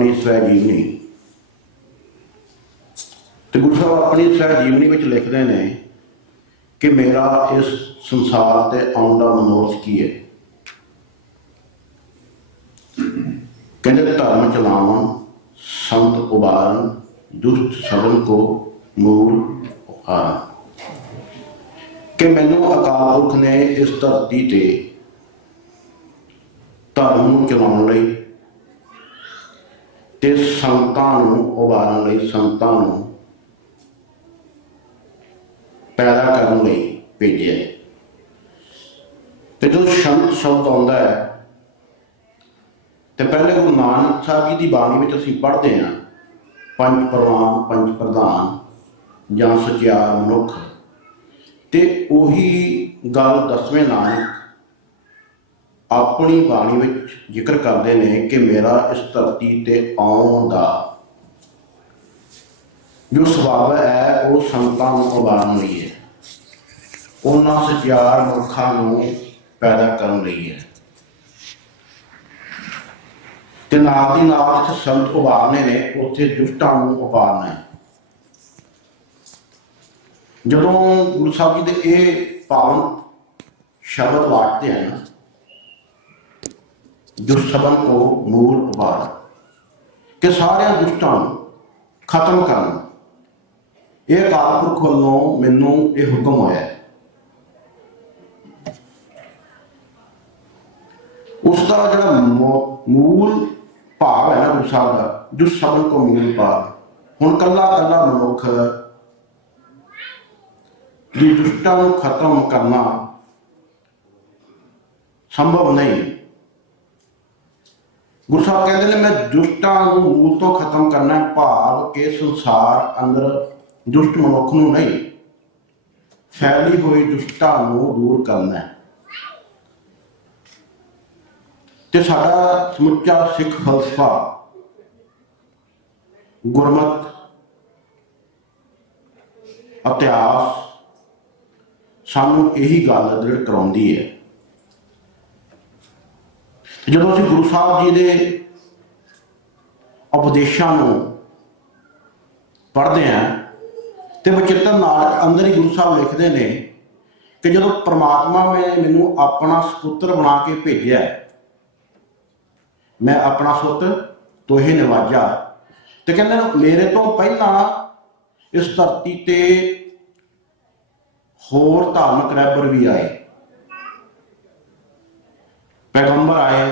अपनी स्वै जीवनी। तो गुरु साहब अपनी स्वै जीवनी में लिखते हैं कि मेरा इस संसार से आने का मनोरथ की है। कहते धर्म चलावन, संत उबारन, दुष्ट सदन को मूल हारन। कि मैनू अकाल पुरख ने इस धरती से धर्म चलाने लई ते संतां नूं उबारन लई, संतां नूं पैदा करने लई भेजिया। ते जो संत शब्द आउंदा है तो पहले गुरु नानक साहब जी की बाणी में असीं पढ़ते हैं पंच प्रवान, पंच प्रधान जां सचियार मनुख। ते उही गल 10वें नानक अपनी बाणी में जिक्र करते हैं कि मेरा इस धरती ते आउण दा जो सुभाव है वो संतां नूं उबारन लई है, उन्हां सचियार मनुखां नूं पैदा करन लई है। ते नाल दी नाल जिथे संत उबारने ने उत्थे दुष्टां नूं उबारना है। जदों गुरु साहब जी के ये पावन शब्द वाटते हैं ना, दुष्टन को मूल उबार, कि सारे दुष्टां नूं खत्म करना, ये अकाल पुरख वालों मैनूं ये हुक्म होया। उसका जो मूल भाव है ना गुरु साहब का, दुष्ट शब्द को मूल पार। हुण कल्ला कल्ला मनुख दी दुष्टां नूं खत्म करना संभव नहीं। गुरु साहब कहते हैं मैं दुष्टां नूं मूल तो खत्म करना है, भाव के संसार अंदर दुष्ट मनुख नूं नहीं, फैली हुई दुष्टां नूं दूर करना है। ते साडा समुच्चा सिख फलसफा गुरमत इतिहास सानू यही गल दृढ़ कराउंदी है। जदों असीं गुरु साहब जी के उपदेशों नूं पढ़ते हैं तो बचित्र नाल अंदर ही गुरु साहब लिखते हैं कि जदों परमात्मा ने मैनू अपना सपुत्र बना के भेजा, मैं अपना सुत तोहे नवाजा। तो कहते मेरे तो पहला इस धरती ते होर धार्मिक रैबर भी आए, पैगंबर आए,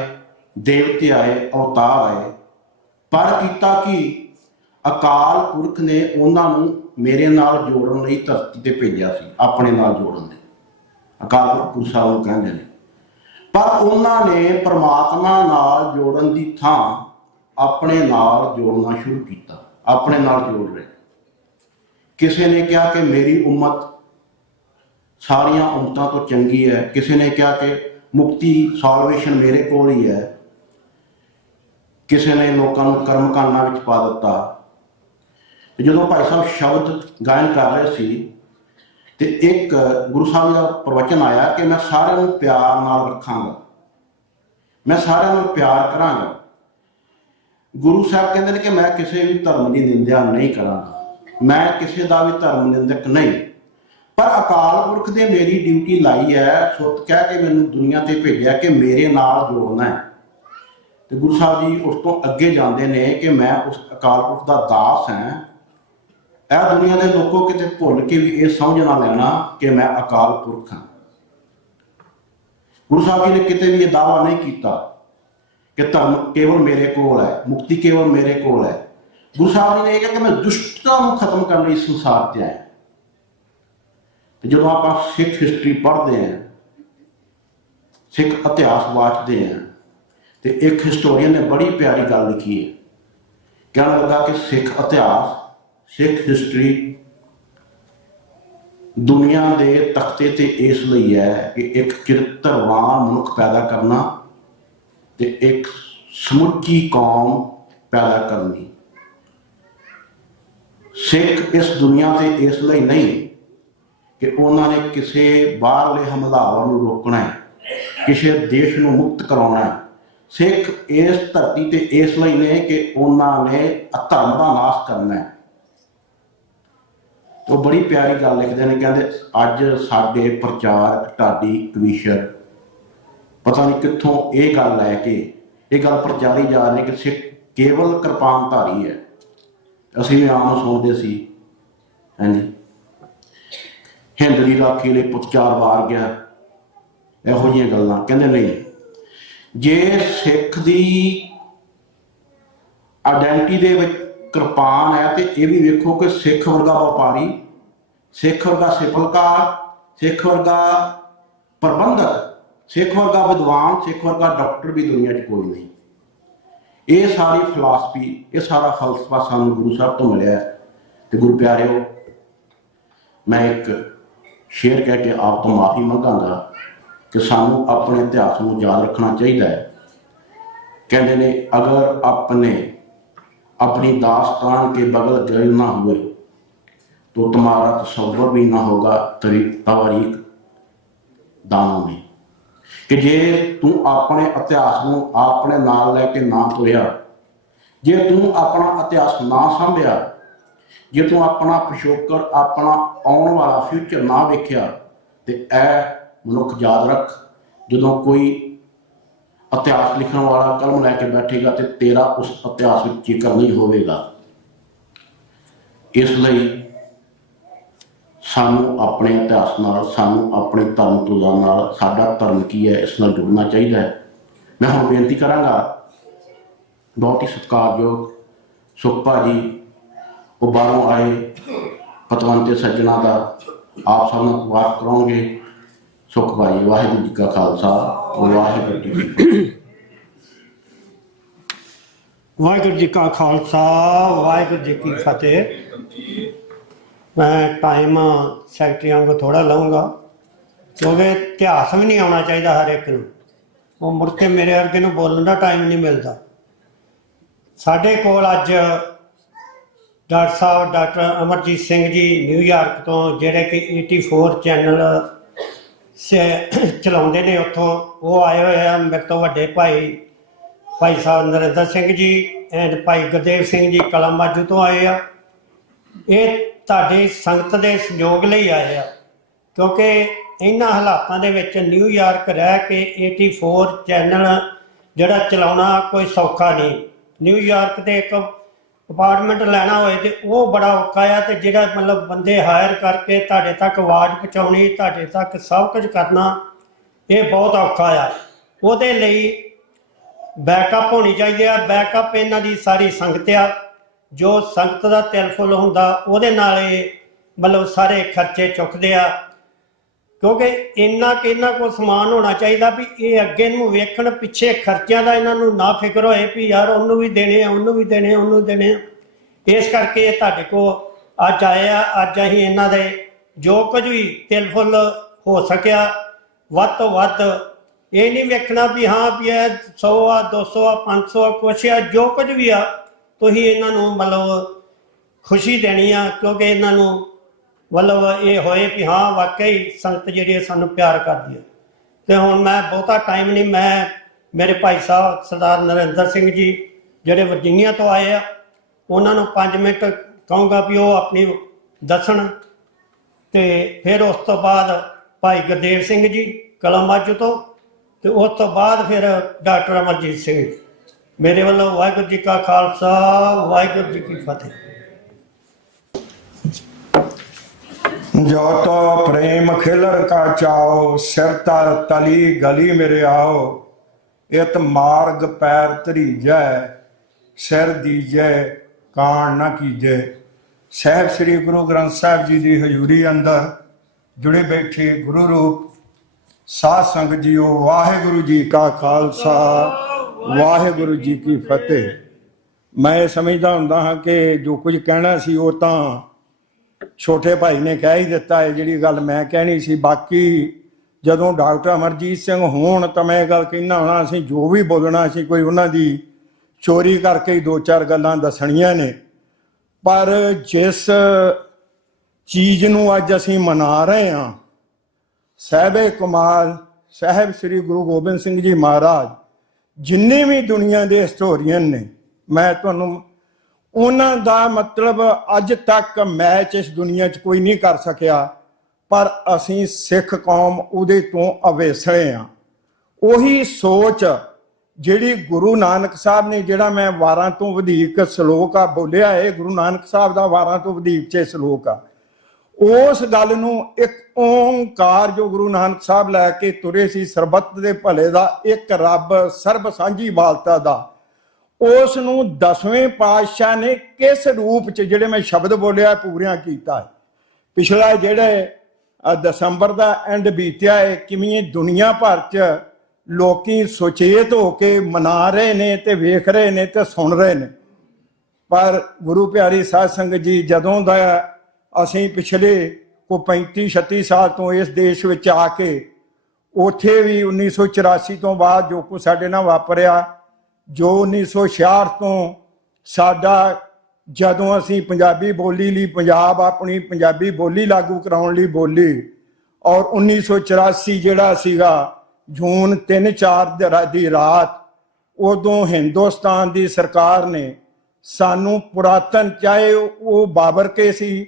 देवते आए, अवतार आए, पर कीता कि अकाल पुरख ने उन्होंने मेरे नाल जोड़न लई धरती ते भेजा सी, अपने नाल जोड़न लई। अकाल पुरख गुरु साहब कहते हैं, पर उन्होंने परमात्मा नाल जोड़न की थां अपने नाल जोड़ना शुरू किया, अपने नाल जोड़ रहे। किसी ने कहा कि मेरी उम्मत सारिया उम्मतों तो चंगी है, किसी ने कहा कि मुक्ति सॉल्वेशन मेरे को ही है, किसी ने लोगों को कर्म कांडां विच पा दिता। जो भाई साहब शब्द गायन कर रहे थे तो एक गुरु साहब का प्रवचन आया कि मैं सारिਆਂ ਨੂੰ प्यार नाल रखांगा, मैं सारिਆਂ ਨੂੰ प्यार करांगा। गुरु साहब कहते हैं कि मैं किसी भी धर्म की निंदा नहीं करांगा, मैं किसी का भी धर्म निंदक नहीं, पर अकाल पुरख ने मेरी ड्यूटी लाई है, सुत कह के मैनू दुनिया से भेजा कि मेरे नाल जोड़ना है। तो गुरु साहब जी उस तो अगे जाते हैं कि मैं उस अकाल पुरख का दास है। यह दुनिया के लोगों किते भुल के भी ये समझ ना लेना कि मैं अकाल पुरख हाँ। गुरु साहब जी ने किते भी ये दावा नहीं किया कि धर्म केवल मेरे कोल है, मुक्ति केवल मेरे कोल है। गुरु साहब जी ने यह कहा कि मैं दुष्टता को खत्म करने इस संसार से आया। तो जो आप सिख हिस्टरी पढ़ते हैं, सिख इतिहास वाचते हैं, तो एक हिस्टोरियन ने बड़ी प्यारी गल लिखी है। कहने लगा कि सिख इतिहास, सिख हिस्टरी दुनिया के तख्ते ते इस लई है कि एक चरित्रवान मनुख पैदा करना ते एक समुची कौम पैदा करनी। सिख इस दुनिया से इस लई नहीं कि उन्होंने किसी बाहरले हमलावर को रोकना है, किसी देश को मुक्त कराना है, सिख इस धरती ते इसलिए ने कि उन्होंने धर्म का नाश करना है। तो बड़ी प्यारी गल लिखते हैं, कहते अज साडे प्रचारक ढाडी कवीशर पता नहीं कितों ये गल लैके ये गल प्रचारी जा रही कि सिख केवल कृपानधारी है। असीं भी आम सुनते सी, हाँ जी, हिंद की राखी लिए पुत 4 वार गया, इहो जिहियां गल्लां। कहते नहीं, जे सिख की आइडेंटिटी दे विच कृपान है तो यह भी वेखो कि सिख वर्गा व्यापारी, सिख वर्गा सिपलकार, सिख वर्गा प्रबंधक, सिख वर्गा विद्वान, सिख वर्गा डॉक्टर भी दुनिया च कोई नहीं। ये सारी फिलासफी, ये सारा फलसफा सानू गुरु साहब तो मिले। तो गुरु प्यारिओ, मैं एक शेर कह के आप तो माफ़ी मंगांगा कि सानू अपने इतिहास को याद रखना चाहिए है। कहते ने अगर अपने अपनी दास्तान के बगल गए ना हुए तो तुम्हारा तसव्वुर भी ना होगा तवारीख दानों में। कि जे तू अपने इतिहास को अपने नाल लैके ना तुरिया, जे तू अपना इतिहास ना संभिया, जे तू अपना पिछोकड़ अपना आने वाला फ्यूचर ना वेख्या, तो यह मनुख याद रख, जो कोई इतिहास लिखने वाला कलम लैके बैठेगा तो तेरा उस इतिहास में जिक्र नहीं होगा। इसलिए सानू अपने इतिहास नाल, सानू अपने धर्म तुला नाल, साडा धर्म की है इस नाल जुड़ना चाहिए है। मैं हुण बेनती करांगा बहुत ही सत्कारयोग सुख भाजी वो बाहरों आए पतवंते सज्जना का आप सब वार कराओगे। सुख भाई, वाहिगुरू जी का खालसा, वाहिगुरू जी की फतेह। वाहिगुरू जी का खालसा, वाहिगुरू जी की फतेह। मैं टाइम सैकटरियां को थोड़ा लऊँगा क्योंकि इतिहास भी नहीं आना चाहिए हर एक नूं। वो मुड़ के मेरे वर्गे नूं बोलण का टाइम नहीं मिलता। साढ़े कोल अज डॉक्टर साहब डॉक्टर अमरजीत सिंह जी न्यूयॉर्क तो जिहड़े कि 84 चैनल से चलाउंदे ने, उत्थों वो आए हुए हैं। मेरे तो वड्डे भाई साहब नरेंद्र सिंह जी एंड भाई गुरदेव सिंह जी कलामाजू तो आए आ। ये ਤੁਹਾਡੀ संगत के सहयोग ਲਈ आए आ, क्योंकि इन्हां हालातां दे विच न्यूयॉर्क रह के 84 चैनल जिहड़ा चलाउणा कोई सौखा नहीं। न्यूयॉर्क ते एक अपार्टमेंट लैना होए ते वो बड़ा औखा आ, ते जिहड़ा मतलब बंदे हायर करके तुहाडे तक आवाज़ पहुँचाउणी, तुहाडे तक सब कुछ करना, ये बहुत औखा आ। उहदे लई बैकअप होनी चाहिए। बैकअप इन्हां दी सारी संगत आ, जो संगत का तिलफुल हुंदा उहदे नाल मतलब सारे खर्चे चुकते आ। क्योंकि इन्ना को समान होना चाहिए भी ये अगे नूं वेखण, पिछे खर्चों का इन्हों ना फिक्र होए भी यार उन्होंने भी देने, उन्होंने भी देने, उन्होंने देने। इस करके तुहाडे को अज आए आ। अज असीं इन्हां दे जो कुछ भी तिलफुल हो सकिया वध तो वध, ये नहीं वेखना भी हाँ भी 100 आ 200 आ 500 आ कुछ आ, जो कुछ भी आ तुसीं इन्हां नूं मतलब खुशी देनी आ। क्योंकि इन्हों मतलब ये होए भी हाँ वाकई संगत जी सानू प्यार करती है। तो हुण मैं बहुता टाइम नहीं, मैं मेरे भाई साहब सरदार नरेंद्र सिंह जी जोड़े वर्जीनिया तो आए आ, उन्होंने 5 मिनट कहूँगा भी वो अपनी दसन। तो फिर उस तो बाद भाई गुरदेव सिंह जी कलामाजू तो उस तो बाद फिर डॉक्टर अमरजीत सिंह। मेरे वालों वाहिगुरू जी का खालसा, वाहिगुरू जी की फतेह। जो तो प्रेम खिलर का चाओ, सिरता तली गली मेरे आओ। इत मार्ग पैर धरीजै, सिर दीजै कान न कीजै। साहब श्री गुरु ग्रंथ साहब जी की हजूरी अंदर जुड़े बैठे गुरु रूप साध संगत जीओ, वाहिगुरू जी का खालसा, वाहिगुरू जी की फतेह। मैं समझदा हुंदा हाँ कि जो कुछ कहना सी वो तां छोटे भाई ने कह ही दिता है, जिहड़ी गल मैं कहनी सी। बाकी जदों डॉक्टर अमरजीत सिंह होण तां मैं गल कहना होना, असीं जो भी बोलना सी कोई उन्हां दी चोरी करके ही 2-4 गल्लां दसणियां ने। पर जिस चीज़ नूं अज असीं मना रहे हां, साहिब कमाल साहिब श्री गुरु गोबिंद सिंह जी महाराज ਜਿੰਨੇ ਵੀ ਦੁਨੀਆ ਦੇ ਹਿਸਟੋਰੀਅਨ ਨੇ, ਮੈਂ ਤੁਹਾਨੂੰ ਉਹਨਾਂ ਦਾ ਮਤਲਬ ਅੱਜ ਤੱਕ ਮੈਚ ਇਸ ਦੁਨੀਆ 'ਚ ਕੋਈ ਨਹੀਂ ਕਰ ਸਕਿਆ, ਪਰ ਅਸੀਂ ਸਿੱਖ ਕੌਮ ਉਹਦੇ ਤੋਂ ਅਵੇਸਲੇ ਹਾਂ। ਉਹੀ ਸੋਚ ਜਿਹੜੀ ਗੁਰੂ ਨਾਨਕ ਸਾਹਿਬ ਨੇ, ਜਿਹੜਾ ਮੈਂ ਵਾਰਾਂ ਤੋਂ ਵਧੇਕ ਸ਼ਲੋਕ ਆ ਬੋਲਿਆ, ਇਹ ਗੁਰੂ ਨਾਨਕ ਸਾਹਿਬ ਦਾ ਵਾਰਾਂ ਤੋਂ ਵਧੇਕ 'ਚ ਸ਼ਲੋਕ ਆ, ਉਸ ਗੱਲ ਨੂੰ ਇੱਕ ਓਂਕਾਰ ਜੋ ਗੁਰੂ ਨਾਨਕ ਸਾਹਿਬ ਲੈ ਕੇ ਤੁਰੇ ਸੀ, ਸਰਬੱਤ ਦੇ ਭਲੇ ਦਾ ਇੱਕ ਰੱਬ ਸਰਬ ਸਾਂਝੀ ਵਾਲਤਾ ਦਾ, ਉਸ ਨੂੰ 10ਵੇਂ ਪਾਤਸ਼ਾਹ ਨੇ ਕਿਸ ਰੂਪ 'ਚ ਜਿਹੜੇ ਮੈਂ ਸ਼ਬਦ ਬੋਲਿਆ ਪੂਰਿਆਂ ਕੀਤਾ। ਪਿਛਲਾ ਜਿਹੜੇ ਦਸੰਬਰ ਦਾ ਐਂਡ ਬੀਤਿਆ ਹੈ, ਕਿਵੇਂ ਦੁਨੀਆ ਭਰ 'ਚ ਲੋਕੀ ਸੁਚੇਤ ਹੋ ਕੇ ਮਨਾ ਰਹੇ ਨੇ ਤੇ ਵੇਖ ਰਹੇ ਨੇ ਤੇ ਸੁਣ ਰਹੇ ਨੇ। ਪਰ ਗੁਰੂ ਪਿਆਰੀ ਸਾਧ ਸੰਗਤ ਜੀ, ਜਦੋਂ ਦਾ ਅਸੀਂ ਪਿਛਲੇ ਕੋ 35-36 ਸਾਲ ਤੋਂ ਇਸ ਦੇਸ਼ ਵਿੱਚ ਆ ਕੇ, ਉੱਥੇ ਵੀ 1984 ਤੋਂ ਬਾਅਦ ਜੋ ਕੁਛ ਸਾਡੇ ਨਾਲ ਵਾਪਰਿਆ, ਜੋ 1966 ਤੋਂ ਸਾਡਾ ਜਦੋਂ ਅਸੀਂ ਪੰਜਾਬੀ ਬੋਲੀ ਲਈ ਪੰਜਾਬ ਆਪਣੀ ਪੰਜਾਬੀ ਬੋਲੀ ਲਾਗੂ ਕਰਾਉਣ ਲਈ ਬੋਲੀ, ਔਰ 1984 ਜਿਹੜਾ ਸੀਗਾ ਜੂਨ 3-4 ਦੀ ਰਾਤ, ਉਦੋਂ ਹਿੰਦੁਸਤਾਨ ਦੀ ਸਰਕਾਰ ਨੇ ਸਾਨੂੰ ਪੁਰਾਤਨ, ਚਾਹੇ ਉਹ ਬਾਬਰ ਕੇ ਸੀ,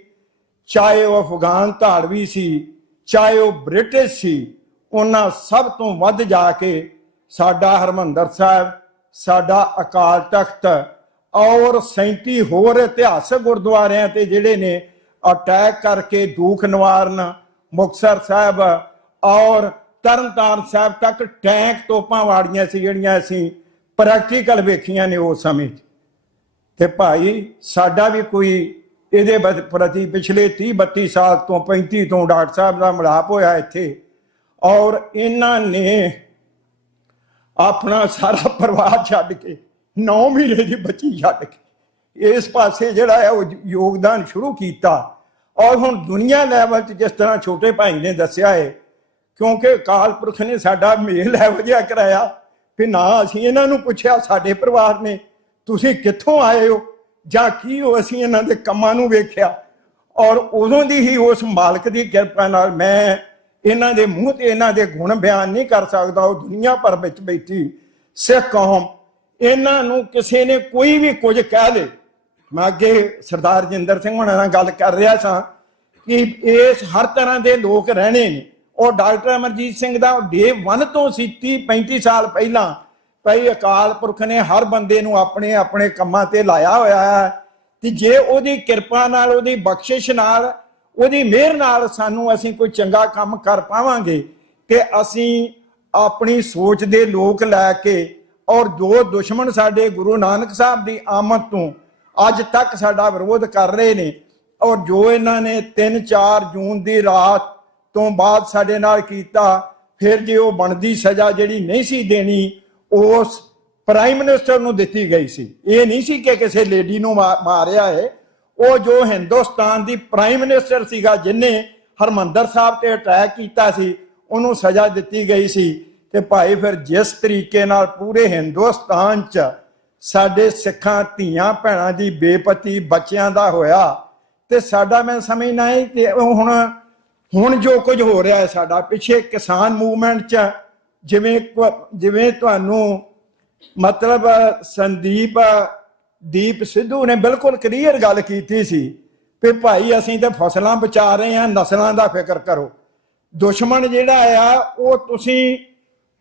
ਚਾਹੇ ਉਹ ਅਫਗਾਨ ਧਾੜਵੀ ਸੀ, ਚਾਹੇ ਉਹ ਬ੍ਰਿਟਿਸ਼ ਸੀ, ਉਹਨਾਂ ਸਭ ਤੋਂ ਵੱਧ ਜਾ ਕੇ ਸਾਡਾ ਹਰਮੰਦਰ ਸਾਹਿਬ, ਸਾਡਾ ਅਕਾਲ ਤਖਤ ਔਰ 37 ਹੋਰ ਇਤਿਹਾਸਕ ਗੁਰਦੁਆਰਿਆਂ ਤੇ ਜਿਹੜੇ ਨੇ ਅਟੈਕ ਕਰਕੇ ਦੂਖ ਨਿਵਾਰਨ, ਮੁਕਤਸਰ ਸਾਹਿਬ ਔਰ ਤਰਨਤਾਰਨ ਸਾਹਿਬ ਤੱਕ ਟੈਂਕ ਤੋਪਾਂ ਵਾੜੀਆਂ ਸੀ, ਜਿਹੜੀਆਂ ਅਸੀਂ ਪ੍ਰੈਕਟੀਕਲ ਵੇਖੀਆਂ ਨੇ ਉਸ ਸਮੇਂ। ਤੇ ਭਾਈ ਸਾਡਾ ਵੀ ਕੋਈ ਇਹਦੇ ਪ੍ਰਤੀ ਪਿਛਲੇ 30-32 ਸਾਲ ਤੋਂ 35 ਤੋਂ ਡਾਕਟਰ ਸਾਹਿਬ ਦਾ ਮਿਲਾਪ ਹੋਇਆ ਇੱਥੇ, ਔਰ ਇਹਨਾਂ ਨੇ ਆਪਣਾ ਸਾਰਾ ਪਰਿਵਾਰ ਛੱਡ ਕੇ 9 ਮਹੀਨੇ ਦੀ ਬੱਚੀ ਛੱਡ ਕੇ ਇਸ ਪਾਸੇ ਜਿਹੜਾ ਹੈ ਉਹ ਯੋਗਦਾਨ ਸ਼ੁਰੂ ਕੀਤਾ। ਔਰ ਹੁਣ ਦੁਨੀਆ ਲੈਵਲ 'ਚ ਜਿਸ ਤਰ੍ਹਾਂ ਛੋਟੇ ਭਾਈ ਨੇ ਦੱਸਿਆ ਹੈ, ਕਿਉਂਕਿ ਅਕਾਲ ਪੁਰਖ ਨੇ ਸਾਡਾ ਮੇਲ ਇਹੋ ਜਿਹਾ ਕਰਾਇਆ ਕਿ ਨਾ ਅਸੀਂ ਇਹਨਾਂ ਨੂੰ ਪੁੱਛਿਆ ਸਾਡੇ ਪਰਿਵਾਰ ਨੇ ਤੁਸੀਂ ਕਿੱਥੋਂ ਆਏ ਹੋ ਜਾਂ ਕੀ ਹੋ, ਅਸੀਂ ਇਹਨਾਂ ਦੇ ਕੰਮਾਂ ਨੂੰ ਵੇਖਿਆ। ਔਰ ਉਦੋਂ ਦੀ ਹੀ ਉਸ ਮਾਲਕ ਦੀ ਕਿਰਪਾ ਨਾਲ ਮੈਂ ਇਹਨਾਂ ਦੇ ਮੂੰਹ ਤੇ ਇਹਨਾਂ ਦੇ ਗੁਣ ਬਿਆਨ ਨਹੀਂ ਕਰ ਸਕਦਾ। ਉਹ ਦੁਨੀਆ ਭਰ ਵਿੱਚ ਬੈਠੀ ਸਿੱਖ ਕੌਮ, ਇਹਨਾਂ ਨੂੰ ਕਿਸੇ ਨੇ ਕੋਈ ਵੀ ਕੁਝ ਕਹਿ ਦੇ। ਮੈਂ ਅੱਗੇ ਸਰਦਾਰ ਜਿੰਦਰ ਸਿੰਘ ਹੁਣਾਂ ਨਾਲ ਗੱਲ ਕਰ ਰਿਹਾ ਸਾਂ ਕਿ ਇਸ ਹਰ ਤਰ੍ਹਾਂ ਦੇ ਲੋਕ ਰਹਿਣੇ ਨੇ। ਉਹ ਡਾਕਟਰ ਅਮਰਜੀਤ ਸਿੰਘ ਦਾ ਡੇ 1 ਤੋਂ ਸੀ 30-35 ਸਾਲ ਪਹਿਲਾਂ ਭਾਈ ਅਕਾਲ ਪੁਰਖ ਨੇ ਹਰ ਬੰਦੇ ਨੂੰ ਆਪਣੇ ਆਪਣੇ ਕੰਮਾਂ ਤੇ ਲਾਇਆ ਹੋਇਆ ਹੈ, ਤੇ ਜੇ ਉਹਦੀ ਕਿਰਪਾ ਨਾਲ, ਉਹਦੀ ਬਖਸ਼ਿਸ਼ ਨਾਲ, ਉਹਦੀ ਮਿਹਰ ਨਾਲ ਸਾਨੂੰ ਅਸੀਂ ਕੋਈ ਚੰਗਾ ਕੰਮ ਕਰ ਪਾਵਾਂਗੇ ਤੇ ਅਸੀਂ ਆਪਣੀ ਸੋਚ ਦੇ ਲੋਕ ਲੈ ਕੇ, ਔਰ ਜੋ ਦੁਸ਼ਮਣ ਸਾਡੇ ਗੁਰੂ ਨਾਨਕ ਸਾਹਿਬ ਦੀ ਆਮਦ ਤੋਂ ਅੱਜ ਤੱਕ ਸਾਡਾ ਵਿਰੋਧ ਕਰ ਰਹੇ ਨੇ, ਔਰ ਜੋ ਇਹਨਾਂ ਨੇ 3-4 ਜੂਨ ਦੀ ਰਾਤ ਤੋਂ ਬਾਅਦ ਸਾਡੇ ਨਾਲ ਕੀਤਾ, ਫਿਰ ਜੇ ਉਹ ਬਣਦੀ ਸਜ਼ਾ ਜਿਹੜੀ ਨਹੀਂ ਸੀ ਦੇਣੀ ਉਸ ਪ੍ਰਾਈਮ ਮਿਨਿਸਟਰ ਨੂੰ ਦਿੱਤੀ ਗਈ ਸੀ। ਇਹ ਨਹੀਂ ਸੀ ਕਿ ਕਿਸੇ ਲੇਡੀ ਨੂੰ ਮਾਰਿਆ ਹੈ, ਉਹ ਜੋ ਹਿੰਦੁਸਤਾਨ ਦੀ ਪ੍ਰਾਈਮ ਮਿਨਿਸਟਰ ਸੀਗਾ ਜਿਹਨੇ ਹਰਮੰਦਰ ਸਾਹਿਬ ਤੇ ਅਟੈਕ ਕੀਤਾ ਸੀ, ਉਹਨੂੰ ਸਜ਼ਾ ਦਿੱਤੀ ਗਈ ਸੀ। ਤੇ ਭਾਈ ਫਿਰ ਜਿਸ ਤਰੀਕੇ ਨਾਲ ਪੂਰੇ ਹਿੰਦੁਸਤਾਨ 'ਚ ਸਾਡੇ ਸਿੱਖਾਂ ਧੀਆਂ ਭੈਣਾਂ ਦੀ ਬੇਪਤੀ ਬੱਚਿਆਂ ਦਾ ਹੋਇਆ, ਤੇ ਸਾਡਾ ਮੈਂ ਸਮਝਣਾ ਹੈ ਕਿ ਹੁਣ ਜੋ ਕੁਝ ਹੋ ਰਿਹਾ ਹੈ ਸਾਡਾ ਪਿੱਛੇ ਕਿਸਾਨ ਮੂਵਮੈਂਟ 'ਚ, ਜਿਵੇਂ ਤੁਹਾਨੂੰ ਮਤਲਬ ਦੀਪ ਸਿੱਧੂ ਨੇ ਬਿਲਕੁਲ ਕਲੀਅਰ ਗੱਲ ਕੀਤੀ ਸੀ ਕਿ ਭਾਈ ਅਸੀਂ ਤਾਂ ਫਸਲਾਂ ਬਚਾ ਰਹੇ ਹਾਂ, ਨਸਲਾਂ ਦਾ ਫਿਕਰ ਕਰੋ। ਦੁਸ਼ਮਣ ਜਿਹੜਾ ਆ ਉਹ ਤੁਸੀਂ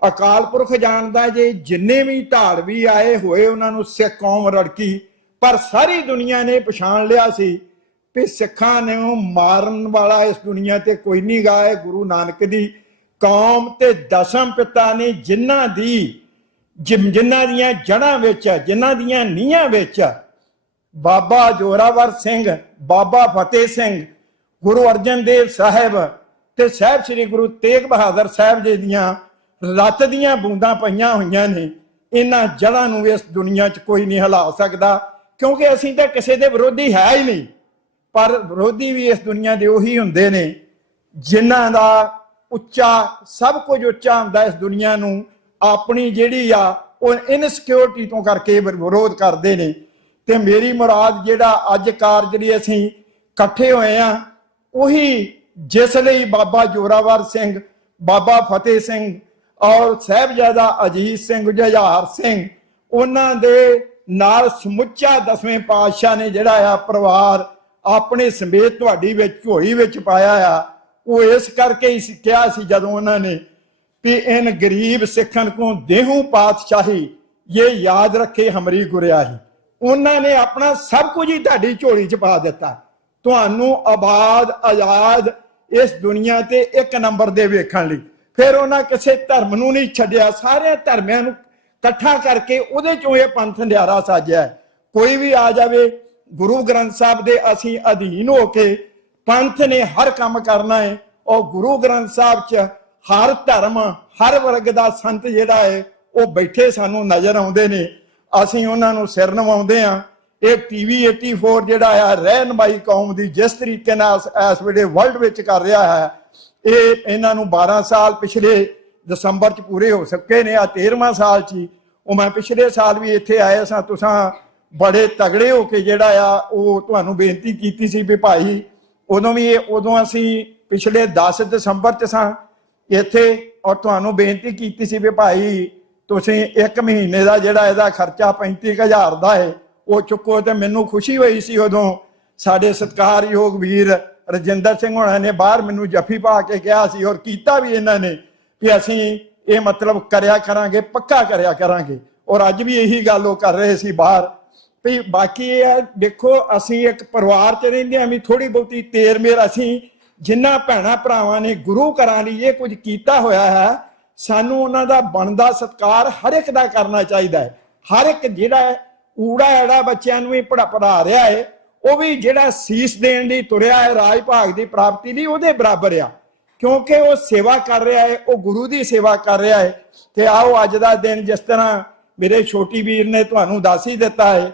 ਅਕਾਲ ਪੁਰਖ ਜਾਣਦਾ ਜੇ, ਜਿੰਨੇ ਵੀ ਧਾੜਵੀ ਆਏ ਹੋਏ ਉਹਨਾਂ ਨੂੰ ਸਿੱਖ ਕੌਮ ਰੜਕੀ, ਪਰ ਸਾਰੀ ਦੁਨੀਆ ਨੇ ਪਛਾਣ ਲਿਆ ਸੀ ਕਿ ਸਿੱਖਾਂ ਨੇ ਮਾਰਨ ਵਾਲਾ ਇਸ ਦੁਨੀਆ ਤੇ ਕੋਈ ਨਹੀਂ ਗਾ। ਹੈ ਗੁਰੂ ਨਾਨਕ ਦੀ ਕੌਮ ਤੇ ਦਸਮ ਪਿਤਾ ਨੇ ਜਿਨ੍ਹਾਂ ਦੀਆਂ ਜੜ੍ਹਾਂ ਵਿੱਚ, ਜਿਨ੍ਹਾਂ ਦੀਆਂ ਨੀਹਾਂ ਵਿੱਚ ਬਾਬਾ ਜੋਰਾਵਰ ਸਿੰਘ, ਬਾਬਾ ਫਤਿਹ ਸਿੰਘ, ਗੁਰੂ ਅਰਜਨ ਦੇਵ ਸਾਹਿਬ ਤੇ ਸਾਹਿਬ ਸ੍ਰੀ ਗੁਰੂ ਤੇਗ ਬਹਾਦਰ ਸਾਹਿਬ ਜੀ ਦੀਆਂ ਰੱਤ ਦੀਆਂ ਬੂੰਦਾਂ ਪਈਆਂ ਹੋਈਆਂ ਨੇ। ਇਹਨਾਂ ਜੜ੍ਹਾਂ ਨੂੰ ਇਸ ਦੁਨੀਆ 'ਚ ਕੋਈ ਨਹੀਂ ਹਿਲਾ ਸਕਦਾ, ਕਿਉਂਕਿ ਅਸੀਂ ਤਾਂ ਕਿਸੇ ਦੇ ਵਿਰੋਧੀ ਹੈ ਹੀ ਨਹੀਂ। ਪਰ ਵਿਰੋਧੀ ਵੀ ਇਸ ਦੁਨੀਆ ਦੇ ਉਹੀ ਹੁੰਦੇ ਨੇ ਜਿਨ੍ਹਾਂ ਦਾ ਉੱਚਾ, ਸਭ ਕੁਝ ਉੱਚਾ ਹੁੰਦਾ ਇਸ ਦੁਨੀਆ ਨੂੰ, ਆਪਣੀ ਜਿਹੜੀ ਆ ਉਹ ਇਨਸਿਕਿਉਰਿਟੀ ਤੋਂ ਕਰਕੇ ਵਿਰੋਧ ਕਰਦੇ ਨੇ। ਤੇ ਮੇਰੀ ਮੁਰਾਦ ਜਿਹੜਾ ਅੱਜ ਕਾਰਜ ਲਈ ਅਸੀਂ ਇਕੱਠੇ ਹੋਏ ਆ, ਉਹੀ ਜਿਸ ਲਈ ਬਾਬਾ ਜੋਰਾਵਰ ਸਿੰਘ, ਬਾਬਾ ਫਤਿਹ ਸਿੰਘ ਔਰ ਸਾਹਿਬਜ਼ਾਦਾ ਅਜੀਤ ਸਿੰਘ ਜੁਝਾਰ ਸਿੰਘ ਉਹਨਾਂ ਦੇ ਨਾਲ ਸਮੁੱਚਾ 10ਵੇਂ ਪਾਤਸ਼ਾਹ ਨੇ ਜਿਹੜਾ ਆ ਪਰਿਵਾਰ ਆਪਣੇ ਸਮੇਤ ਤੁਹਾਡੀ ਵਿੱਚ ਝੋਲੀ ਵਿੱਚ ਪਾਇਆ ਆ। ਉਹ ਇਸ ਕਰਕੇ ਹੀ ਕਿਹਾ ਸੀ ਜਦੋਂ ਉਹਨਾਂ ਨੇ ਵੀ ਇਨ ਗਰੀਬ ਸਿੱਖਣ ਕੋ ਦੇਹੂ ਪਾਤਸ਼ਾਹੀ ਇਹ ਯਾਦ ਰੱਖੇ ਹਮਰੀ ਗੁਰਿਆਹੀ। ਉਹਨਾਂ ਨੇ ਆਪਣਾ ਸਭ ਕੁਝ ਹੀ ਤੁਹਾਡੀ ਝੋਲੀ 'ਚ ਪਾ ਦਿੱਤਾ, ਤੁਹਾਨੂੰ ਆਬਾਦ ਆਜ਼ਾਦ ਇਸ ਦੁਨੀਆ ਤੇ ਇੱਕ ਨੰਬਰ ਦੇ ਵੇਖਣ ਲਈ। ਫਿਰ ਉਹਨਾਂ ਕਿਸੇ ਧਰਮ ਨੂੰ ਨਹੀਂ ਛੱਡਿਆ, ਸਾਰੇ ਧਰਮਾਂ ਨੂੰ ਇਕੱਠਾ ਕਰਕੇ ਉਹਦੇ ਚੋਂ ਇਹ ਪੰਥ ਨਿਆਰਾ ਸਾਜਿਆ। ਕੋਈ ਵੀ ਆ ਜਾਵੇ, ਗੁਰੂ ਗ੍ਰੰਥ ਸਾਹਿਬ ਦੇ ਅਸੀਂ ਅਧੀਨ ਹੋ ਕੇ ਪੰਥ ਨੇ ਹਰ ਕੰਮ ਕਰਨਾ ਹੈ। ਉਹ ਗੁਰੂ ਗ੍ਰੰਥ ਸਾਹਿਬ 'ਚ ਹਰ ਧਰਮ ਹਰ ਵਰਗ ਦਾ ਸੰਤ ਜਿਹੜਾ ਹੈ ਉਹ ਬੈਠੇ ਸਾਨੂੰ ਨਜ਼ਰ ਆਉਂਦੇ ਨੇ, ਅਸੀਂ ਉਹਨਾਂ ਨੂੰ ਸਿਰ ਨਿਵਾਉਂਦੇ ਹਾਂ। ਇਹ TV 84 ਜਿਹੜਾ ਆ ਰਹਿਨਮਾਈ ਕੌਮ ਦੀ ਜਿਸ ਤਰੀਕੇ ਨਾਲ ਇਸ ਵੇਲੇ ਵਰਲਡ ਵਿੱਚ ਕਰ ਰਿਹਾ ਹੈ, ਇਹ ਇਹਨਾਂ ਨੂੰ 12 ਸਾਲ ਪਿਛਲੇ ਦਸੰਬਰ 'ਚ ਪੂਰੇ ਹੋ ਸਕੇ ਨੇ, ਆ 13ਵਾਂ ਸਾਲ 'ਚ। ਉਹ ਮੈਂ ਪਿਛਲੇ ਸਾਲ ਵੀ ਇੱਥੇ ਆਇਆ ਸਾਂ, ਤੁਸਾਂ ਬੜੇ ਤਗੜੇ ਹੋ ਕੇ ਜਿਹੜਾ ਆ ਉਹ ਤੁਹਾਨੂੰ ਬੇਨਤੀ ਕੀਤੀ ਸੀ ਵੀ ਭਾਈ, ਉਦੋਂ ਅਸੀਂ ਪਿਛਲੇ 10 ਦਸੰਬਰ 'ਚ ਸਾਂ ਇੱਥੇ, ਔਰ ਤੁਹਾਨੂੰ ਬੇਨਤੀ ਕੀਤੀ ਸੀ ਵੀ ਭਾਈ ਤੁਸੀਂ 1 ਮਹੀਨੇ ਦਾ ਜਿਹੜਾ ਇਹਦਾ ਖਰਚਾ 35,000 ਦਾ ਹੈ ਉਹ ਚੁੱਕੋ। ਤੇ ਮੈਨੂੰ ਖੁਸ਼ੀ ਹੋਈ ਸੀ ਉਦੋਂ ਸਾਡੇ ਸਤਿਕਾਰਯੋਗ ਵੀਰ ਰਜਿੰਦਰ ਸਿੰਘ ਹੋਣਾ ਨੇ ਬਾਹਰ ਮੈਨੂੰ ਜੱਫੀ ਪਾ ਕੇ ਕਿਹਾ ਸੀ, ਔਰ ਕੀਤਾ ਵੀ ਇਹਨਾਂ ਨੇ ਕਿ ਅਸੀਂ ਇਹ ਮਤਲਬ ਕਰਿਆ ਕਰਾਂਗੇ, ਪੱਕਾ ਕਰਿਆ ਕਰਾਂਗੇ। ਔਰ ਅੱਜ ਵੀ ਇਹੀ ਗੱਲ ਉਹ ਕਰ ਰਹੇ ਸੀ ਬਾਹਰ। ਵੀ ਬਾਕੀ ਇਹ ਹੈ, ਦੇਖੋ ਅਸੀਂ ਇੱਕ ਪਰਿਵਾਰ 'ਚ ਰਹਿੰਦੇ ਹਾਂ, ਵੀ ਥੋੜੀ ਬਹੁਤੀ ਤੇਰ ਮੇਰ ਅਸੀਂ ਜਿਨ੍ਹਾਂ ਭੈਣਾਂ ਭਰਾਵਾਂ ਨੇ ਗੁਰੂ ਘਰਾਂ ਲਈ ਇਹ ਕੁਝ ਕੀਤਾ ਹੋਇਆ ਹੈ, ਸਾਨੂੰ ਉਹਨਾਂ ਦਾ ਬਣਦਾ ਸਤਿਕਾਰ ਹਰ ਇੱਕ ਦਾ ਕਰਨਾ ਚਾਹੀਦਾ ਹੈ। ਹਰ ਇੱਕ ਜਿਹੜਾ ਊੜਾ ਐੜਾ ਬੱਚਿਆਂ ਨੂੰ ਵੀ ਪੜ੍ਹਾ ਰਿਹਾ ਹੈ, ਉਹ ਵੀ ਜਿਹੜਾ ਸੀਸ ਦੇਣ ਲਈ ਤੁਰਿਆ ਹੈ ਰਾਜ ਭਾਗ ਦੀ ਪ੍ਰਾਪਤੀ ਲਈ, ਉਹਦੇ ਬਰਾਬਰ ਆ, ਕਿਉਂਕਿ ਉਹ ਸੇਵਾ ਕਰ ਰਿਹਾ ਹੈ, ਉਹ ਗੁਰੂ ਦੀ ਸੇਵਾ ਕਰ ਰਿਹਾ ਹੈ। ਤੇ ਆਓ ਅੱਜ ਦਾ ਦਿਨ ਜਿਸ ਤਰ੍ਹਾਂ ਮੇਰੇ ਛੋਟੀ ਵੀਰ ਨੇ ਤੁਹਾਨੂੰ ਦੱਸ ਹੀ ਦਿੱਤਾ ਹੈ,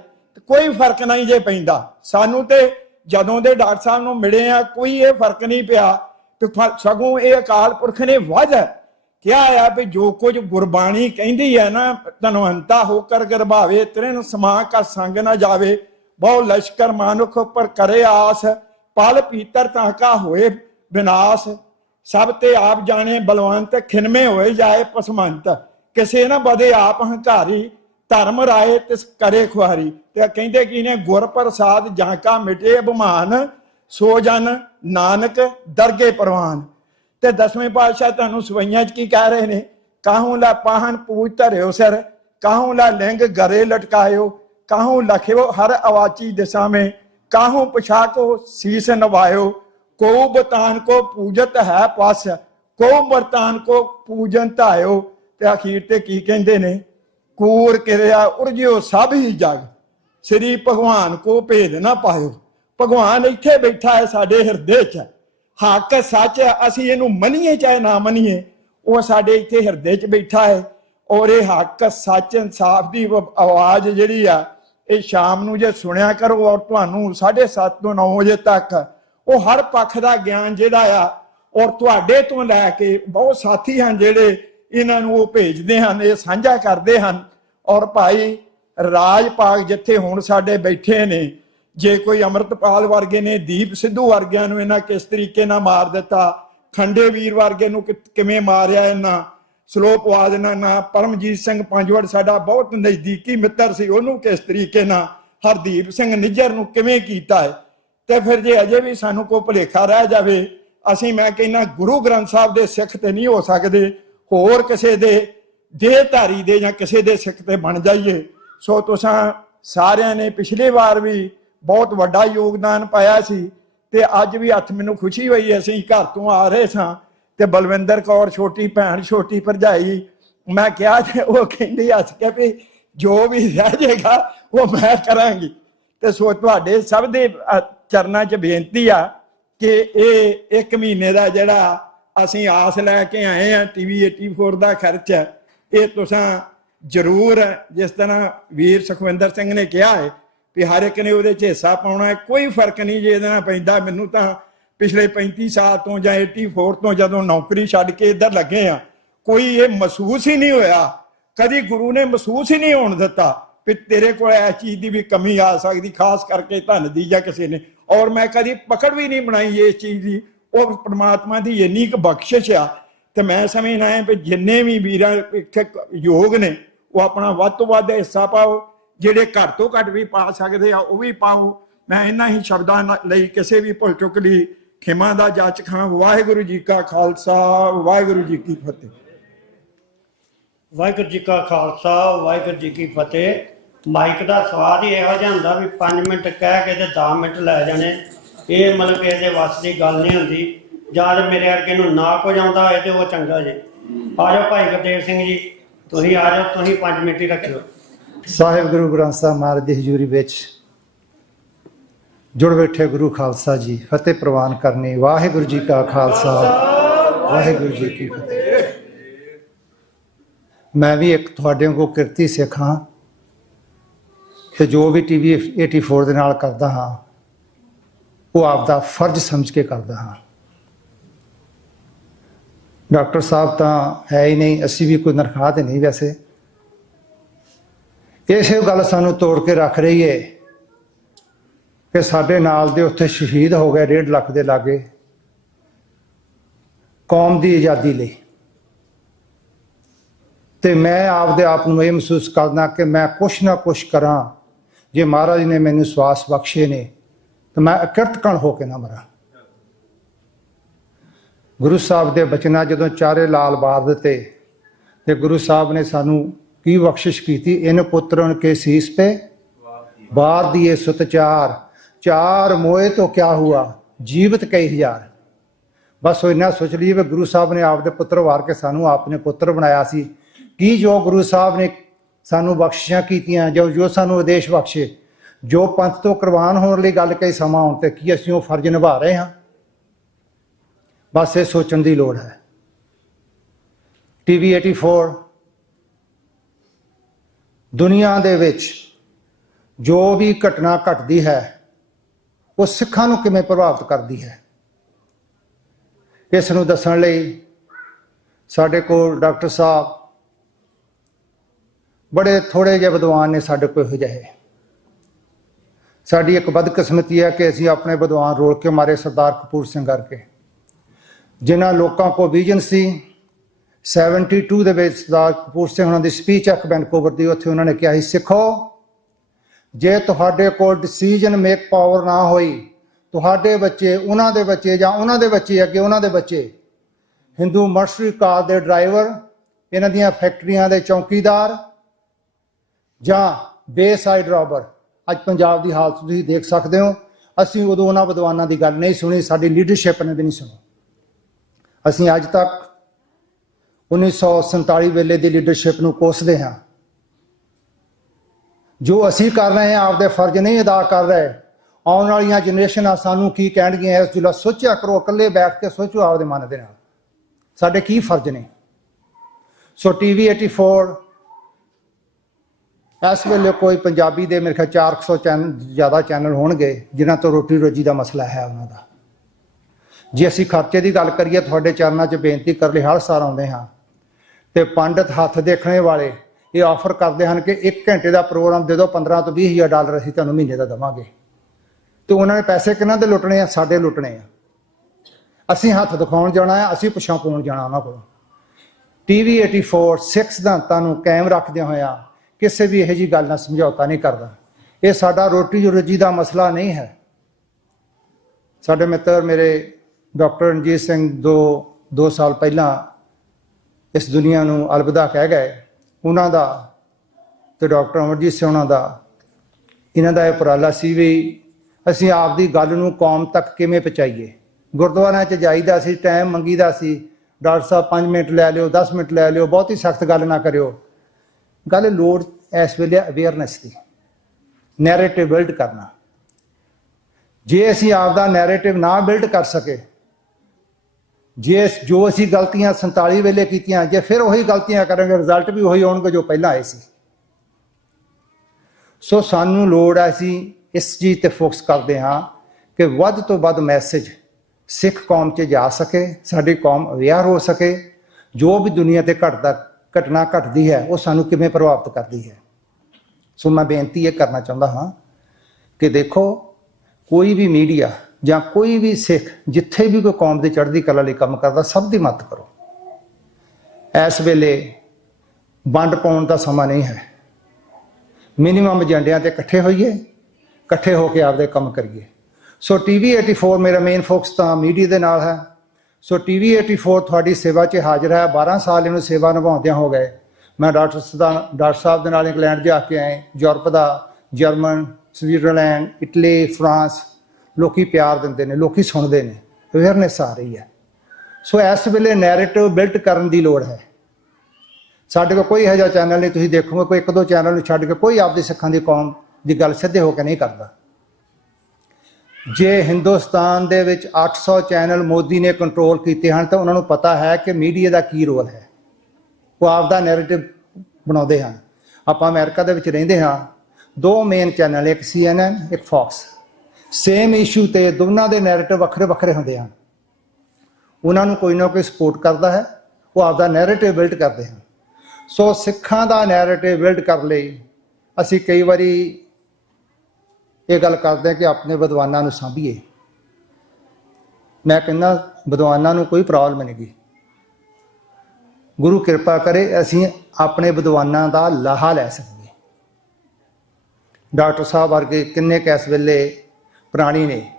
ਕੋਈ ਫਰਕ ਨਹੀਂ ਜੇ ਪੈਂਦਾ ਸਾਨੂੰ। ਤੇ ਜਦੋਂ ਦੇ ਡਾਕਟਰ ਸਾਹਿਬ ਨੂੰ ਮਿਲੇ ਆ ਕੋਈ ਇਹ ਫਰਕ ਨਹੀਂ ਪਿਆ, ਤੇ ਸਗੋਂ ਇਹ ਅਕਾਲ ਪੁਰਖ ਨੇ ਵਾਅਦਾ ਕਿਹਾ ਆ ਵੀ ਜੋ ਕੁਝ ਗੁਰਬਾਣੀ ਕਹਿੰਦੀ ਹੈ ਨਾ, ਧਨਵੰਤਾ ਹੋਕਰ ਗਰਭਾਵੇ ਤ੍ਰਿਣ ਸਮਾ ਕਾ ਸੰਗ ਨਾ ਜਾਵੇ, ਬਹੁ ਲਸ਼ਕਰ ਮਾਨੁਖ ਉੱਪਰ ਕਰੇ ਆਸ, ਪਲ ਪੀਤਰ ਤਾਂ ਕਾ ਹੋਏ ਵਿਨਾਸ਼, ਸਭ ਤੇ ਆਪ ਜਾਣੇ ਬਲਵੰਤ, ਖਿਨਮੇ ਹੋਏ ਜਾਏ ਪਸਮੰਤ, ਕਿਸੇ ਨਾ ਬਦੇ ਆਪ ਹੰਕਾਰੀ, ਧਰਮ ਰਾਏ ਤਿਸ ਕਰੇ ਖੁਆਰੀ। ਤੇ ਕਹਿੰਦੇ ਕੀ ਨੇ, ਗੁਰ ਪ੍ਰਸਾਦ ਜਾਂ ਕਾ ਮਿਟੇ ਅਭਿਮਾਨ, ਸੋ ਜਨ ਨਾਨਕ ਦਰਗੇ ਪ੍ਰਵਾਨ। ਤੇ 10ਵੇਂ ਪਾਤਸ਼ਾਹ ਤੁਹਾਨੂੰ ਸਵਈਆਂ 'ਚ ਕੀ ਕਹਿ ਰਹੇ ਨੇ, ਕਾਹੂ ਲਾ ਪਾਹਨ ਪੂਜ ਧਰਿਓ ਸਿਰ, ਕਾਹੂ ਲਾ ਲਿੰਗ ਗਰੇ ਲਟਕਾਇਓ, ਕਾਹੂ ਲਖਿਓ ਹਰ ਅਵਾਚੀ ਦਿਸ਼ਾ में, ਕਾਹੂ ਪੁਛਾਕੋ ਸੀਸ ਨਵਾਇਓ, ਕੋ ਬਤਾਨ ਕੋ ਪੂਜਤ ਹੈ ਪਸ, ਕੋ ਮਰਤਾਨ ਕੋ ਪੂਜਨ ਧਾਇਓ। ਤੇ ਅਖੀਰ ਤੇ ਕੀ ਕਹਿੰਦੇ ਨੇ, ਕੂਰ ਕਿਰਿਆ ਉਰਜਿਓ ਸਭ ਹੀ ਜਗ, ਸ੍ਰੀ ਭਗਵਾਨ ਕੋ ਭੇਦ ਨਾ ਪਾਇਓ। ਭਗਵਾਨ ਇੱਥੇ ਬੈਠਾ ਹੈ ਸਾਡੇ ਹਿਰਦੇ 'ਚ, ਹੱਕ ਸੱਚ ਅਸੀਂ ਇਹਨੂੰ ਮੰਨੀਏ ਚਾਹੇ ਨਾ ਮੰਨੀਏ, ਉਹ ਸਾਡੇ ਇੱਥੇ ਹਿਰਦੇ 'ਚ ਬੈਠਾ ਹੈ। ਔਰ ਇਹ ਹੱਕ ਸੱਚ ਇਨਸਾਫ ਦੀ ਆਵਾਜ਼ ਜਿਹੜੀ ਆ, ਇਹ ਸ਼ਾਮ ਨੂੰ ਜੇ ਸੁਣਿਆ ਕਰੋ, ਔਰ ਤੁਹਾਨੂੰ 7:30 ਤੋਂ 9 ਵਜੇ ਤੱਕ ਉਹ ਹਰ ਪੱਖ ਦਾ ਗਿਆਨ ਜਿਹੜਾ ਆ, ਔਰ ਤੁਹਾਡੇ ਤੋਂ ਲੈ ਕੇ ਬਹੁਤ ਸਾਥੀ ਹਨ ਜਿਹੜੇ ਇਹਨਾਂ ਨੂੰ ਉਹ ਭੇਜਦੇ ਹਨ, ਇਹ ਸਾਂਝਾ ਕਰਦੇ ਹਨ। ਔਰ ਭਾਈ ਰਾਜ ਭਾਗ ਜਿੱਥੇ ਹੁਣ ਸਾਡੇ ਬੈਠੇ ਨੇ, ਜੇ ਕੋਈ ਅੰਮ੍ਰਿਤਪਾਲ ਵਰਗੇ ਨੇ, ਦੀਪ ਸਿੱਧੂ ਵਰਗਿਆਂ ਨੂੰ ਇਹਨਾਂ ਕਿਸ ਤਰੀਕੇ ਨਾਲ ਮਾਰ ਦਿੱਤਾ, ਖੰਡੇ ਵੀਰ ਵਰਗੇ ਨੂੰ ਕਿਵੇਂ ਮਾਰਿਆ ਇਹਨਾਂ, ਸਲੋਪਵਾਦ ਨਾ ਪਰਮਜੀਤ ਸਿੰਘ ਪੰਜਵੜ ਸਾਡਾ ਬਹੁਤ ਨਜ਼ਦੀਕੀ ਮਿੱਤਰ ਸੀ, ਉਹਨੂੰ ਕਿਸ ਤਰੀਕੇ ਨਾਲ, ਹਰਦੀਪ ਸਿੰਘ ਨਿੱਜਰ ਨੂੰ ਕਿਵੇਂ ਕੀਤਾ ਹੈ। ਤੇ ਫਿਰ ਜੇ ਅਜੇ ਵੀ ਸਾਨੂੰ ਕੋਈ ਭੁਲੇਖਾ ਰਹਿ ਜਾਵੇ, ਅਸੀਂ ਮੈਂ ਕਹਿੰਦਾ ਗੁਰੂ ਗ੍ਰੰਥ ਸਾਹਿਬ ਦੇ ਸਿੱਖ ਤੇ ਨਹੀਂ ਹੋ ਸਕਦੇ, ਹੋਰ ਕਿਸੇ ਦੇ ਦੇਹਧਾਰੀ ਦੇ ਜਾਂ ਕਿਸੇ ਦੇ ਸਿੱਖ ਤੇ ਬਣ ਜਾਈਏ। ਸੋ ਤੁਸਾਂ ਸਾਰਿਆਂ ਨੇ ਪਿਛਲੀ ਵਾਰ ਵੀ ਬਹੁਤ ਵੱਡਾ ਯੋਗਦਾਨ ਪਾਇਆ ਸੀ, ਤੇ ਅੱਜ ਵੀ ਹੱਥ ਮੈਨੂੰ ਖੁਸ਼ੀ ਹੋਈ, ਅਸੀਂ ਘਰ ਤੋਂ ਆ ਰਹੇ ਸਾਂ ਤੇ ਬਲਵਿੰਦਰ ਕੌਰ ਛੋਟੀ ਭੈਣ, ਛੋਟੀ ਭਰਜਾਈ, ਮੈਂ ਕਿਹਾ ਤੇ ਉਹ ਕਹਿੰਦੀ ਹੱਸ ਕੇ ਵੀ ਜੋ ਵੀ ਰਹਿ ਜਾਏਗਾ ਉਹ ਮੈਂ ਕਰਾਂਗੀ। ਤੇ ਸੋ ਤੁਹਾਡੇ ਸਭ ਦੇ ਚਰਨਾਂ 'ਚ ਬੇਨਤੀ ਆ ਕਿ ਇਹ 1 ਮਹੀਨੇ ਦਾ ਜਿਹੜਾ ਅਸੀਂ ਆਸ ਲੈ ਕੇ ਆਏ ਆ TV 84 ਦਾ ਖਰਚ, ਇਹ ਤੁਸਾਂ ਜ਼ਰੂਰ, ਜਿਸ ਤਰ੍ਹਾਂ ਵੀਰ ਸੁਖਵਿੰਦਰ ਸਿੰਘ ਨੇ ਕਿਹਾ ਹੈ ਵੀ ਹਰ ਇੱਕ ਨੇ ਉਹਦੇ 'ਚ ਹਿੱਸਾ ਪਾਉਣਾ ਹੈ, ਕੋਈ ਫਰਕ ਨਹੀਂ ਜੇ ਇਹਦੇ ਨਾਲ ਪੈਂਦਾ। ਮੈਨੂੰ ਤਾਂ ਪਿਛਲੇ 35 ਸਾਲ ਤੋਂ ਜਾਂ 84 ਤੋਂ ਜਦੋਂ ਨੌਕਰੀ ਛੱਡ ਕੇ ਇੱਧਰ ਲੱਗੇ ਆ, ਕੋਈ ਇਹ ਮਹਿਸੂਸ ਹੀ ਨਹੀਂ ਹੋਇਆ, ਕਦੀ ਗੁਰੂ ਨੇ ਮਹਿਸੂਸ ਹੀ ਨਹੀਂ ਹੋਣ ਦਿੱਤਾ ਵੀ ਤੇਰੇ ਕੋਲ ਇਸ ਚੀਜ਼ ਦੀ ਵੀ ਕਮੀ ਆ ਸਕਦੀ, ਖਾਸ ਕਰਕੇ ਧਨ ਦੀ ਜਾਂ ਕਿਸੇ ਨੇ। ਔਰ ਮੈਂ ਕਦੀ ਪਕੜ ਵੀ ਨਹੀਂ ਬਣਾਈ ਇਸ ਚੀਜ਼ ਦੀ, ਉਹ ਪ੍ਰਮਾਤਮਾ ਦੀ ਇੰਨੀ ਕੁ ਬਖਸ਼ਿਸ਼ ਆ ਤੇ ਮੈਂ ਸਮਝਦਾ ਹਾਂ ਵੀ ਜਿੰਨੇ ਵੀ ਵੀਰਾਂ ਇੱਥੇ ਯੋਗ ਨੇ ਉਹ ਆਪਣਾ ਵੱਧ ਤੋਂ ਵੱਧ ਹਿੱਸਾ ਪਾਓ, ਜਿਹੜੇ ਘੱਟ ਤੋਂ ਘੱਟ ਵੀ ਪਾ ਸਕਦੇ ਆ ਉਹ ਵੀ ਪਾਓ। ਮੈਂ ਇਹਨਾਂ ਹੀ ਸ਼ਬਦਾਂ ਲਈ ਕਿਸੇ ਵੀ ਭੁੱਲ ਚੁੱਕ ਲਈ ਖਿਮਾ ਦਾ ਜਾਚਕ ਹਾਂ। ਵਾਹਿਗੁਰੂ ਜੀ ਕਾ ਖਾਲਸਾ, ਵਾਹਿਗੁਰੂ ਜੀ ਕੀ ਫਤਿਹ। ਵਾਹਿਗੁਰੂ ਜੀ ਕਾ ਖਾਲਸਾ, ਵਾਹਿਗੁਰੂ ਜੀ ਕੀ ਫਤਿਹ। ਮਾਈਕ ਦਾ ਸਵਾਦ ਹੀ ਇਹੋ ਜਿਹਾ ਹੁੰਦਾ ਵੀ 5 ਮਿੰਟ ਕਹਿ ਕੇ ਤੇ 10 ਮਿੰਟ ਲੈ ਜਾਣੇ, ਇਹ ਮਤਲਬ ਕਿ ਇਹਦੇ ਵੱਸ ਦੀ ਗੱਲ ਨਹੀਂ ਹੁੰਦੀ। ਜਦ ਮੇਰੇ ਅੱਗੇ ਨੂੰ ਨਾ ਕੁਝ ਆਉਂਦਾ ਹੋਏ ਤੇ ਉਹ ਚੰਗਾ ਜੇ। ਆ ਜਾਓ ਭਾਈ ਗੁਰਦੇਵ ਸਿੰਘ ਜੀ, ਤੁਸੀਂ ਆ ਜਾਓ, ਤੁਸੀਂ 5 ਮਿੰਟ ਹੀ ਰੱਖਿਓ। ਸਾਹਿਬ ਗੁਰੂ ਗ੍ਰੰਥ ਸਾਹਿਬ ਮਹਾਰਾਜ ਦੀ ਹਜ਼ੂਰੀ ਵਿੱਚ ਜੁੜ ਬੈਠੇ ਗੁਰੂ ਖਾਲਸਾ ਜੀ, ਫਤਿਹ ਪ੍ਰਵਾਨ ਕਰਨੀ। ਵਾਹਿਗੁਰੂ ਜੀ ਕਾ ਖਾਲਸਾ, ਵਾਹਿਗੁਰੂ ਜੀ ਕੀ ਫਤਿਹ। ਮੈਂ ਵੀ ਇੱਕ ਤੁਹਾਡੇ ਵਾਂਗੂ ਕਿਰਤੀ ਸਿੱਖ ਹਾਂ ਤੇ ਜੋ ਵੀ TV 84 ਦੇ ਨਾਲ ਕਰਦਾ ਹਾਂ ਉਹ ਆਪਦਾ ਫਰਜ਼ ਸਮਝ ਕੇ ਕਰਦਾ ਹਾਂ। ਡਾਕਟਰ ਸਾਹਿਬ ਤਾਂ ਹੈ ਹੀ ਨਹੀਂ, ਅਸੀਂ ਵੀ ਕੋਈ ਤਨਖਾਹ ਤੇ ਨਹੀਂ। ਵੈਸੇ ਇਸੇ ਗੱਲ ਸਾਨੂੰ ਤੋੜ ਕੇ ਰੱਖ ਰਹੀ ਹੈ ਕਿ ਸਾਡੇ ਨਾਲ ਦੇ ਉੱਥੇ ਸ਼ਹੀਦ ਹੋ ਗਏ 1.5 ਲੱਖ ਦੇ ਲਾਗੇ ਕੌਮ ਦੀ ਆਜ਼ਾਦੀ ਲਈ। ਤੇ ਮੈਂ ਆਪਦੇ ਆਪ ਨੂੰ ਇਹ ਮਹਿਸੂਸ ਕਰਦਾ ਕਿ ਮੈਂ ਕੁਛ ਨਾ ਕੁਛ ਕਰਾਂ। ਜੇ ਮਹਾਰਾਜ ਨੇ ਮੈਨੂੰ ਸਵਾਸ ਬਖਸ਼ੇ ਨੇ ਤਾਂ ਮੈਂ ਅਕਿਰਤਕਣ ਹੋ ਕੇ ਨਾ ਮਰਾਂ। ਗੁਰੂ ਸਾਹਿਬ ਦੇ ਬਚਨਾਂ ਜਦੋਂ ਚਾਰੇ ਲਾਲ ਬਾਰ ਦਿੱਤੇ ਤੇ ਗੁਰੂ ਸਾਹਿਬ ਨੇ ਸਾਨੂੰ ਕੀ ਬਖਸ਼ਿਸ਼ ਕੀਤੀ, ਇਨ ਪੁੱਤਰਨ ਕੇ ਸੀਸ पे बार दिए सुत चार मोए तो क्या हुआ जीवित कई हजार। बस वो इन्ना सोच लीजिए भी गुरु साहब ने आपदे पुत्र वार के सानू आपने पुत्र बनाया सी। की जो गुरु साहब ने सानू बख्शिशां कीतियां, जो सानू आदेश बख्शे, जो पंथ तो कुर्बान होने लई गल कई समा आउण ते की असीं वो फर्ज निभा रहे हां। बस ये सोचण दी लोड़ है। TV 84 दुनिया दे विच जो भी घटना घटती है वो सिखां नूं किवें प्रभावित करती है, इस नूं दस्सण लई साडे कोल डॉक्टर साहब बड़े थोड़े जिहे विद्वान ने साडे कोल इहो जिहे। साडी एक बदकिस्मती है कि असीं अपने विद्वान रोल के मारे सरदार कपूर सिंह करके, जिन्हां लोकां को विजन सी 72 ਦੇ ਵਿੱਚ ਸਰਦਾਰ ਕਪੂਰ ਸਿੰਘ ਉਹਨਾਂ ਦੀ ਸਪੀਚ ਇੱਕ ਵੈਨਕੂਵਰ ਦੀ, ਉੱਥੇ ਉਹਨਾਂ ਨੇ ਕਿਹਾ ਸੀ, ਸਿੱਖੋ ਜੇ ਤੁਹਾਡੇ ਕੋਲ ਡਿਸੀਜਨ ਮੇਕ ਪਾਵਰ ਨਾ ਹੋਈ, ਤੁਹਾਡੇ ਬੱਚੇ, ਉਹਨਾਂ ਦੇ ਬੱਚੇ ਜਾਂ ਉਹਨਾਂ ਦੇ ਬੱਚੇ ਅੱਗੇ ਉਹਨਾਂ ਦੇ ਬੱਚੇ ਹਿੰਦੂ ਮਰਸਰੀ ਕਾਰ ਦੇ ਡਰਾਈਵਰ, ਇਹਨਾਂ ਦੀਆਂ ਫੈਕਟਰੀਆਂ ਦੇ ਚੌਕੀਦਾਰ ਜਾਂ ਬੇਸਾਈਡ ਰੋਬਰ। ਅੱਜ ਪੰਜਾਬ ਦੀ ਹਾਲਤ ਤੁਸੀਂ ਦੇਖ ਸਕਦੇ ਹੋ। ਅਸੀਂ ਉਦੋਂ ਉਹਨਾਂ ਵਿਦਵਾਨਾਂ ਦੀ ਗੱਲ ਨਹੀਂ ਸੁਣੀ, ਸਾਡੀ ਲੀਡਰਸ਼ਿਪ ਨੇ ਵੀ ਨਹੀਂ ਸੁਣੀ। ਅਸੀਂ ਅੱਜ ਤੱਕ 1947 ਵੇਲੇ ਦੀ ਲੀਡਰਸ਼ਿਪ ਨੂੰ ਕੋਸਦੇ ਹਾਂ। ਜੋ ਅਸੀਂ ਕਰ ਰਹੇ ਹਾਂ ਆਪਦੇ ਫਰਜ਼ ਨਹੀਂ ਅਦਾ ਕਰ ਰਹੇ। ਆਉਣ ਵਾਲੀਆਂ ਜਨਰੇਸ਼ਨਾਂ ਸਾਨੂੰ ਕੀ ਕਹਿਣਗੀਆਂ, ਇਸ ਜੁਲਾ ਸੋਚਿਆ ਕਰੋ, ਇਕੱਲੇ ਬੈਠ ਕੇ ਸੋਚੋ ਆਪਦੇ ਮਨ ਦੇ ਨਾਲ ਸਾਡੇ ਕੀ ਫਰਜ਼ ਨੇ। ਸੋ TV 84 ਇਸ ਵੇਲੇ ਕੋਈ ਪੰਜਾਬੀ ਦੇ ਮੇਰੇ ਖਿਆਲ 400 ਜ਼ਿਆਦਾ ਚੈਨਲ ਹੋਣਗੇ ਜਿਨ੍ਹਾਂ ਤੋਂ ਰੋਟੀ ਰੋਜੀ ਦਾ ਮਸਲਾ ਹੈ ਉਹਨਾਂ ਦਾ। ਜੇ ਅਸੀਂ ਖਰਚੇ ਦੀ ਗੱਲ ਕਰੀਏ, ਤੁਹਾਡੇ ਚਰਨਾਂ 'ਚ ਬੇਨਤੀ ਕਰ ਲਈ ਹਰ ਸਾਲ ਆਉਂਦੇ ਹਾਂ ਤੇ ਪੰਡਤ ਹੱਥ ਦੇਖਣੇ ਵਾਲੇ ਇਹ ਆਫਰ ਕਰਦੇ ਹਨ ਕਿ 1 ਘੰਟੇ ਦਾ ਪ੍ਰੋਗਰਾਮ ਦੇ ਦਿਓ, 15 ਤੋਂ 20 ਹਜ਼ਾਰ ਡਾਲਰ ਅਸੀਂ ਤੁਹਾਨੂੰ ਮਹੀਨੇ ਦਾ ਦੇਵਾਂਗੇ। ਤੇ ਉਹਨਾਂ ਨੇ ਪੈਸੇ ਕਿਹਨਾਂ ਦੇ ਲੁੱਟਣੇ ਆ? ਸਾਡੇ ਲੁੱਟਣੇ ਆ। ਅਸੀਂ ਹੱਥ ਦਿਖਾਉਣ ਜਾਣਾ ਹੈ, ਅਸੀਂ ਪੁੱਛਾਂ ਪਾਉਣ ਜਾਣਾ ਉਹਨਾਂ ਕੋਲ। TV 84 ਸਿੱਖ ਸਿਧਾਂਤਾਂ ਨੂੰ ਕਾਇਮ ਰੱਖਦਿਆਂ ਹੋਇਆ ਕਿਸੇ ਵੀ ਇਹੋ ਜਿਹੀ ਗੱਲ ਨਾਲ ਸਮਝੌਤਾ ਨਹੀਂ ਕਰਦਾ। ਇਹ ਸਾਡਾ ਰੋਟੀ ਰੋਜੀ ਦਾ ਮਸਲਾ ਨਹੀਂ ਹੈ। ਸਾਡੇ ਮਿੱਤਰ ਮੇਰੇ ਡਾਕਟਰ ਰਣਜੀਤ ਸਿੰਘ 2 ਸਾਲ ਪਹਿਲਾਂ ਇਸ ਦੁਨੀਆ ਨੂੰ ਅਲਵਿਦਾ ਕਹਿ ਗਏ। ਉਹਨਾਂ ਦਾ ਤੇ ਡਾਕਟਰ ਅਮਰਜੀਤ ਸਿੰਘ ਉਹਨਾਂ ਦਾ, ਇਹਨਾਂ ਦਾ ਇਹ ਉਪਰਾਲਾ ਸੀ ਵੀ ਅਸੀਂ ਆਪਦੀ ਗੱਲ ਨੂੰ ਕੌਮ ਤੱਕ ਕਿਵੇਂ ਪਹੁੰਚਾਈਏ। ਗੁਰਦੁਆਰਿਆਂ 'ਚ ਜਾਈਦਾ ਸੀ, ਟਾਈਮ ਮੰਗੀਦਾ ਸੀ, ਡਾਕਟਰ ਸਾਹਿਬ 5 ਮਿੰਟ ਲੈ ਲਿਓ, 10 ਮਿੰਟ ਲੈ ਲਿਓ, ਬਹੁਤੀ ਸਖਤ ਗੱਲ ਨਾ ਕਰਿਓ। ਗੱਲ ਲੋੜ ਇਸ ਵੇਲੇ ਅਵੇਅਰਨੈਸ ਦੀ, ਨੈਰੇਟਿਵ ਬਿਲਡ ਕਰਨਾ। ਜੇ ਅਸੀਂ ਆਪਦਾ ਨੈਰੇਟਿਵ ਨਾ ਬਿਲਡ ਕਰ ਸਕੇ, ਜੇ ਜੋ ਅਸੀਂ ਗਲਤੀਆਂ 47 ਵੇਲੇ ਕੀਤੀਆਂ, ਜੇ ਫਿਰ ਉਹੀ ਗਲਤੀਆਂ ਕਰਾਂਗੇ, ਰਿਜ਼ਲਟ ਵੀ ਉਹੀ ਆਉਣਗੇ ਜੋ ਪਹਿਲਾਂ ਆਏ ਸੀ। ਸੋ ਸਾਨੂੰ ਲੋੜ ਹੈ, ਅਸੀਂ ਇਸ ਚੀਜ਼ ਤੇ ਫੋਕਸ ਕਰਦੇ ਹਾਂ ਕਿ ਵੱਧ ਤੋਂ ਵੱਧ ਮੈਸੇਜ ਸਿੱਖ ਕੌਮ 'ਚ ਜਾ ਸਕੇ, ਸਾਡੀ ਕੌਮ ਅਵੇਅਰ ਹੋ ਸਕੇ। ਜੋ ਵੀ ਦੁਨੀਆ ਤੇ ਘਟਨਾ ਘਟਦੀ ਹੈ ਉਹ ਸਾਨੂੰ ਕਿਵੇਂ ਪ੍ਰਭਾਵਿਤ ਕਰਦੀ ਹੈ। ਸੋ ਮੈਂ ਬੇਨਤੀ ਇਹ ਕਰਨਾ ਚਾਹੁੰਦਾ ਹਾਂ ਕਿ ਦੇਖੋ, ਕੋਈ ਵੀ ਮੀਡੀਆ ਜਾਂ ਕੋਈ ਵੀ ਸਿੱਖ ਜਿੱਥੇ ਵੀ ਕੋਈ ਕੌਮ ਦੀ ਚੜ੍ਹਦੀ ਕਲਾ ਲਈ ਕੰਮ ਕਰਦਾ, ਸਭ ਦੀ ਮਦਦ ਕਰੋ। ਇਸ ਵੇਲੇ ਵੰਡ ਪਾਉਣ ਦਾ ਸਮਾਂ ਨਹੀਂ ਹੈ। ਮਿਨੀਮਮ ਏਜੰਡਿਆਂ ਤੇ ਇਕੱਠੇ ਹੋਈਏ, ਇਕੱਠੇ ਹੋ ਕੇ ਆਪਦੇ ਕੰਮ ਕਰੀਏ। ਸੋ TV 84 ਮੇਰਾ ਮੇਨ ਫੋਕਸ ਤਾਂ ਮੀਡੀਆ ਦੇ ਨਾਲ ਹੈ। ਸੋ TV 84 ਤੁਹਾਡੀ ਸੇਵਾ 'ਚ ਹਾਜ਼ਰ ਹੈ। 12 ਸਾਲ ਇਹਨੂੰ ਸੇਵਾ ਨਿਭਾਉਂਦਿਆਂ ਹੋ ਗਏ। ਮੈਂ ਡਾਕਟਰ ਸਾਹਿਬ ਦੇ ਨਾਲ ਇੰਗਲੈਂਡ ਜਾ ਕੇ ਆਏ, ਯੂਰਪ ਦਾ, ਜਰਮਨ, ਸਵਿਟਜ਼ਰਲੈਂਡ, ਇਟਲੀ, ਫਰਾਂਸ। ਲੋਕੀ ਪਿਆਰ ਦਿੰਦੇ ਨੇ, ਲੋਕੀ ਸੁਣਦੇ ਨੇ, ਅਵੇਅਰਨੈਸ ਆ ਰਹੀ ਹੈ। ਸੋ ਇਸ ਵੇਲੇ ਨੈਰੇਟਿਵ ਬਿਲਡ ਕਰਨ ਦੀ ਲੋੜ ਹੈ। ਸਾਡੇ ਕੋਲ ਕੋਈ ਇਹੋ ਜਿਹਾ ਚੈਨਲ ਨਹੀਂ, ਤੁਸੀਂ ਦੇਖੋਗੇ ਕੋਈ 1-2 ਚੈਨਲ ਨੂੰ ਛੱਡ ਕੇ ਕੋਈ ਆਪਦੀ ਸਿੱਖਾਂ ਦੀ ਕੌਮ ਦੀ ਗੱਲ ਸਿੱਧੇ ਹੋ ਕੇ ਨਹੀਂ ਕਰਦਾ। ਜੇ ਹਿੰਦੁਸਤਾਨ ਦੇ ਵਿੱਚ 800 ਚੈਨਲ ਮੋਦੀ ਨੇ ਕੰਟਰੋਲ ਕੀਤੇ ਹਨ ਤਾਂ ਉਹਨਾਂ ਨੂੰ ਪਤਾ ਹੈ ਕਿ ਮੀਡੀਆ ਦਾ ਕੀ ਰੋਲ ਹੈ। ਉਹ ਆਪਦਾ ਨੈਰੇਟਿਵ ਬਣਾਉਂਦੇ ਹਨ। ਆਪਾਂ ਅਮਰੀਕਾ ਦੇ ਵਿੱਚ ਰਹਿੰਦੇ ਹਾਂ, 2 ਮੇਨ ਚੈਨਲ, ਇੱਕ CNN, ਇੱਕ ਫੌਕਸ। ਸੇਮ ਇਸ਼ੂ ਤੇ ਦੋਨਾਂ ਦੇ ਨੈਰੇਟਿਵ ਵੱਖਰੇ ਵੱਖਰੇ ਹੁੰਦੇ ਹਨ। ਉਹਨਾਂ ਨੂੰ ਕੋਈ ਨਾ ਕੋਈ ਸਪੋਰਟ ਕਰਦਾ ਹੈ, ਉਹ ਆਪਦਾ ਨੈਰੇਟਿਵ ਬਿਲਡ ਕਰਦੇ ਹਨ। ਸੋ ਸਿੱਖਾਂ ਦਾ ਨੈਰੇਟਿਵ ਬਿਲਡ ਕਰਨ ਲਈ ਅਸੀਂ ਕਈ ਵਾਰੀ ਇਹ ਗੱਲ ਕਰਦੇ ਹਾਂ ਕਿ ਆਪਣੇ ਵਿਦਵਾਨਾਂ ਨੂੰ ਸਾਂਭੀਏ। ਮੈਂ ਕਹਿੰਦਾ ਵਿਦਵਾਨਾਂ ਨੂੰ ਕੋਈ ਪ੍ਰੋਬਲਮ ਨਹੀਂ ਗੀ। ਗੁਰੂ ਕਿਰਪਾ ਕਰੇ ਅਸੀਂ ਆਪਣੇ ਵਿਦਵਾਨਾਂ ਦਾ ਲਾਹਾ ਲੈ ਸਕੀਏ। ਡਾਕਟਰ ਸਾਹਿਬ ਵਰਗੇ ਕਿੰਨੇ ਕੁ ਇਸ ਵੇਲੇ ਪ੍ਰਾਣੀ ਨੇ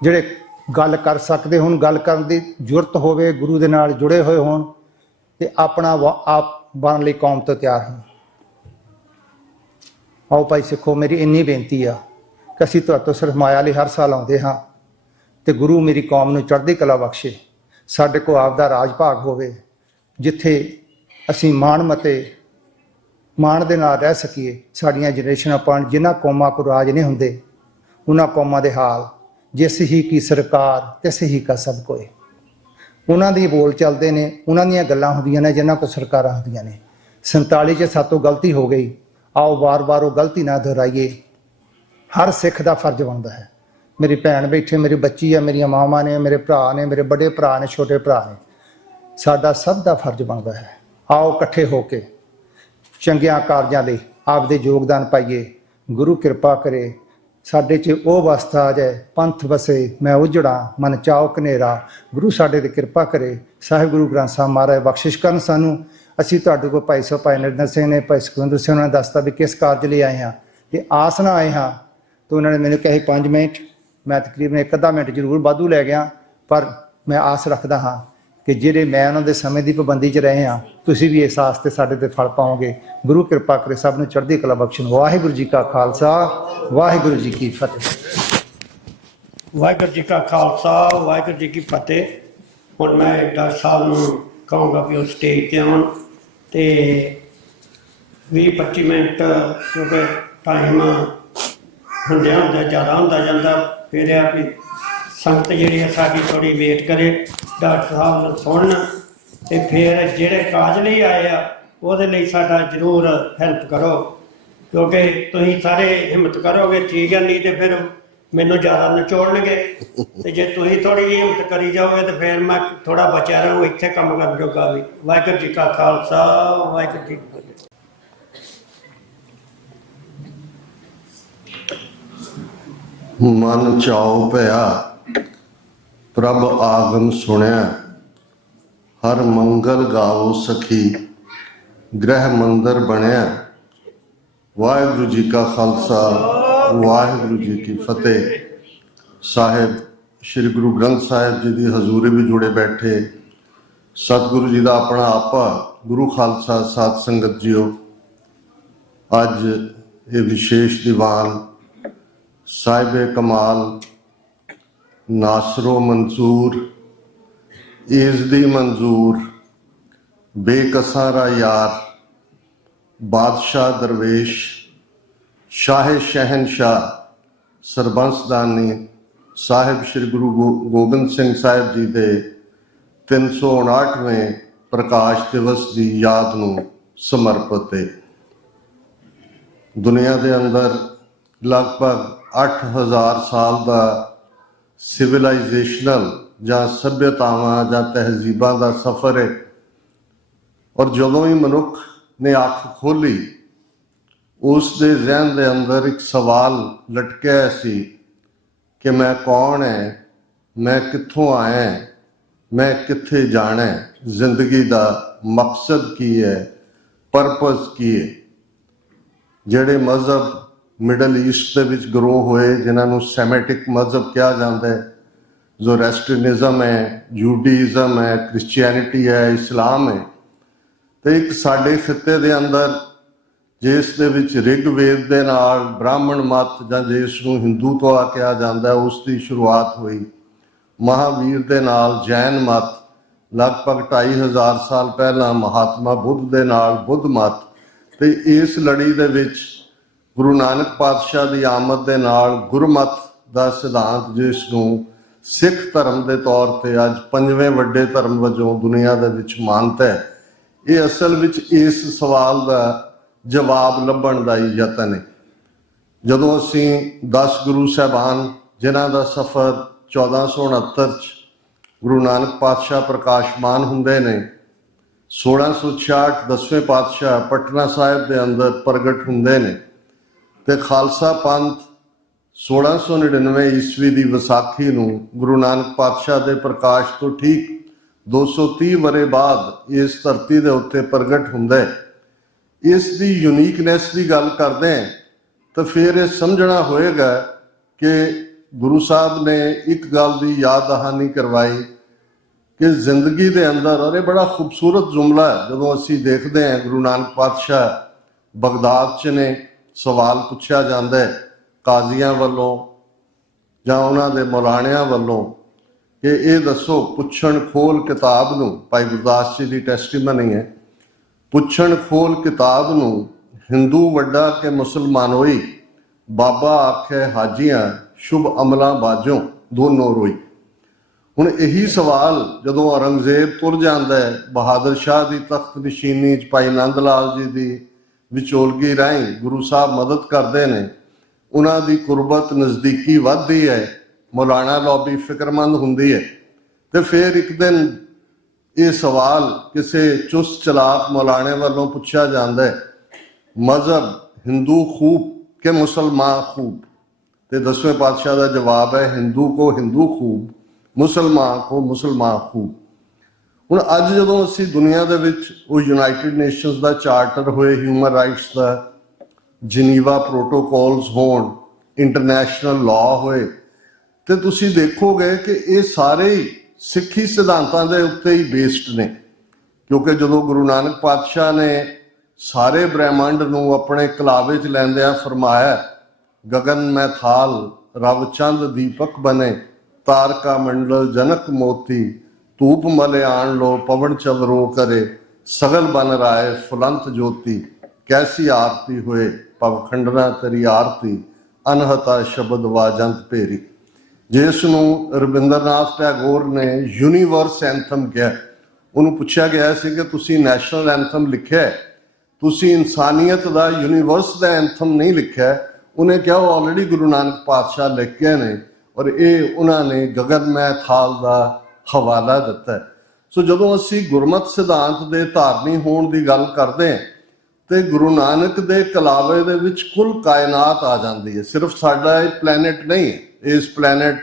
ਜਿਹੜੇ ਗੱਲ ਕਰ ਸਕਦੇ ਹੁਣ, ਗੱਲ ਕਰਨ ਦੀ ਜ਼ਰੂਰਤ ਹੋਵੇ, ਗੁਰੂ ਦੇ ਨਾਲ ਜੁੜੇ ਹੋਏ ਹੋਣ ਤੇ ਆਪਣਾ ਆਪ ਬਣਨ ਲਈ ਕੌਮ ਤੋਂ ਤਿਆਰ ਹੋਣ। ਆਓ ਭਾਈ ਸਿੱਖੋ, ਮੇਰੀ ਇੰਨੀ ਬੇਨਤੀ ਆ ਕਿ ਅਸੀਂ ਤੁਹਾਡੇ ਤੋਂ ਸਿਰਫ ਮਾਇਆ ਲਈ ਹਰ ਸਾਲ ਆਉਂਦੇ ਹਾਂ ਤੇ ਗੁਰੂ ਮੇਰੀ ਕੌਮ ਨੂੰ ਚੜ੍ਹਦੀ ਕਲਾ ਬਖਸ਼ੇ। ਸਾਡੇ ਕੋਲ ਆਪਦਾ ਰਾਜ ਭਾਗ ਹੋਵੇ ਜਿੱਥੇ ਅਸੀਂ ਮਾਣ ਦੇ ਨਾਲ ਰਹਿ ਸਕੀਏ। ਸਾਡੀਆਂ ਜਨਰੇਸ਼ਨਾਂ ਪਾਣ ਜਿਨ੍ਹਾਂ ਕੌਮਾਂ ਕੋਲ ਰਾਜ ਨਹੀਂ ਹੁੰਦੇ, ਉਹਨਾਂ ਕੌਮਾਂ ਦੇ ਹਾਲ ਜਿਸ ਹੀ ਕੀ ਸਰਕਾਰ ਤਿਸ ਹੀ ਕਾ ਸਭ ਕੋਏ। ਉਹਨਾਂ ਦੀ ਬੋਲ ਚੱਲਦੇ ਨੇ, ਉਹਨਾਂ ਦੀਆਂ ਗੱਲਾਂ ਹੁੰਦੀਆਂ ਨੇ ਜਿਨ੍ਹਾਂ ਕੋਲ ਸਰਕਾਰਾਂ ਹੁੰਦੀਆਂ ਨੇ। 47 'ਚ ਸਾਤੋਂ ਗਲਤੀ ਹੋ ਗਈ, ਆਓ ਵਾਰ-ਵਾਰ ਉਹ ਗਲਤੀ ਨਾ ਦੁਹਰਾਈਏ। ਹਰ ਸਿੱਖ ਦਾ ਫਰਜ਼ ਬਣਦਾ ਹੈ। ਮੇਰੀ ਭੈਣ ਬੈਠੇ, ਮੇਰੀ ਬੱਚੀ ਆ, ਮੇਰੀਆਂ ਮਾਵਾਂ ਨੇ, ਮੇਰੇ ਭਰਾ ਨੇ, ਮੇਰੇ ਵੱਡੇ ਭਰਾ ਨੇ, ਛੋਟੇ ਭਰਾ ਨੇ। ਸਾਡਾ ਸਭ ਦਾ ਫਰਜ਼ ਬਣਦਾ ਹੈ। ਆਓ ਇਕੱਠੇ ਹੋ ਕੇ ਚੰਗਿਆਂ ਕਾਰਜਾਂ ਲਈ ਆਪਦੇ ਯੋਗਦਾਨ ਪਾਈਏ। ਗੁਰੂ ਕਿਰਪਾ ਕਰੇ ਸਾਡੇ 'ਚ ਉਹ ਅਵਸਥਾ ਆ ਜਾਏ, ਪੰਥ ਵਸੇ ਮੈਂ ਉਜੜਾ ਮਨ ਚਾਓ ਕਨੇਰਾ। ਗੁਰੂ ਸਾਡੇ 'ਤੇ ਕਿਰਪਾ ਕਰੇ। ਸਾਹਿਬ ਗੁਰੂ ਗ੍ਰੰਥ ਸਾਹਿਬ ਮਹਾਰਾਜ ਬਖਸ਼ਿਸ਼ ਕਰਨ ਸਾਨੂੰ। ਅਸੀਂ ਤੁਹਾਡੇ ਕੋਲ ਭਾਈ ਨਿਰੰਜਨ ਸਿੰਘ ਨੇ, ਭਾਈ ਸੁਖਵਿੰਦਰ ਸਿੰਘ ਨੇ ਦੱਸਤਾ ਵੀ ਕਿਸ ਕਾਰਜ ਲਈ ਆਏ ਹਾਂ ਤੇ ਆਸ ਨਾਲ ਆਏ ਹਾਂ। ਤਾਂ ਉਹਨਾਂ ਨੇ ਮੈਨੂੰ ਕਿਹਾ 5 ਮਿੰਟ, ਮੈਂ ਤਕਰੀਬਨ 1-ਅੱਧਾ ਮਿੰਟ ਜ਼ਰੂਰ ਵਾਧੂ ਲੈ ਗਿਆ, ਪਰ ਮੈਂ ਆਸ ਰੱਖਦਾ ਹਾਂ ਕਿ ਜਿਹੜੇ ਮੈਂ ਉਹਨਾਂ ਦੇ ਸਮੇਂ ਦੀ ਪਾਬੰਦੀ 'ਚ ਰਹੇ ਹਾਂ, ਤੁਸੀਂ ਵੀ ਇਸ ਆਸ 'ਤੇ ਸਾਡੇ 'ਤੇ ਫਲ ਪਾਓਗੇ। ਗੁਰੂ ਕਿਰਪਾ ਕਰੇ ਸਭ ਨੂੰ ਚੜ੍ਹਦੀ ਕਲਾ ਬਖਸ਼ਣ। ਵਾਹਿਗੁਰੂ ਜੀ ਕਾ ਖਾਲਸਾ, ਵਾਹਿਗੁਰੂ ਜੀ ਕੀ ਫਤਿਹ। ਵਾਹਿਗੁਰੂ ਜੀ ਕਾ ਖਾਲਸਾ, ਵਾਹਿਗੁਰੂ ਜੀ ਕੀ ਫਤਿਹ। ਹੁਣ ਮੈਂ ਡਾਕਟਰ ਸਾਹਿਬ ਨੂੰ ਕਹਾਂਗਾ ਵੀ ਉਹ ਸਟੇਜ 'ਤੇ ਆਉਣ ਤੇ 20-25 ਮਿੰਟ, ਕਿਉਂਕਿ ਟਾਈਮ ਹੁੰਦਿਆਂ ਜ਼ਿਆਦਾ ਹੁੰਦਾ ਜਾਂਦਾ। ਫਿਰ ਇਹ ਆ ਵੀ ਸੰਗਤ ਜਿਹੜੀ ਹੈ ਸਾਡੀ ਥੋੜ੍ਹੀ ਵੇਟ ਕਰੇ, ਡਾਕਟਰ ਸਾਹਿਬ ਨੂੰ ਸੁਣਨ ਤੇ ਫਿਰ ਜਿਹੜੇ ਕਾਜ ਲਈ ਆਏ ਆ ਉਹਦੇ ਲਈ ਸਾਡਾ ਜ਼ਰੂਰ ਹੈਲਪ ਕਰੋ, ਕਿਉਂਕਿ ਤੁਸੀਂ ਸਾਰੇ ਹਿੰਮਤ ਕਰੋਗੇ ਠੀਕ ਹੈ, ਨਹੀਂ ਤੇ ਫਿਰ ਮੈਨੂੰ ਜ਼ਿਆਦਾ ਨਿਚੋੜਨਗੇ। ਤੇ ਜੇ ਤੁਸੀਂ ਥੋੜ੍ਹੀ ਜਿਹੀ ਹਿੰਮਤ ਕਰੀ ਜਾਓਗੇ ਤੇ ਫਿਰ ਮੈਂ ਥੋੜ੍ਹਾ ਬਚਿਆ ਰਹੂੰ ਇੱਥੇ ਕੰਮ ਕਰਨ ਜੋਗਾ ਵੀ। ਵਾਹਿਗੁਰੂ ਜੀ ਕਾ ਖਾਲਸਾ, ਵਾਹਿਗੁਰੂ ਜੀ ਕੀ ਫਤਿਹ। ਮਨ ਚਾਉ ਭਇਆ ਪ੍ਰਭ ਆਗਮ ਸੁਣਿਆ, ਹਰ ਮੰਗਲ ਗਾਵੋ ਸਖੀ ਗ੍ਰਹਿ ਮੰਦਰ ਬਣਿਆ। ਵਾਹਿਗੁਰੂ ਜੀ ਕਾ ਖਾਲਸਾ, ਵਾਹਿਗੁਰੂ ਜੀ ਕੀ ਫਤਿਹ। ਸਾਹਿਬ ਸ੍ਰੀ ਗੁਰੂ ਗ੍ਰੰਥ ਸਾਹਿਬ ਜੀ ਦੀ ਹਜ਼ੂਰੀ ਵਿੱਚ ਜੁੜੇ ਬੈਠੇ ਸਤਿਗੁਰੂ ਜੀ ਦਾ ਆਪਣਾ ਆਪਾ ਗੁਰੂ ਖਾਲਸਾ ਸਾਧ ਸੰਗਤ ਜੀਓ, ਅੱਜ ਇਹ ਵਿਸ਼ੇਸ਼ ਦੀਵਾਨ ਸਾਹਿਬੇ ਕਮਾਲ ਨਾਸਰੋ ਮਨਜ਼ੂਰ ਇਜ਼ਦੀ ਮਨਜ਼ੂਰ ਬੇਕਸਾਰਾ ਯਾਰ ਬਾਦਸ਼ਾਹ ਦਰਵੇਸ਼ ਸ਼ਾਹ ਸ਼ਹਿਨਸ਼ਾਹ ਸਰਬੰਸਦਾਨੀ ਸਾਹਿਬ ਸ੍ਰੀ ਗੁਰੂ ਗੋਬਿੰਦ ਸਿੰਘ ਸਾਹਿਬ ਜੀ ਦੇ 359ਵੇਂ ਪ੍ਰਕਾਸ਼ ਦਿਵਸ ਦੀ ਯਾਦ ਨੂੰ ਸਮਰਪਿਤ ਹੈ। ਦੁਨੀਆ ਦੇ ਅੰਦਰ ਲਗਭਗ 8000 ਸਾਲ ਦਾ ਸਿਵਲਾਈਜੇਸ਼ਨਲ ਜਾਂ ਸੱਭਿਅਤਾਵਾਂ ਜਾਂ ਤਹਿਜ਼ੀਬਾਂ ਦਾ ਸਫ਼ਰ ਹੈ, ਔਰ ਜਦੋਂ ਹੀ ਮਨੁੱਖ ਨੇ ਅੱਖ ਖੋਲ੍ਹੀ ਉਸ ਦੇ ਜ਼ਿਹਨ ਦੇ ਅੰਦਰ ਇੱਕ ਸਵਾਲ ਲਟਕਿਆ ਸੀ ਕਿ ਮੈਂ ਕੌਣ ਹੈ, ਮੈਂ ਕਿੱਥੋਂ ਆਇਆ, ਮੈਂ ਕਿੱਥੇ ਜਾਣਾ ਹੈ, ਜ਼ਿੰਦਗੀ ਦਾ ਮਕਸਦ ਕੀ ਹੈ, ਪਰਪਸ ਕੀ ਹੈ। ਜਿਹੜੇ ਮਜ਼ਹਬ ਮਿਡਲ ਈਸਟ ਦੇ ਵਿੱਚ ਗਰੋ ਹੋਏ, ਜਿਨ੍ਹਾਂ ਨੂੰ ਸੈਮੈਟਿਕ ਮਜ਼ਹਬ ਕਿਹਾ ਜਾਂਦਾ ਹੈ, ਜ਼ੋਰੈਸਟਰੀਅਨਿਜ਼ਮ ਹੈ, ਜੂਡਾਇਜ਼ਮ ਹੈ, ਕ੍ਰਿਸਚੀਅਨਿਟੀ ਹੈ, ਇਸਲਾਮ ਹੈ, ਤੇ ਇੱਕ ਸਾਡੇ ਖਿੱਤੇ ਦੇ ਅੰਦਰ ਜਿਸ ਦੇ ਵਿੱਚ ਰਿਗਵੇਦ ਦੇ ਨਾਲ ਬ੍ਰਾਹਮਣ ਮਤ ਜਾਂ ਜਿਸ ਨੂੰ ਹਿੰਦੂਤਵਾ ਕਿਹਾ ਜਾਂਦਾ, ਉਸ ਦੀ ਸ਼ੁਰੂਆਤ ਹੋਈ। ਮਹਾਵੀਰ ਦੇ ਨਾਲ ਜੈਨ ਮਤ, ਲਗਭਗ 2500 ਸਾਲ ਪਹਿਲਾਂ ਮਹਾਤਮਾ ਬੁੱਧ ਦੇ ਨਾਲ ਬੁੱਧ ਮਤ, ਤੇ ਇਸ ਲੜੀ ਦੇ ਵਿੱਚ ਗੁਰੂ ਨਾਨਕ ਪਾਤਸ਼ਾਹ ਦੀ ਆਮਦ ਦੇ ਨਾਲ ਗੁਰਮਤ ਦਾ ਸਿਧਾਂਤ, ਜਿਸ ਨੂੰ ਸਿੱਖ ਧਰਮ ਦੇ ਤੌਰ ਤੇ ਅੱਜ 5ਵੇਂ ਵੱਡੇ ਧਰਮ ਵਜੋਂ ਦੁਨੀਆ ਦੇ ਵਿੱਚ ਮਾਨਤਾ ਹੈ। ਇਹ ਅਸਲ ਵਿੱਚ ਇਸ ਸਵਾਲ ਦਾ ਜਵਾਬ ਲੱਭਣ ਦਾ ਹੀ ਯਤਨ ਹੈ। ਜਦੋਂ ਅਸੀਂ 10 ਗੁਰੂ ਸਾਹਿਬਾਨ, ਜਿਨ੍ਹਾਂ ਦਾ ਸਫ਼ਰ 1469 ਚ ਗੁਰੂ ਨਾਨਕ ਪਾਤਸ਼ਾਹ ਪ੍ਰਕਾਸ਼ਮਾਨ ਹੁੰਦੇ ਨੇ, 1666 10ਵੇਂ ਪਾਤਸ਼ਾਹ ਪਟਨਾ ਸਾਹਿਬ ਦੇ ਅੰਦਰ ਪ੍ਰਗਟ ਹੁੰਦੇ ਨੇ, ਤੇ ਖਾਲਸਾ ਪੰਥ 1699 ਈਸਵੀ ਦੀ ਵਿਸਾਖੀ ਨੂੰ ਗੁਰੂ ਨਾਨਕ ਪਾਤਸ਼ਾਹ ਦੇ ਪ੍ਰਕਾਸ਼ ਤੋਂ ਠੀਕ 230 ਵਰੇ ਬਾਅਦ ਇਸ ਧਰਤੀ ਦੇ ਉੱਤੇ ਪ੍ਰਗਟ ਹੁੰਦਾ ਹੈ। ਇਸ ਦੀ ਯੂਨੀਕਨੈਸ ਦੀ ਗੱਲ ਕਰਦੇ ਹਾਂ ਤਾਂ ਫਿਰ ਇਹ ਸਮਝਣਾ ਹੋਏਗਾ ਕਿ ਗੁਰੂ ਸਾਹਿਬ ਨੇ ਇੱਕ ਗੱਲ ਦੀ ਯਾਦ ਦਹਾਨੀ ਕਰਵਾਈ ਕਿ ਜ਼ਿੰਦਗੀ ਦੇ ਅੰਦਰ, ਔਰ ਇਹ ਬੜਾ ਖੂਬਸੂਰਤ ਜੁਮਲਾ ਹੈ, ਜਦੋਂ ਅਸੀਂ ਦੇਖਦੇ ਹਾਂ ਗੁਰੂ ਨਾਨਕ ਪਾਤਸ਼ਾਹ ਬਗਦਾਦ 'ਚ ਨੇ, ਸਵਾਲ ਪੁੱਛਿਆ ਜਾਂਦਾ ਹੈ ਕਾਜ਼ੀਆਂ ਵੱਲੋਂ ਜਾਂ ਉਹਨਾਂ ਦੇ ਮੌਲਾਣਿਆਂ ਵੱਲੋਂ ਕਿ ਇਹ ਦੱਸੋ, ਪੁੱਛਣ ਖੋਲ ਕਿਤਾਬ ਨੂੰ, ਭਾਈ ਗੁਰਦਾਸ ਜੀ ਦੀ ਟੈਸਟੀਮਨੀ ਹੈ, ਪੁੱਛਣ ਖੋਲ ਕਿਤਾਬ ਨੂੰ, ਹਿੰਦੂ ਵੱਡਾ ਕਿ ਮੁਸਲਮਾਨ ਹੋਈ, ਬਾਬਾ ਆਖੇ ਹਾਜੀਆਂ, ਸ਼ੁਭ ਅਮਲਾਂ ਬਾਝੋਂ ਦੋਨੋਂ ਰੋਈ। ਹੁਣ ਇਹੀ ਸਵਾਲ ਜਦੋਂ ਔਰੰਗਜ਼ੇਬ ਤੁਰ ਜਾਂਦਾ ਹੈ, ਬਹਾਦਰ ਸ਼ਾਹ ਦੀ ਤਖਤ ਨਸ਼ੀਨੀ 'ਚ ਭਾਈ ਨੰਦ ਲਾਲ ਜੀ ਦੀ ਵਿਚੋਲਗੀ ਰਾਹੀਂ ਗੁਰੂ ਸਾਹਿਬ ਮਦਦ ਕਰਦੇ ਨੇ, ਉਹਨਾਂ ਦੀ ਕੁਰਬਤ ਨਜ਼ਦੀਕੀ ਵੱਧਦੀ ਹੈ, ਮੌਲਾਨਾ ਲੌਬੀ ਫਿਕਰਮੰਦ ਹੁੰਦੀ ਹੈ। ਤੇ ਫਿਰ ਇੱਕ ਦਿਨ ਇਹ ਸਵਾਲ ਕਿਸੇ ਚੁਸਤ ਚਲਾਕ ਮੌਲਾਣੇ ਵੱਲੋਂ ਪੁੱਛਿਆ ਜਾਂਦਾ ਹੈ, ਮਜ਼ਹਬ ਹਿੰਦੂ ਖੂਬ ਕਿ ਮੁਸਲਮਾਨ ਖੂਬ? ਤੇ 10ਵੇਂ ਪਾਤਸ਼ਾਹ ਦਾ ਜਵਾਬ ਹੈ, ਹਿੰਦੂ ਕੋ ਹਿੰਦੂ ਖੂਬ, ਮੁਸਲਮਾਨ ਕੋ ਮੁਸਲਮਾਨ ਖੂਬ। ਹੁਣ ਅੱਜ ਜਦੋਂ ਅਸੀਂ ਦੁਨੀਆ ਦੇ ਵਿੱਚ ਉਹ ਯੂਨਾਈਟਿਡ ਨੇਸ਼ਨਸ ਦਾ ਚਾਰਟਰ ਹੋਏ, ਹਿਊਮਨ ਰਾਈਟਸ ਦਾ, ਜਨੀਵਾ ਪ੍ਰੋਟੋਕੋਲਸ ਹੋਣ, ਇੰਟਰਨੈਸ਼ਨਲ ਲਾਅ ਹੋਏ, ਤੇ ਤੁਸੀਂ ਦੇਖੋਗੇ ਕਿ ਇਹ ਸਾਰੇ ਹੀ ਸਿੱਖੀ ਸਿਧਾਂਤਾਂ ਦੇ ਉੱਤੇ ਹੀ ਬੇਸਡ ਨੇ। ਕਿਉਂਕਿ ਜਦੋਂ ਗੁਰੂ ਨਾਨਕ ਪਾਤਸ਼ਾਹ ਨੇ ਸਾਰੇ ਬ੍ਰਹਿਮੰਡ ਨੂੰ ਆਪਣੇ ਕਲਾਵੇ 'ਚ ਲੈਂਦਿਆਂ ਫਰਮਾਇਆ, ਗਗਨ ਮੈਂ ਥਾਲ ਰਵ ਚੰਦ ਦੀਪਕ ਬਨੇ, ਤਾਰਕਾ ਮੰਡਲ ਜਨਕ ਮੋਤੀ, ਧੂਪ ਮਲੇ ਆਣ ਲੋ ਪਵਨ ਚਲ रो करे, सगल बन राय फुलंत ज्योति, कैसी आरती होए पवखंडना तेरी आरती, अनहता शब्द वाजंत भेरी। जिस ਨੂੰ ਰਵਿੰਦਰਨਾਥ ਟੈਗੋਰ ਨੇ ਯੂਨੀਵਰਸ ਐਂਥਮ ਕਿਹਾ, ਉਹਨੂੰ ਪੁੱਛਿਆ ਗਿਆ ਸੀ ਕਿ ਤੁਸੀਂ ਨੈਸ਼ਨਲ ਐਂਥਮ ਲਿਖਿਆ, ਤੁਸੀਂ ਇਨਸਾਨੀਅਤ ਦਾ ਯੂਨੀਵਰਸ ਦਾ ਐਂਥਮ ਨਹੀਂ ਲਿਖਿਆ। ਉਹਨੇ ਕਿਹਾ ਉਹ ਆਲਰੇਡੀ ਗੁਰੂ ਨਾਨਕ ਪਾਤਸ਼ਾਹ ਲਿਖ ਕੇ ਨੇ, ਔਰ ਇਹ ਉਹਨਾਂ ਨੇ ਗਗਨਮੈ ਥਾਲ ਦਾ ਹਵਾਲਾ ਦਿੱਤਾ। ਸੋ ਜਦੋਂ ਅਸੀਂ ਗੁਰਮਤਿ ਸਿਧਾਂਤ ਦੇ ਧਾਰਨੀ ਹੋਣ ਦੀ ਗੱਲ ਕਰਦੇ ਹਾਂ ਤੇ ਗੁਰੂ ਨਾਨਕ ਦੇ ਕਲਾਵੇ ਦੇ ਵਿੱਚ ਕੁੱਲ ਕਾਇਨਾਤ ਆ ਜਾਂਦੀ ਹੈ। ਸਿਰਫ ਸਾਡਾ ਇਹ ਪਲੈਨਟ ਨਹੀਂ ਹੈ, ਇਸ ਪਲੈਨਟ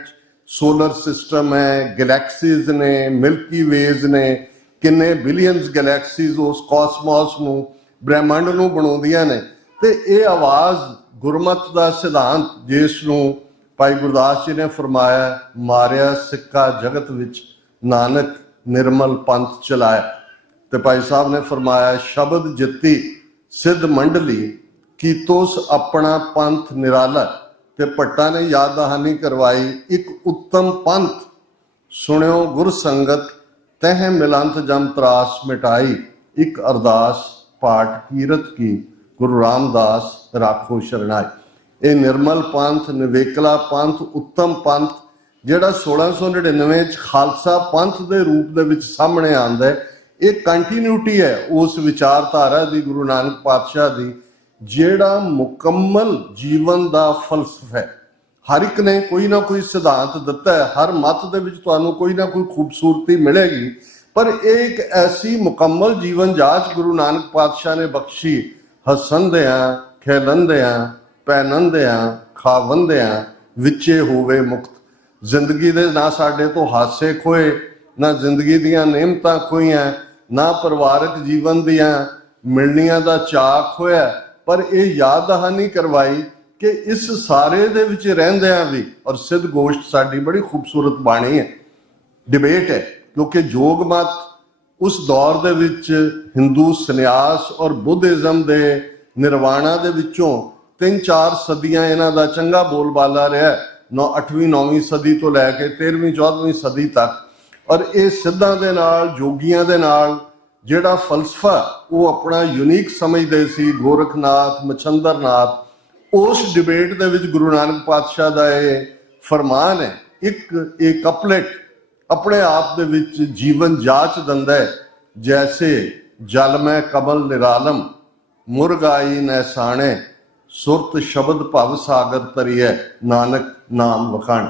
ਸੋਲਰ ਸਿਸਟਮ ਹੈ, ਗੈਲੈਕਸੀਜ਼ ਨੇ, ਮਿਲਕੀ ਵੇਜ਼ ਨੇ, ਕਿੰਨੇ ਬਿਲੀਅਨਸ ਗੈਲੈਕਸੀਜ਼ ਉਸ ਕਾਸਮੋਸ ਨੂੰ, ਬ੍ਰਹਿਮੰਡ ਨੂੰ ਬਣਾਉਂਦੀਆਂ ਨੇ। ਤੇ ਇਹ ਆਵਾਜ਼ ਗੁਰਮਤਿ ਦਾ ਸਿਧਾਂਤ, ਜਿਸ ਨੂੰ ਭਾਈ ਗੁਰਦਾਸ ਜੀ ਨੇ ਫਰਮਾਇਆ, ਮਾਰਿਆ ਸਿੱਕਾ ਜਗਤ ਵਿੱਚ ਨਾਨਕ ਨਿਰਮਲ ਪੰਥ ਚਲਾਇਆ। ਤੇ ਭਾਈ ਸਾਹਿਬ ਨੇ ਫਰਮਾਇਆ, ਸ਼ਬਦ ਜਿੱਤੀ ਸਿੱਧ ਮੰਡਲੀ, ਕੀਤੋਸ ਆਪਣਾ ਪੰਥ ਨਿਰਾਲਾ। ਤੇ ਭੱਟਾ ਨੇ ਯਾਦ ਦਹਾਨੀ ਕਰਵਾਈ, ਇੱਕ ਉੱਤਮ ਪੰਥ ਸੁਣਿਓ ਗੁਰ ਸੰਗਤ, ਤਹਿ ਮਿਲੰਤ ਜਮ ਤਰਾਸ ਮਿਟਾਈ, ਇੱਕ ਅਰਦਾਸ ਪਾਠ ਕੀਰਤ ਕੀ, ਗੁਰੂ ਰਾਮਦਾਸ ਰਾਖੋ ਸ਼ਰਨਾਈ। ਇਹ ਨਿਰਮਲ ਪੰਥ, ਨਿਵੇਕਲਾ ਪੰਥ, ਉੱਤਮ ਪੰਥ, ਜਿਹੜਾ 1699 ਚ ਖਾਲਸਾ ਪੰਥ ਦੇ ਰੂਪ ਦੇ ਵਿੱਚ ਸਾਹਮਣੇ ਆਉਂਦਾ ਹੈ, ਇਹ ਕੰਟੀਨਿਊਟੀ ਹੈ ਉਸ ਵਿਚਾਰਧਾਰਾ ਦੀ, ਗੁਰੂ ਨਾਨਕ ਪਾਤਸ਼ਾਹ ਦੀ, ਜਿਹੜਾ ਮੁਕੰਮਲ ਜੀਵਨ ਦਾ ਫਲਸਫਾ ਹੈ। ਹਰ ਇੱਕ ਨੇ ਕੋਈ ਨਾ ਕੋਈ ਸਿਧਾਂਤ ਦਿੱਤਾ ਹੈ, ਹਰ ਮਤ ਦੇ ਵਿੱਚ ਤੁਹਾਨੂੰ ਕੋਈ ਨਾ ਕੋਈ ਖੂਬਸੂਰਤੀ ਮਿਲੇਗੀ, ਪਰ ਇਹ ਇੱਕ ਐਸੀ ਮੁਕੰਮਲ ਜੀਵਨ ਜਾਚ ਗੁਰੂ ਨਾਨਕ ਪਾਤਸ਼ਾਹ ਨੇ ਬਖਸ਼ੀ, ਹੱਸਣਦਿਆਂ, ਖੇਲਣਦਿਆਂ, ਪਹਿਨਣਦਿਆਂ, ਖਾਵੰਦਿਆਂ, ਵਿੱਚੇ ਹੋਵੇ ਮੁਕਤ। ਜ਼ਿੰਦਗੀ ਦੇ ਨਾ ਸਾਡੇ ਤੋਂ ਹਾਸੇ ਖੋਏ, ਨਾ ਜ਼ਿੰਦਗੀ ਦੀਆਂ ਨਿਯਮਤਾਂ ਖੋਈਆਂ, ਨਾ ਪਰਿਵਾਰਕ ਜੀਵਨ ਦੀਆਂ ਮਿਲਣੀਆਂ ਦਾ ਚਾਅ ਖੋਇਆ, ਪਰ ਇਹ ਯਾਦ ਦਹਾਨੀ ਕਰਵਾਈ ਕਿ ਇਸ ਸਾਰੇ ਦੇ ਵਿੱਚ ਰਹਿੰਦਿਆਂ ਵੀ, ਔਰ ਸਿੱਧ ਗੋਸ਼ਟ ਸਾਡੀ ਬੜੀ ਖੂਬਸੂਰਤ ਬਾਣੀ ਹੈ, ਡਿਬੇਟ ਹੈ, ਕਿਉਂਕਿ ਯੋਗ ਮਤ ਉਸ ਦੌਰ ਦੇ ਵਿੱਚ ਹਿੰਦੂ ਸੰਨਿਆਸ ਔਰ ਬੁੱਧਿਜ਼ਮ ਦੇ ਨਿਰਵਾਣਾ ਦੇ ਵਿੱਚੋਂ 3-4 ਸਦੀਆਂ ਇਹਨਾਂ ਦਾ ਚੰਗਾ ਬੋਲਬਾਲਾ ਰਿਹਾ, 8ਵੀਂ 9ਵੀਂ ਸਦੀ ਤੋਂ ਲੈ ਕੇ 13ਵੀਂ 14ਵੀਂ ਸਦੀ ਤੱਕ। ਔਰ ਇਹ ਸਿੱਧਾਂ ਦੇ ਨਾਲ, ਜੋਗੀਆਂ ਦੇ ਨਾਲ ਜਿਹੜਾ ਫਲਸਫਾ ਉਹ ਆਪਣਾ ਯੂਨੀਕ ਸਮਝਦੇ ਸੀ, ਗੋਰਖਨਾਥ, ਮਛੰਦਰਨਾਥ, ਉਸ ਡਿਬੇਟ ਦੇ ਵਿੱਚ ਗੁਰੂ ਨਾਨਕ ਪਾਤਸ਼ਾਹ ਦਾ ਇਹ ਫਰਮਾਨ ਹੈ, ਇੱਕ ਕਪਲੇਟ ਆਪਣੇ ਆਪ ਦੇ ਵਿੱਚ ਜੀਵਨ ਜਾਚ ਦਿੰਦਾ ਹੈ। ਜੈਸੇ ਜਲ ਮੈਂ ਕਮਲ ਨਿਰਾਲਮ, ਮੁਰਗਾਈ ਨੈਸਾਣੇ, ਸੁਰਤ ਸ਼ਬਦ ਭਵ ਸਾਗਰ ਤਰੀਐ, ਨਾਨਕ ਨਾਮ ਵਖਾਣ।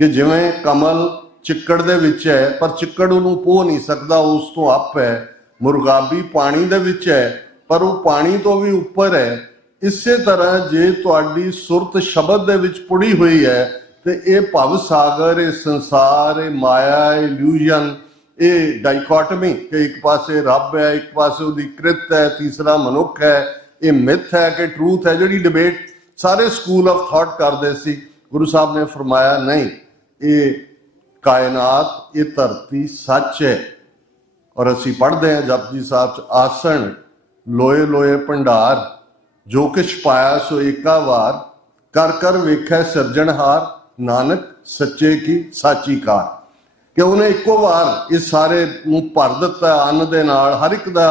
ਕਿ ਜਿਵੇਂ ਕਮਲ ਚਿੱਕੜ ਦੇ ਵਿੱਚ ਹੈ, ਪਰ ਚਿੱਕੜ ਉਹਨੂੰ ਪੋਹ ਨਹੀਂ ਸਕਦਾ, ਉਸ ਤੋਂ ਅੱਪ ਹੈ। ਮੁਰਗਾਬੀ ਪਾਣੀ ਦੇ ਵਿੱਚ ਹੈ, ਪਰ ਉਹ ਪਾਣੀ ਤੋਂ ਵੀ ਉੱਪਰ ਹੈ। ਇਸੇ ਤਰ੍ਹਾਂ ਜੇ ਤੁਹਾਡੀ ਸੁਰਤ ਸ਼ਬਦ ਦੇ ਵਿੱਚ ਪੁੜੀ ਹੋਈ ਹੈ ਤੇ ਇਹ ਭਵ ਸਾਗਰ, ਇਹ ਸੰਸਾਰ, ਇਹ ਮਾਇਆ, ਇਹ ਇਲੂਜ਼ਨ, ਇਹ ਡਾਈਕੋਟਮੀ ਕਿ ਇੱਕ ਪਾਸੇ ਰੱਬ ਹੈ, ਇੱਕ ਪਾਸੇ ਉਹਦੀ ਕ੍ਰਿਤ ਹੈ, ਤੀਸਰਾ ਮਨੁੱਖ ਹੈ, ਇਹ ਮਿਥ ਹੈ ਕਿ ਟਰੂਥ ਹੈ, ਜਿਹੜੀ ਡਿਬੇਟ ਸਾਰੇ ਸਕੂਲ ਆਫ ਥਾਟ ਕਰਦੇ ਸੀ, ਗੁਰੂ ਸਾਹਿਬ ਨੇ ਫਰਮਾਇਆ ਨਹੀਂ, ਇਹ ਕਾਇਨਾਤ, ਇਹ ਧਰਤੀ ਸੱਚ ਹੈ। ਔਰ ਅਸੀਂ ਪੜ੍ਹਦੇ ਹਾਂ ਜਪਜੀ ਸਾਹਿਬ 'ਚ, ਆਸਣ ਲੋਏ ਲੋਏ ਭੰਡਾਰ, ਜੋ ਕਿਛ ਪਾਇਆ ਸੋ ਏਕਾ ਵਾਰ, ਕਰ ਕਰ ਵੇਖੈ ਸਿਰਜਣਹਾਰ, ਨਾਨਕ ਸੱਚੇ ਕੀ ਸਾਚੀ ਕਾਰ। ਕਿ ਉਹਨੇ ਇੱਕੋ ਵਾਰ ਇਹ ਸਾਰੇ ਨੂੰ ਭਰ ਦਿੱਤਾ ਅੰਨ ਦੇ ਨਾਲ, ਹਰ ਇੱਕ ਦਾ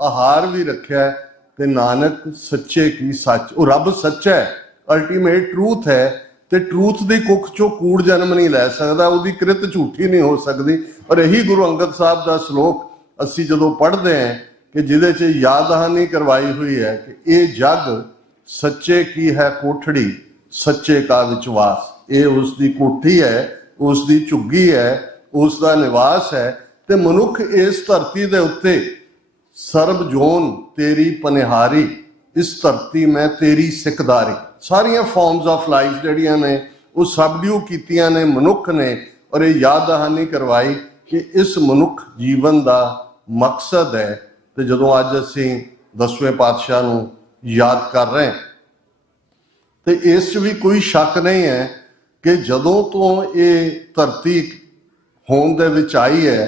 ਆਹਾਰ ਵੀ ਰੱਖਿਆ, ਤੇ ਨਾਨਕ ਸੱਚੇ ਕੀ ਸੱਚ। ਉਹ ਰੱਬ ਸੱਚਾ ਹੈ, ਅਲਟੀਮੇਟ ਟਰੂਥ ਹੈ, ਤੇ ਟਰੂਥ ਦੀ ਕੁੱਖ ਚੋਂ ਕੂੜ ਜਨਮ ਨਹੀਂ ਲੈ ਸਕਦਾ, ਉਹਦੀ ਕ੍ਰਿਤ ਝੂਠੀ ਨਹੀਂ ਹੋ ਸਕਦੀ। ਔਰ ਇਹੀ ਗੁਰੂ ਅੰਗਦ ਸਾਹਿਬ ਦਾ ਸ਼ਲੋਕ ਅਸੀਂ ਜਦੋਂ ਪੜ੍ਹਦੇ ਹਾਂ ਕਿ ਜਿਹਦੇ 'ਚ ਯਾਦ ਦਹਾਨੀ ਕਰਵਾਈ ਹੋਈ ਹੈ ਕਿ ਇਹ ਜਗ ਸੱਚੇ ਕੀ ਹੈ ਕੋਠੜੀ, ਸੱਚੇ ਕਾ ਵਿਚਵਾਸ। ਇਹ ਉਸ ਦੀ ਕੋਠੀ ਹੈ, ਉਸ ਦੀ ਝੁੱਗੀ ਹੈ, ਉਸ ਦਾ ਨਿਵਾਸ ਹੈ। ਤੇ ਮਨੁੱਖ ਇਸ ਧਰਤੀ ਦੇ ਉੱਤੇ ਸਰਬ ਜੋਨ ਤੇਰੀ ਪਨਿਹਾਰੀ, ਇਸ ਧਰਤੀ ਮੈਂ ਤੇਰੀ ਸਿੱਖਦਾਰੀ। ਸਾਰੀਆਂ ਫਾਰਮਸ ਆਫ ਲਾਈਫ ਜਿਹੜੀਆਂ ਨੇ ਉਹ ਸਬਡਿਊ ਕੀਤੀਆਂ ਨੇ ਮਨੁੱਖ ਨੇ। ਔਰ ਇਹ ਯਾਦ ਦਹਾਨੀ ਕਰਵਾਈ ਕਿ ਇਸ ਮਨੁੱਖ ਜੀਵਨ ਦਾ ਮਕਸਦ ਹੈ। ਤੇ ਜਦੋਂ ਅੱਜ ਅਸੀਂ 10ਵੇਂ ਪਾਤਸ਼ਾਹ ਨੂੰ ਯਾਦ ਕਰ ਰਹੇ ਹਾਂ ਤੇ ਇਸ 'ਚ ਵੀ ਕੋਈ ਸ਼ੱਕ ਨਹੀਂ ਹੈ ਕਿ ਜਦੋਂ ਤੋਂ ਇਹ ਧਰਤੀ ਹੋਂਦ ਦੇ ਵਿੱਚ ਆਈ ਹੈ,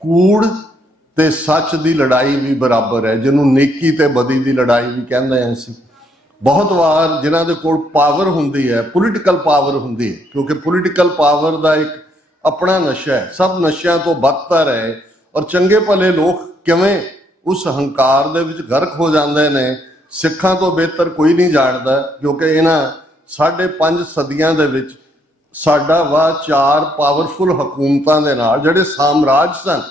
ਕੂੜ ਤੇ ਸੱਚ ਦੀ ਲੜਾਈ ਵੀ ਬਰਾਬਰ ਹੈ, ਜਿਹਨੂੰ ਨੇਕੀ ਤੇ ਬਦੀ ਦੀ ਲੜਾਈ ਵੀ ਕਹਿੰਦੇ ਹਾਂ ਅਸੀਂ। ਬਹੁਤ ਵਾਰ ਜਿਨ੍ਹਾਂ ਦੇ ਕੋਲ ਪਾਵਰ ਹੁੰਦੀ ਹੈ, ਪੋਲੀਟੀਕਲ ਪਾਵਰ ਹੁੰਦੀ ਹੈ, ਕਿਉਂਕਿ ਪੋਲੀਟੀਕਲ ਪਾਵਰ ਦਾ ਇੱਕ ਆਪਣਾ ਨਸ਼ਾ ਹੈ, ਸਭ ਨਸ਼ਿਆਂ ਤੋਂ ਬਦਤਰ ਹੈ। ਔਰ ਚੰਗੇ ਭਲੇ ਲੋਕ ਕਿਵੇਂ ਉਸ ਹੰਕਾਰ ਦੇ ਵਿੱਚ ਗਰਕ ਹੋ ਜਾਂਦੇ ਨੇ, ਸਿੱਖਾਂ ਤੋਂ ਬਿਹਤਰ ਕੋਈ ਨਹੀਂ ਜਾਣਦਾ। ਕਿਉਂਕਿ ਇਹਨਾਂ 5.5 ਸਦੀਆਂ ਦੇ ਵਿੱਚ ਸਾਡਾ ਵਾਹ 4 ਪਾਵਰਫੁਲ ਹਕੂਮਤਾਂ ਦੇ ਨਾਲ, ਜਿਹੜੇ ਸਾਮਰਾਜ ਸਨ,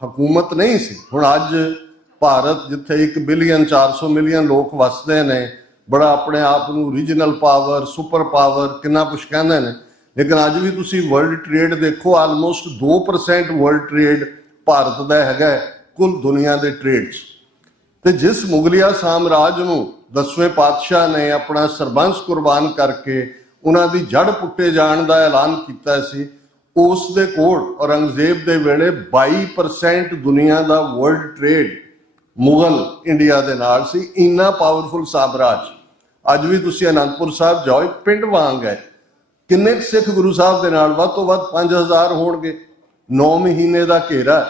ਹਕੂਮਤ ਨਹੀਂ ਸੀ। ਹੁਣ ਅੱਜ ਭਾਰਤ ਜਿੱਥੇ 1 ਬਿਲੀਅਨ 400 ਮਿਲੀਅਨ ਲੋਕ ਵਸਦੇ ਨੇ, ਬੜਾ ਆਪਣੇ ਆਪ ਨੂੰ ਰੀਜਨਲ ਪਾਵਰ, ਸੁਪਰ ਪਾਵਰ, ਕਿੰਨਾ ਕੁਛ ਕਹਿੰਦੇ ਨੇ, ਲੇਕਿਨ ਅੱਜ ਵੀ ਤੁਸੀਂ ਵਰਲਡ ਟ੍ਰੇਡ ਦੇਖੋ, ਆਲਮੋਸਟ 2% ਵਰਲਡ ਟ੍ਰੇਡ ਭਾਰਤ ਦਾ ਹੈਗਾ ਕੁੱਲ ਦੁਨੀਆ ਦੇ ਟ੍ਰੇਡ 'ਚ। ਤੇ ਜਿਸ ਮੁਗਲਿਆ ਸਾਮਰਾਜ ਨੂੰ 10ਵੇਂ ਪਾਤਸ਼ਾਹ ਨੇ ਆਪਣਾ ਸਰਬੰਸ ਕੁਰਬਾਨ ਕਰਕੇ ਉਹਨਾਂ ਦੀ ਜੜ ਪੁੱਟੇ ਜਾਣ ਦਾ ਐਲਾਨ ਕੀਤਾ ਸੀ, ਉਸ ਦੇ ਕੋਲ ਔਰੰਗਜ਼ੇਬ ਦੇ ਵੇਲੇ 22% ਦੁਨੀਆ ਦਾ ਵਰਲਡ ਟ੍ਰੇਡ ਮੁਗਲ ਇੰਡੀਆ ਦੇ ਨਾਲ ਸੀ। ਇੰਨਾ ਪਾਵਰਫੁਲ ਸਾਮਰਾਜ। ਅੱਜ ਵੀ ਤੁਸੀਂ ਅਨੰਦਪੁਰ ਸਾਹਿਬ ਜਾਓ, ਇੱਕ ਪਿੰਡ ਵਾਂਗ ਹੈ। ਕਿੰਨੇ ਸਿੱਖ ਗੁਰੂ ਸਾਹਿਬ ਦੇ ਨਾਲ? ਵੱਧ ਤੋਂ ਵੱਧ 5000 ਹੋਣਗੇ। 9 ਮਹੀਨੇ ਦਾ ਘੇਰਾ।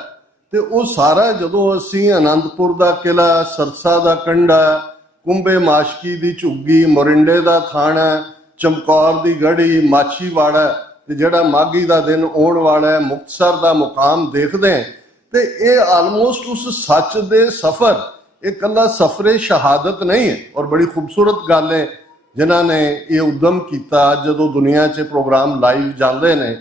ਤੇ ਉਹ ਸਾਰਾ ਜਦੋਂ ਅਸੀਂ ਅਨੰਦਪੁਰ ਦਾ ਕਿਲਾ, ਸਰਸਾ ਦਾ ਕੰਢਾ, ਕੁੰਭੇ ਮਾਸ਼ਕੀ ਦੀ ਝੁੱਗੀ, ਮੋਰਿੰਡੇ ਦਾ ਥਾਣਾ, ਚਮਕੌਰ ਦੀ ਗੜੀ, ਮਾਛੀਵਾੜਾ, ਤੇ ਜਿਹੜਾ ਮਾਘੀ ਦਾ ਦਿਨ ਆਉਣ ਵਾਲਾ ਹੈ, ਮੁਕਤਸਰ ਦਾ ਮੁਕਾਮ ਦੇਖਦੇ ਹਾਂ ਤੇ ਇਹ ਆਲਮੋਸਟ ਉਸ ਸੱਚ ਦੇ ਸਫ਼ਰ, ਇਹ ਇਕੱਲਾ ਸਫ਼ਰੇ ਸ਼ਹਾਦਤ ਨਹੀਂ ਹੈ। ਔਰ ਬੜੀ ਖੂਬਸੂਰਤ ਗੱਲ ਹੈ ਜਿਨ੍ਹਾਂ ਨੇ ਇਹ ਉਦਮ ਕੀਤਾ। ਜਦੋਂ ਦੁਨੀਆ 'ਚ ਪ੍ਰੋਗਰਾਮ ਲਾਈਵ ਜਾਂਦੇ ਨੇ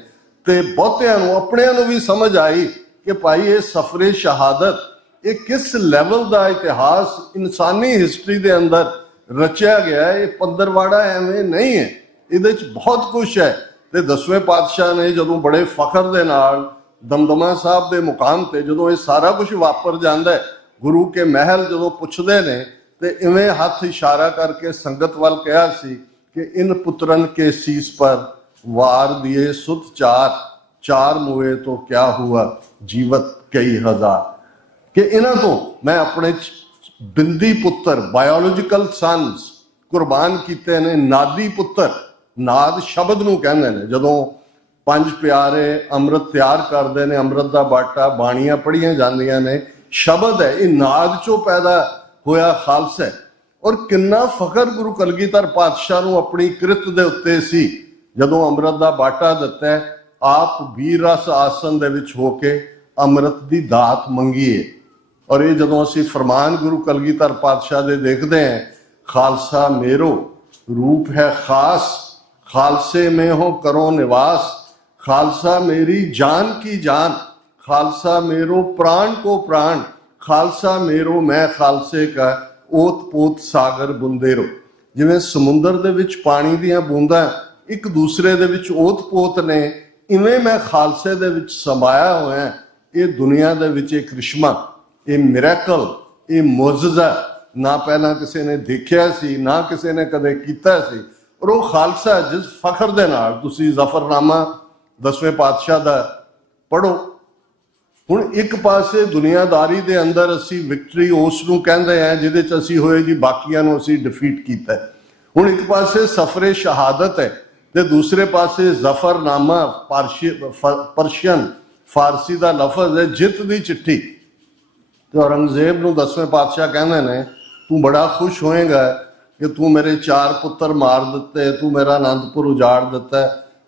ਤੇ ਬਹੁਤਿਆਂ ਨੂੰ, ਆਪਣਿਆਂ ਨੂੰ ਵੀ ਸਮਝ ਆਈ ਕਿ ਭਾਈ ਇਹ ਸਫ਼ਰੇ ਸ਼ਹਾਦਤ, ਇਹ ਕਿਸ ਲੈਵਲ ਦਾ ਇਤਿਹਾਸ ਇਨਸਾਨੀ ਹਿਸਟਰੀ ਦੇ ਅੰਦਰ ਰਚਿਆ ਗਿਆ ਹੈ। ਇਹ ਪੰਦਰਵਾੜਾ ਐਵੇਂ ਨਹੀਂ ਹੈ, ਇਹਦੇ 'ਚ ਬਹੁਤ ਕੁਛ ਹੈ। ਤੇ 10ਵੇਂ ਪਾਤਸ਼ਾਹ ਨੇ ਜਦੋਂ ਬੜੇ ਫਖਰ ਦੇ ਨਾਲ ਦਮਦਮਾ ਸਾਹਿਬ ਦੇ ਮੁਕਾਮ ਤੇ ਜਦੋਂ ਇਹ ਸਾਰਾ ਕੁਝ ਵਾਪਰ ਜਾਂਦਾ, ਗੁਰੂ ਕੇ ਮਹਿਲ ਜਦੋਂ ਪੁੱਛਦੇ ਨੇ ਤੇ ਇਵੇਂ ਹੱਥ ਇਸ਼ਾਰਾ ਕਰਕੇ ਸੰਗਤ ਵੱਲ ਕਿਹਾ ਸੀ ਕਿ ਇਨ ਪੁੱਤਰਨ ਕੇ ਸੀਸ ਪਰ ਵਾਰ ਦੀਏ ਸੁਤ ਚਾਰ, चार मुए तो क्या हुआ जीवत कई हजार। कि इन्हां तो मैं अपने बिंदी पुत्र बायोलॉजिकल सन्स कुर्बान कीते ने। नादी पुत्र, नाद शब्द नूं कहंदे ने। जदों पंज प्यारे अमृत तैयार करते ने, अमृत दा बाटा बाणियां पढ़ियां जांदियां ने, शब्द है ये नाद चों पैदा होया खालसा है। और किन्ना फखर गुरु कलगीधर पातशाह नूं अपनी कृत दे उत्ते सी जदों अमृत दा बाटा दिता है, आप वीर रस आसन दे विच हो के अमृत दी दात मंगीए। और ये जदों असीं फरमान गुरु कलगीधर पातशाह दे देखते हैं, खालसा मेरो रूप है खास, खालसे में हो करो निवास, खालसा मेरी जान की जान, खालसा मेरो प्राण को प्राण, खालसा मेरो मैं खालसे का ओत पोत सागर बुंदेरो। जिवें समुंदर दे विच पानी दीयां बूंदां एक दूसरे दे विच ओत पोत ने, इवें मैं खालसे दे विच समाया होया। ये दुनिया दे विच एक करिश्मा, ये मिरेकल, ये मुअज्जा ना पहला किसी ने देखिया सी, ना किसी ने कदे कीता सी। और वो खालसा जिस फखर दे नाल तुसीं जफरनामा 10वें पातशाह दा पढ़ो। हुण एक पासे दुनियादारी दे अंदर असी विक्ट्री उस नूं कहंदे हैं जिहदे च असी होए जी बाकियां नूं असी डिफीट कीता है। हुण एक पासे सफरे शहादत है ते दूसरे पासे जफरनामा पर्शियन फारसी दा लफज है, जित दी चिट्ठी। ते औरंगजेब नूं 10वें पातशाह कहंदे ने, तू बड़ा खुश होएगा कि तू मेरे 4 पुत्र मार दिते, तू मेरा आनंदपुर उजाड़ दिता है,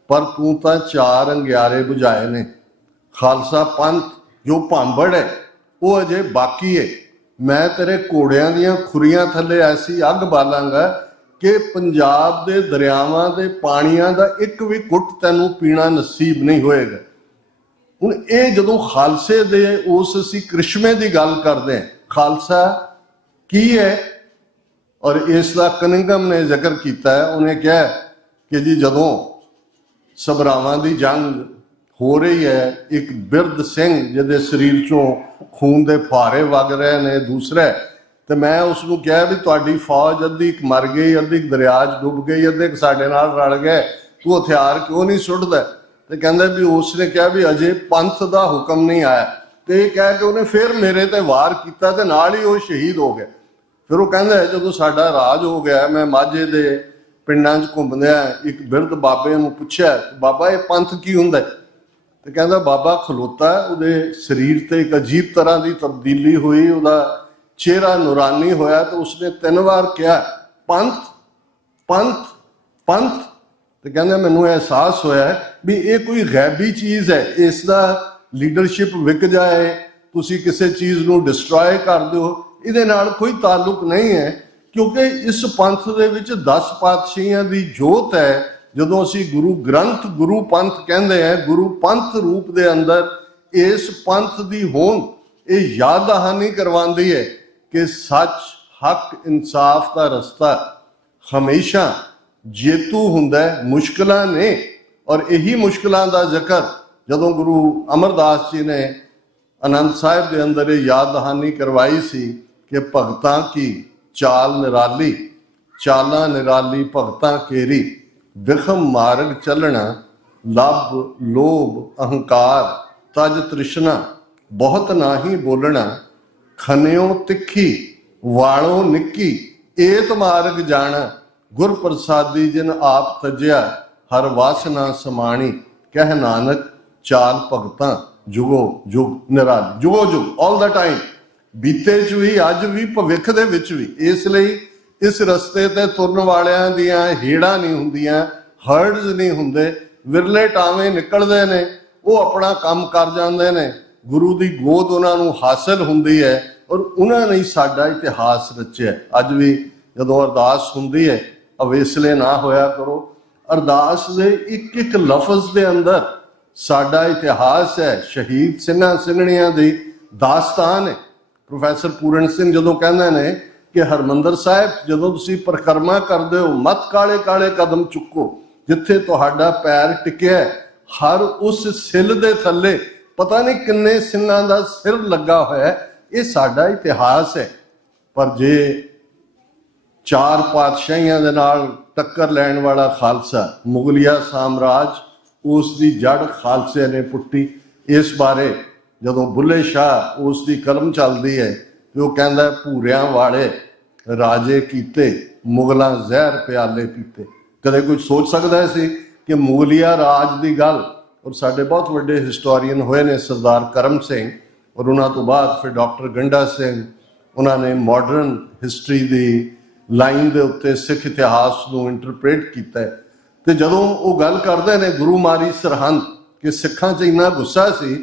पर तू तां 4 अंगियारे बुझाए ने। खालसा पंथ जो भांबड़ है वो अजे बाकी है। मैं तेरे घोड़ियां दियां खुरियां थले ऐसी अग बालांगा कि पंजाब दे दरियावां दे पानियां दा एक भी घुट तैनूं पीना नसीब नहीं होएगा। हुण ये जदों खालसे दे उस असीं करिश्मे दी गल करदे हैं, खालसा की है। और इसदा कनिंघम ने जिक्र किया है, उन्हें कहा कि जी जदों सबरावां दी जंग हो रही है, एक बिरद सिंह जिहदे शरीर चों खून दे फुहारे वग रहे ने, दूसरा तो मैं उसनूं कहा भी तुहाडी फौज अद्धी मर गई, अद्धी दरिया डुब गई, अद्धे साडे नाल रल गए, तू हथियार क्यों नहीं सुट्टदा? तो कहंदा भी उसने कहा भी अजे पंथ दा हुक्म नहीं आया। तो ये कह के उन्हें फिर मेरे ते वार किया ते नाल ही वो शहीद हो गया। फिर वो कहंदा है जदों साडा राज हो गया, मैं माझे दे पिंडां च घुमदिआं एक बिरद बाबे नूं पुछया, बाबा ये पंथ की हुंदा है? तो कहंदा बाबा खलोता, उहदे शरीर ते एक अजीब तरह की तब्दीली हुई, उहदा चेहरा नूरानी होया। तो उसने 3 बार कहा पंथ पंथ पंथ। तो कहंदा मैनूं एहसास होया भी ये कोई गैबी चीज़ है, इसदा लीडरशिप विक जाए, तुसीं किसी चीज़ नूं डिस्ट्रॉय कर दिओ, इहदे नाल कोई ताल्लुक नहीं है। क्योंकि इस पंथ दे विच 10 पातशाहियां दी जोत है। जदों असीं गुरु ग्रंथ गुरु पंथ कहंदे हैं, गुरु पंथ रूप दे अंदर इस पंथ दी होंद ये याद दहानी करवांदी है कि सच हक इंसाफ का रस्ता हमेशा जेतू हुंदा है, मुश्किलां ने। और यही मुश्किलां दा जिक्र जदों गुरु अमरदास जी ने आनंद साहिब के अंदर ये याद दहानी करवाई सी कि भगतां की चाल निराली, चालां निराली भगतां केरी, विखम मार्ग चलना, लब लोभ अहंकार, तज तृष्णा, बहुत नाही बोलना, खनियों तिखी वालों निक्की, एत मार्ग जाना, गुर प्रसादी जिन आप तजया, हर वासना समाणी, कह नानक चाल भगतां जुगो जुग निराली। जुगो जुग ऑल द टाइम, बीते च भी अज भी भविख दे विच भी। इसलिए इस रस्ते ते तुरन वालियां दियां हेड़ां नहीं हुंदियां, हर्ड्स नहीं हुंदे, विरले टावे निकलदे ने, वो अपना काम कर जांदे ने, गुरु दी गोद उन्हां नूं हासिल हुंदी है और उन्हां ने साडा इतिहास रचिया। अज भी जदों अरदास हुंदी है, अवेसले ना होया करो, अरदास दे एक एक लफज दे अंदर साडा इतिहास है, शहीद सिंघां सिंघणियां दी दास्तान है। प्रोफैसर पूरण सिंह जदों कहंदे ने कि हरमंदर साहिब जदों तुसीं परिक्रमा करदे हो, मत काले काले कदम चुको, जिथे तुहाडा पैर टिकिया हर उस सिल दे थल्ले पता नहीं किन्ने सिंघां दा सिर लगा होया, ये साडा इतिहास है। पर जे 4 पातशाहियां दे नाल टक्कर लैण वाला खालसा, मुगलिया साम्राज ਉਸ ਦੀ ਜੜ ਖਾਲਸੇ ਨੇ ਪੁੱਟੀ। ਇਸ ਬਾਰੇ ਜਦੋਂ ਬੁੱਲੇ ਸ਼ਾਹ ਉਸ ਦੀ ਕਲਮ ਚੱਲਦੀ ਹੈ ਤੇ ਉਹ ਕਹਿੰਦਾ ਭੂਰਿਆਂ ਵਾਲੇ ਰਾਜੇ ਕੀਤੇ, ਮੁਗਲਾਂ ਜ਼ਹਿਰ ਪਿਆਲੇ ਪੀਤੇ। ਕਦੇ ਕੋਈ ਸੋਚ ਸਕਦਾ ਸੀ ਕਿ ਮੁਗਲਿਆ ਰਾਜ ਦੀ ਗੱਲ, ਔਰ ਸਾਡੇ ਬਹੁਤ ਵੱਡੇ ਹਿਸਟੋਰੀਅਨ ਹੋਏ ਨੇ ਸਰਦਾਰ ਕਰਮ ਸਿੰਘ ਔਰ ਉਹਨਾਂ ਤੋਂ ਬਾਅਦ ਫਿਰ ਡਾਕਟਰ ਗੰਡਾ ਸਿੰਘ, ਉਹਨਾਂ ਨੇ ਮਾਡਰਨ ਹਿਸਟਰੀ ਦੀ ਲਾਈਨ ਦੇ ਉੱਤੇ ਸਿੱਖ ਇਤਿਹਾਸ ਨੂੰ ਇੰਟਰਪ੍ਰੀਟ ਕੀਤਾ ਹੈ। ਤੇ ਜਦੋਂ ਉਹ ਗੱਲ ਕਰਦੇ ਨੇ ਗੁਰੂ ਮਾਰੀ ਸਰਹੰਦ, ਕਿ ਸਿੱਖਾਂ 'ਚ ਇੰਨਾ ਗੁੱਸਾ ਸੀ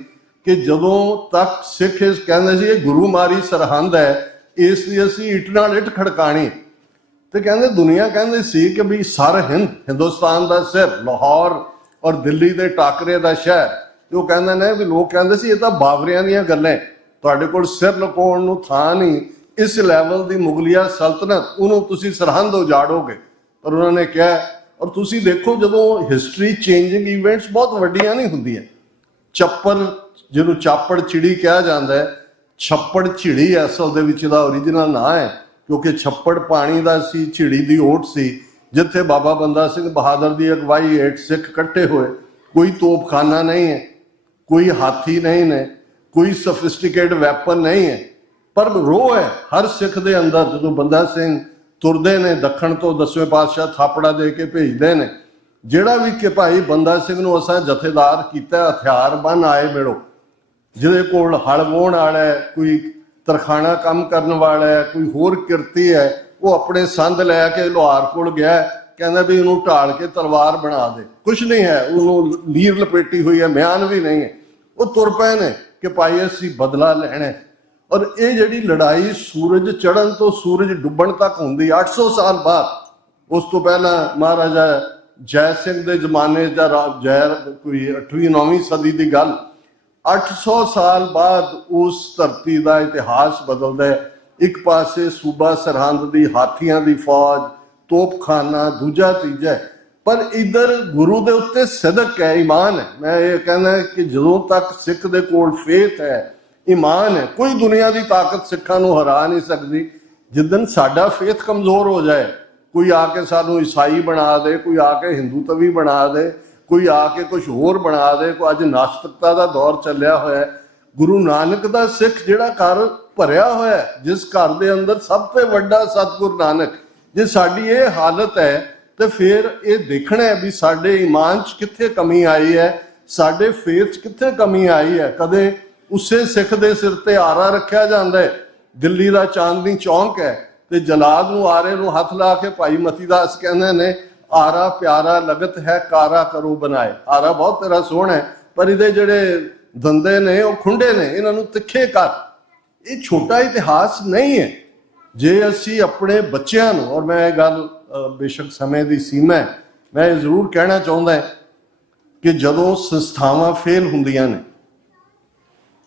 ਕਿ ਜਦੋਂ ਤੱਕ ਸਿੱਖ ਇਸ ਕਹਿੰਦੇ ਸੀ ਇਹ ਗੁਰੂ ਮਾਰੀ ਸਰਹੰਦ ਹੈ, ਇਸ ਲਈ ਅਸੀਂ ਇੱਟ ਨਾਲ ਇੱਟ ਖੜਕਾਣੀ। ਤੇ ਕਹਿੰਦੇ ਦੁਨੀਆ ਕਹਿੰਦੀ ਸੀ ਕਿ ਵੀ ਸਰਹਿੰਦ ਹਿੰਦੁਸਤਾਨ ਦਾ ਸਿਰ, ਲਾਹੌਰ ਔਰ ਦਿੱਲੀ ਦੇ ਟਾਕਰੇ ਦਾ ਸ਼ਹਿਰ। ਤੇ ਉਹ ਕਹਿੰਦੇ ਨੇ ਵੀ ਲੋਕ ਕਹਿੰਦੇ ਸੀ ਇਹ ਤਾਂ ਬਾਬਰੀਆਂ ਦੀਆਂ ਗੱਲਾਂ, ਤੁਹਾਡੇ ਕੋਲ ਸਿਰ ਲੁਕਾਉਣ ਨੂੰ ਥਾਂ ਨਹੀਂ, ਇਸ ਲੈਵਲ ਦੀ ਮੁਗਲਿਆ ਸਲਤਨਤ, ਉਹਨੂੰ ਤੁਸੀਂ ਸਰਹੰਦ ਉਜਾੜੋਗੇ। ਪਰ ਉਹਨਾਂ ਨੇ ਕਿਹਾ, ਔਰ ਤੁਸੀਂ ਦੇਖੋ ਜਦੋਂ ਹਿਸਟਰੀ ਚੇਂਜਿੰਗ ਇਵੈਂਟਸ ਬਹੁਤ ਵੱਡੀਆਂ ਨਹੀਂ ਹੁੰਦੀਆਂ। ਚੱਪੜ, ਜਿਹਨੂੰ ਚਾਪੜ ਚਿੜੀ ਕਿਹਾ ਜਾਂਦਾ ਹੈ, ਛੱਪੜ ਝਿੜੀ ਅਸਲ ਦੇ ਵਿੱਚ ਇਹਦਾ ਓਰੀਜਨਲ ਨਾਂ ਹੈ, ਕਿਉਂਕਿ ਛੱਪੜ ਪਾਣੀ ਦਾ ਸੀ, ਝਿੜੀ ਦੀ ਓਟ ਸੀ, ਜਿੱਥੇ ਬਾਬਾ ਬੰਦਾ ਸਿੰਘ ਬਹਾਦਰ ਦੀ ਅਗਵਾਈ ਹੇਠ ਸਿੱਖ ਇਕੱਠੇ ਹੋਏ। ਕੋਈ ਤੋਪਖਾਨਾ ਨਹੀਂ ਹੈ, ਕੋਈ ਹਾਥੀ ਨਹੀਂ ਨੇ, ਕੋਈ ਸਫਿਸਟੀਕੇਟ ਵੈਪਨ ਨਹੀਂ ਹੈ, ਪਰ ਰੋਹ ਹੈ ਹਰ ਸਿੱਖ ਦੇ ਅੰਦਰ। ਜਦੋਂ ਬੰਦਾ ਸਿੰਘ ਤੁਰਦੇ ਨੇ ਦੱਖਣ ਤੋਂ, 10ਵੇਂ ਪਾਤਸ਼ਾਹ ਥਾਪੜਾ ਦੇ ਕੇ ਭੇਜਦੇ ਨੇ, ਜਿਹੜਾ ਵੀ ਕਿ ਭਾਈ ਬੰਦਾ ਸਿੰਘ ਨੂੰ ਅਸਾਂ ਜਥੇਦਾਰ ਕੀਤਾ, ਹਥਿਆਰ ਬੰਨ ਆਏ ਮਿਲੋ। ਜਿਹਦੇ ਕੋਲ ਹਲ ਵਾਹੁਣ ਵਾਲਾ ਹੈ, ਕੋਈ ਤਰਖਾਣਾ ਕੰਮ ਕਰਨ ਵਾਲਾ ਹੈ, ਕੋਈ ਹੋਰ ਕਿਰਤੀ ਹੈ, ਉਹ ਆਪਣੇ ਸੰਦ ਲੈ ਕੇ ਲੋਹਾਰ ਕੋਲ ਗਿਆ, ਕਹਿੰਦਾ ਵੀ ਇਹਨੂੰ ਢਾਲ ਕੇ ਤਲਵਾਰ ਬਣਾ ਦੇ। ਕੁਛ ਨਹੀਂ ਹੈ, ਉਹਨੂੰ ਲੀਰ ਲਪੇਟੀ ਹੋਈ ਹੈ, ਮਿਆਨ ਵੀ ਨਹੀਂ ਹੈ। ਉਹ ਤੁਰ ਪਏ ਨੇ ਕਿ ਭਾਈ ਅਸੀਂ ਬਦਲਾ ਲੈਣਾ। ਔਰ ਇਹ ਜਿਹੜੀ ਲੜਾਈ ਸੂਰਜ ਚੜ੍ਹਨ ਤੋਂ ਸੂਰਜ ਡੁੱਬਣ ਤੱਕ ਹੁੰਦੀ, 800 ਸਾਲ ਬਾਅਦ। ਉਸ ਤੋਂ ਪਹਿਲਾਂ ਮਹਾਰਾਜਾ ਜੈ ਸਿੰਘ ਦੇ ਜ਼ਮਾਨੇ ਦਾ ਜੈ, ਕੋਈ 8ਵੀਂ 9ਵੀਂ ਸਦੀ ਦੀ ਗੱਲ, 800 ਸਾਲ ਬਾਅਦ ਉਸ ਧਰਤੀ ਦਾ ਇਤਿਹਾਸ ਬਦਲਦਾ ਹੈ। ਇੱਕ ਪਾਸੇ ਸੂਬਾ ਸਰਹੰਦ ਦੀ ਹਾਥੀਆਂ ਦੀ ਫੌਜ, ਤੋਪਖਾਨਾ, ਦੂਜਾ ਤੀਜਾ, ਪਰ ਇੱਧਰ ਗੁਰੂ ਦੇ ਉੱਤੇ ਸਦਕ ਹੈ, ਈਮਾਨ ਹੈ। ਮੈਂ ਇਹ ਕਹਿੰਦਾ ਕਿ ਜਦੋਂ ਤੱਕ ਸਿੱਖ ਦੇ ਕੋਲ ਫੇਥ ਹੈ, ਈਮਾਨ ਹੈ, ਕੋਈ ਦੁਨੀਆ ਦੀ ਤਾਕਤ ਸਿੱਖਾਂ ਨੂੰ ਹਰਾ ਨਹੀਂ ਸਕਦੀ। ਜਿੱਦਣ ਸਾਡਾ ਫੇਥ ਕਮਜ਼ੋਰ ਹੋ ਜਾਏ, ਕੋਈ ਆ ਕੇ ਸਾਨੂੰ ਈਸਾਈ ਬਣਾ ਦੇ, ਕੋਈ ਆ ਕੇ ਹਿੰਦੂ ਤਵੀ ਬਣਾ ਦੇ, ਕੋਈ ਆ ਕੇ ਕੁਝ ਹੋਰ ਬਣਾ ਦੇ। ਕੋਈ ਅੱਜ ਨਾਸਤਿਕਤਾ ਦਾ ਦੌਰ ਚੱਲਿਆ ਹੋਇਆ। ਗੁਰੂ ਨਾਨਕ ਦਾ ਸਿੱਖ ਜਿਹੜਾ ਘਰ ਭਰਿਆ ਹੋਇਆ, ਜਿਸ ਘਰ ਦੇ ਅੰਦਰ ਸਭ ਤੋਂ ਵੱਡਾ ਸਤਿਗੁਰੂ ਨਾਨਕ, ਜੇ ਸਾਡੀ ਇਹ ਹਾਲਤ ਹੈ ਤੇ ਫਿਰ ਇਹ ਦੇਖਣਾ ਹੈ ਵੀ ਸਾਡੇ ਈਮਾਨ 'ਚ ਕਿੱਥੇ ਕਮੀ ਆਈ ਹੈ, ਸਾਡੇ ਫੇਥ 'ਚ ਕਿੱਥੇ ਕਮੀ ਆਈ ਹੈ। ਕਦੇ ਉਸੇ ਸਿੱਖ ਦੇ ਸਿਰ ਤੇ ਆਰਾ ਰੱਖਿਆ ਜਾਂਦਾ ਹੈ, ਦਿੱਲੀ ਦਾ ਚਾਂਦਨੀ ਚੌਂਕ ਹੈ, ਤੇ ਜਲਾਦ ਨੂੰ ਆਰੇ ਨੂੰ ਹੱਥ ਲਾ ਕੇ ਭਾਈ ਮਤੀਦਾਸ ਕਹਿੰਦੇ ਨੇ, ਆਰਾ ਪਿਆਰਾ ਲਗਤ ਹੈ, ਕਾਰਾ ਕਰੋ ਬਣਾਏ। ਆਰਾ ਬਹੁਤ ਤੇਰਾ ਸੋਹਣਾ ਹੈ, ਪਰ ਇਹਦੇ ਜਿਹੜੇ ਦੰਦੇ ਨੇ ਉਹ ਖੁੰਡੇ ਨੇ, ਇਹਨਾਂ ਨੂੰ ਤਿੱਖੇ ਕਰ। ਇਹ ਛੋਟਾ ਇਤਿਹਾਸ ਨਹੀਂ ਹੈ। ਜੇ ਅਸੀਂ ਆਪਣੇ ਬੱਚਿਆਂ ਨੂੰ, ਔਰ ਮੈਂ ਇਹ ਗੱਲ ਬੇਸ਼ੱਕ ਸਮੇਂ ਦੀ ਸੀਮਾ ਹੈ, ਮੈਂ ਇਹ ਜ਼ਰੂਰ ਕਹਿਣਾ ਚਾਹੁੰਦਾ ਕਿ ਜਦੋਂ ਸੰਸਥਾਵਾਂ ਫੇਲ ਹੁੰਦੀਆਂ ਨੇ,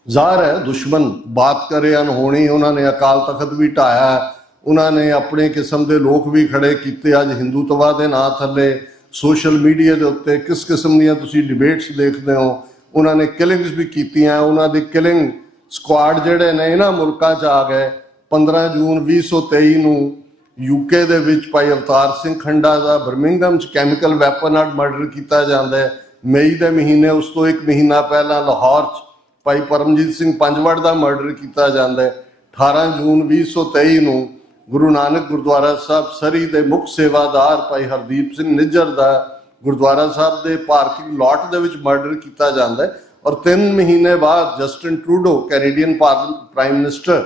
ਜ਼ਾਹਰ ਹੈ ਦੁਸ਼ਮਣ ਬਾਤ ਕਰੇ ਅਨਹੋਣੀ, ਉਹਨਾਂ ਨੇ ਅਕਾਲ ਤਖਤ ਵੀ ਢਾਇਆ, ਉਹਨਾਂ ਨੇ ਆਪਣੇ ਕਿਸਮ ਦੇ ਲੋਕ ਵੀ ਖੜੇ ਕੀਤੇ। ਅੱਜ ਹਿੰਦੂਤਵਾ ਦੇ ਨਾਂ ਥੱਲੇ ਸੋਸ਼ਲ ਮੀਡੀਆ ਦੇ ਉੱਤੇ ਕਿਸ ਕਿਸਮ ਦੀਆਂ ਤੁਸੀਂ ਡਿਬੇਟਸ ਦੇਖਦੇ ਹੋ। ਉਹਨਾਂ ਨੇ ਕਿਲਿੰਗਸ ਵੀ ਕੀਤੀਆਂ। ਉਹਨਾਂ ਦੀ ਕਿਲਿੰਗ ਸਕੁਆਡ ਜਿਹੜੇ ਨੇ ਇਹਨਾਂ ਮੁਲਕਾਂ 'ਚ ਆ ਗਏ। 15 ਜੂਨ 2023 ਨੂੰ ਯੂਕੇ ਦੇ ਵਿੱਚ ਭਾਈ ਅਵਤਾਰ ਸਿੰਘ ਖੰਡਾ ਦਾ ਬਰਮਿੰਗਮ 'ਚ ਕੈਮੀਕਲ ਵੈਪਨ ਨਾਲ ਮਰਡਰ ਕੀਤਾ ਜਾਂਦਾ ਹੈ। ਮਈ ਦੇ ਮਹੀਨੇ, ਉਸ ਤੋਂ ਇੱਕ ਮਹੀਨਾ ਪਹਿਲਾਂ ਲਾਹੌਰ 'ਚ ਭਾਈ ਪਰਮਜੀਤ ਸਿੰਘ ਪੰਜਵੜ ਦਾ ਮਰਡਰ ਕੀਤਾ ਜਾਂਦਾ ਹੈ। 18 ਜੂਨ 2023 ਨੂੰ ਗੁਰੂ ਨਾਨਕ ਗੁਰਦੁਆਰਾ ਸਾਹਿਬ ਸਰੀ ਦੇ ਮੁੱਖ ਸੇਵਾਦਾਰ ਭਾਈ ਹਰਦੀਪ ਸਿੰਘ ਨਿੱਜਰ ਦਾ ਗੁਰਦੁਆਰਾ ਸਾਹਿਬ ਦੇ ਪਾਰਕਿੰਗ ਲਾਟ ਦੇ ਵਿੱਚ ਮਰਡਰ ਕੀਤਾ ਜਾਂਦਾ ਹੈ। ਔਰ 3 ਮਹੀਨੇ ਬਾਅਦ Justin Trudeau, Canadian prime minister,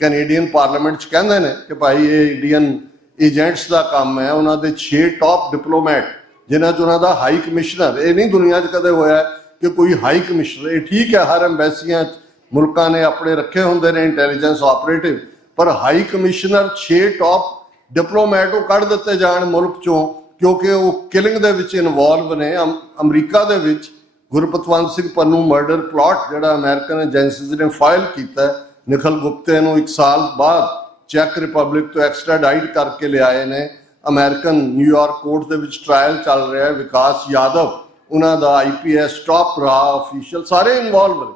Canadian parliament 'ਚ ਕਹਿੰਦੇ ਨੇ ਕਿ ਭਾਈ ਇਹ ਇੰਡੀਅਨ ਏਜੰਟਸ ਦਾ ਕੰਮ ਹੈ। ਉਹਨਾਂ ਦੇ 6 ਟਾਪ ਡਿਪਲੋਮੈਟ, ਜਿਨ੍ਹਾਂ 'ਚ ਉਹਨਾਂ ਦਾ ਹਾਈ ਕਮਿਸ਼ਨਰ, ਇਹ ਨਹੀਂ ਦੁਨੀਆ 'ਚ ਕਦੇ ਹੋਇਆ ਕਿ ਕੋਈ ਹਾਈ ਕਮਿਸ਼ਨਰ, ਇਹ ਠੀਕ ਹੈ ਹਰ ਐਮਬੈਸੀਆਂ 'ਚ ਮੁਲਕਾਂ ਨੇ ਆਪਣੇ ਰੱਖੇ ਹੁੰਦੇ ਨੇ ਇੰਟੈਲੀਜੈਂਸ ਆਪਰੇਟਿਵ, ਪਰ ਹਾਈ ਕਮਿਸ਼ਨਰ 6 ਟਾਪ ਡਿਪਲੋਮੈਟ ਉਹ ਕੱਢ ਦਿੱਤੇ ਜਾਣ ਮੁਲਕ 'ਚੋਂ ਕਿਉਂਕਿ ਉਹ ਕਿਲਿੰਗ ਦੇ ਵਿੱਚ ਇਨਵੋਲਵ ਨੇ। ਅਮਰੀਕਾ ਦੇ ਵਿੱਚ ਗੁਰਪਤਵੰਤ ਸਿੰਘ ਪੰਨੂ ਮਰਡਰ ਪਲਾਟ ਜਿਹੜਾ ਅਮਰੀਕਨ ਏਜੰਸੀਜ਼ ਨੇ ਫਾਈਲ ਕੀਤਾ, ਨਿਖਲ ਗੁਪਤੇ ਨੂੰ 1 ਸਾਲ ਬਾਅਦ ਚੈੱਕ ਰਿਪਬਲਿਕ ਤੋਂ ਐਕਸਟ੍ਰਾਡਾਈਟ ਕਰਕੇ ਲਿਆਏ ਨੇ। ਅਮਰੀਕਨ ਨਿਊਯਾਰਕ ਕੋਰਟ ਦੇ ਵਿੱਚ ਟ੍ਰਾਇਲ ਚੱਲ ਰਿਹਾ ਹੈ। ਵਿਕਾਸ ਯਾਦਵ, ਉਹਨਾਂ ਦਾ IPS ਟਾਪ ਰਾ ਅਫੀਸ਼ੀਅਲ, ਸਾਰੇ ਇਨਵੋਲਵ ਨੇ।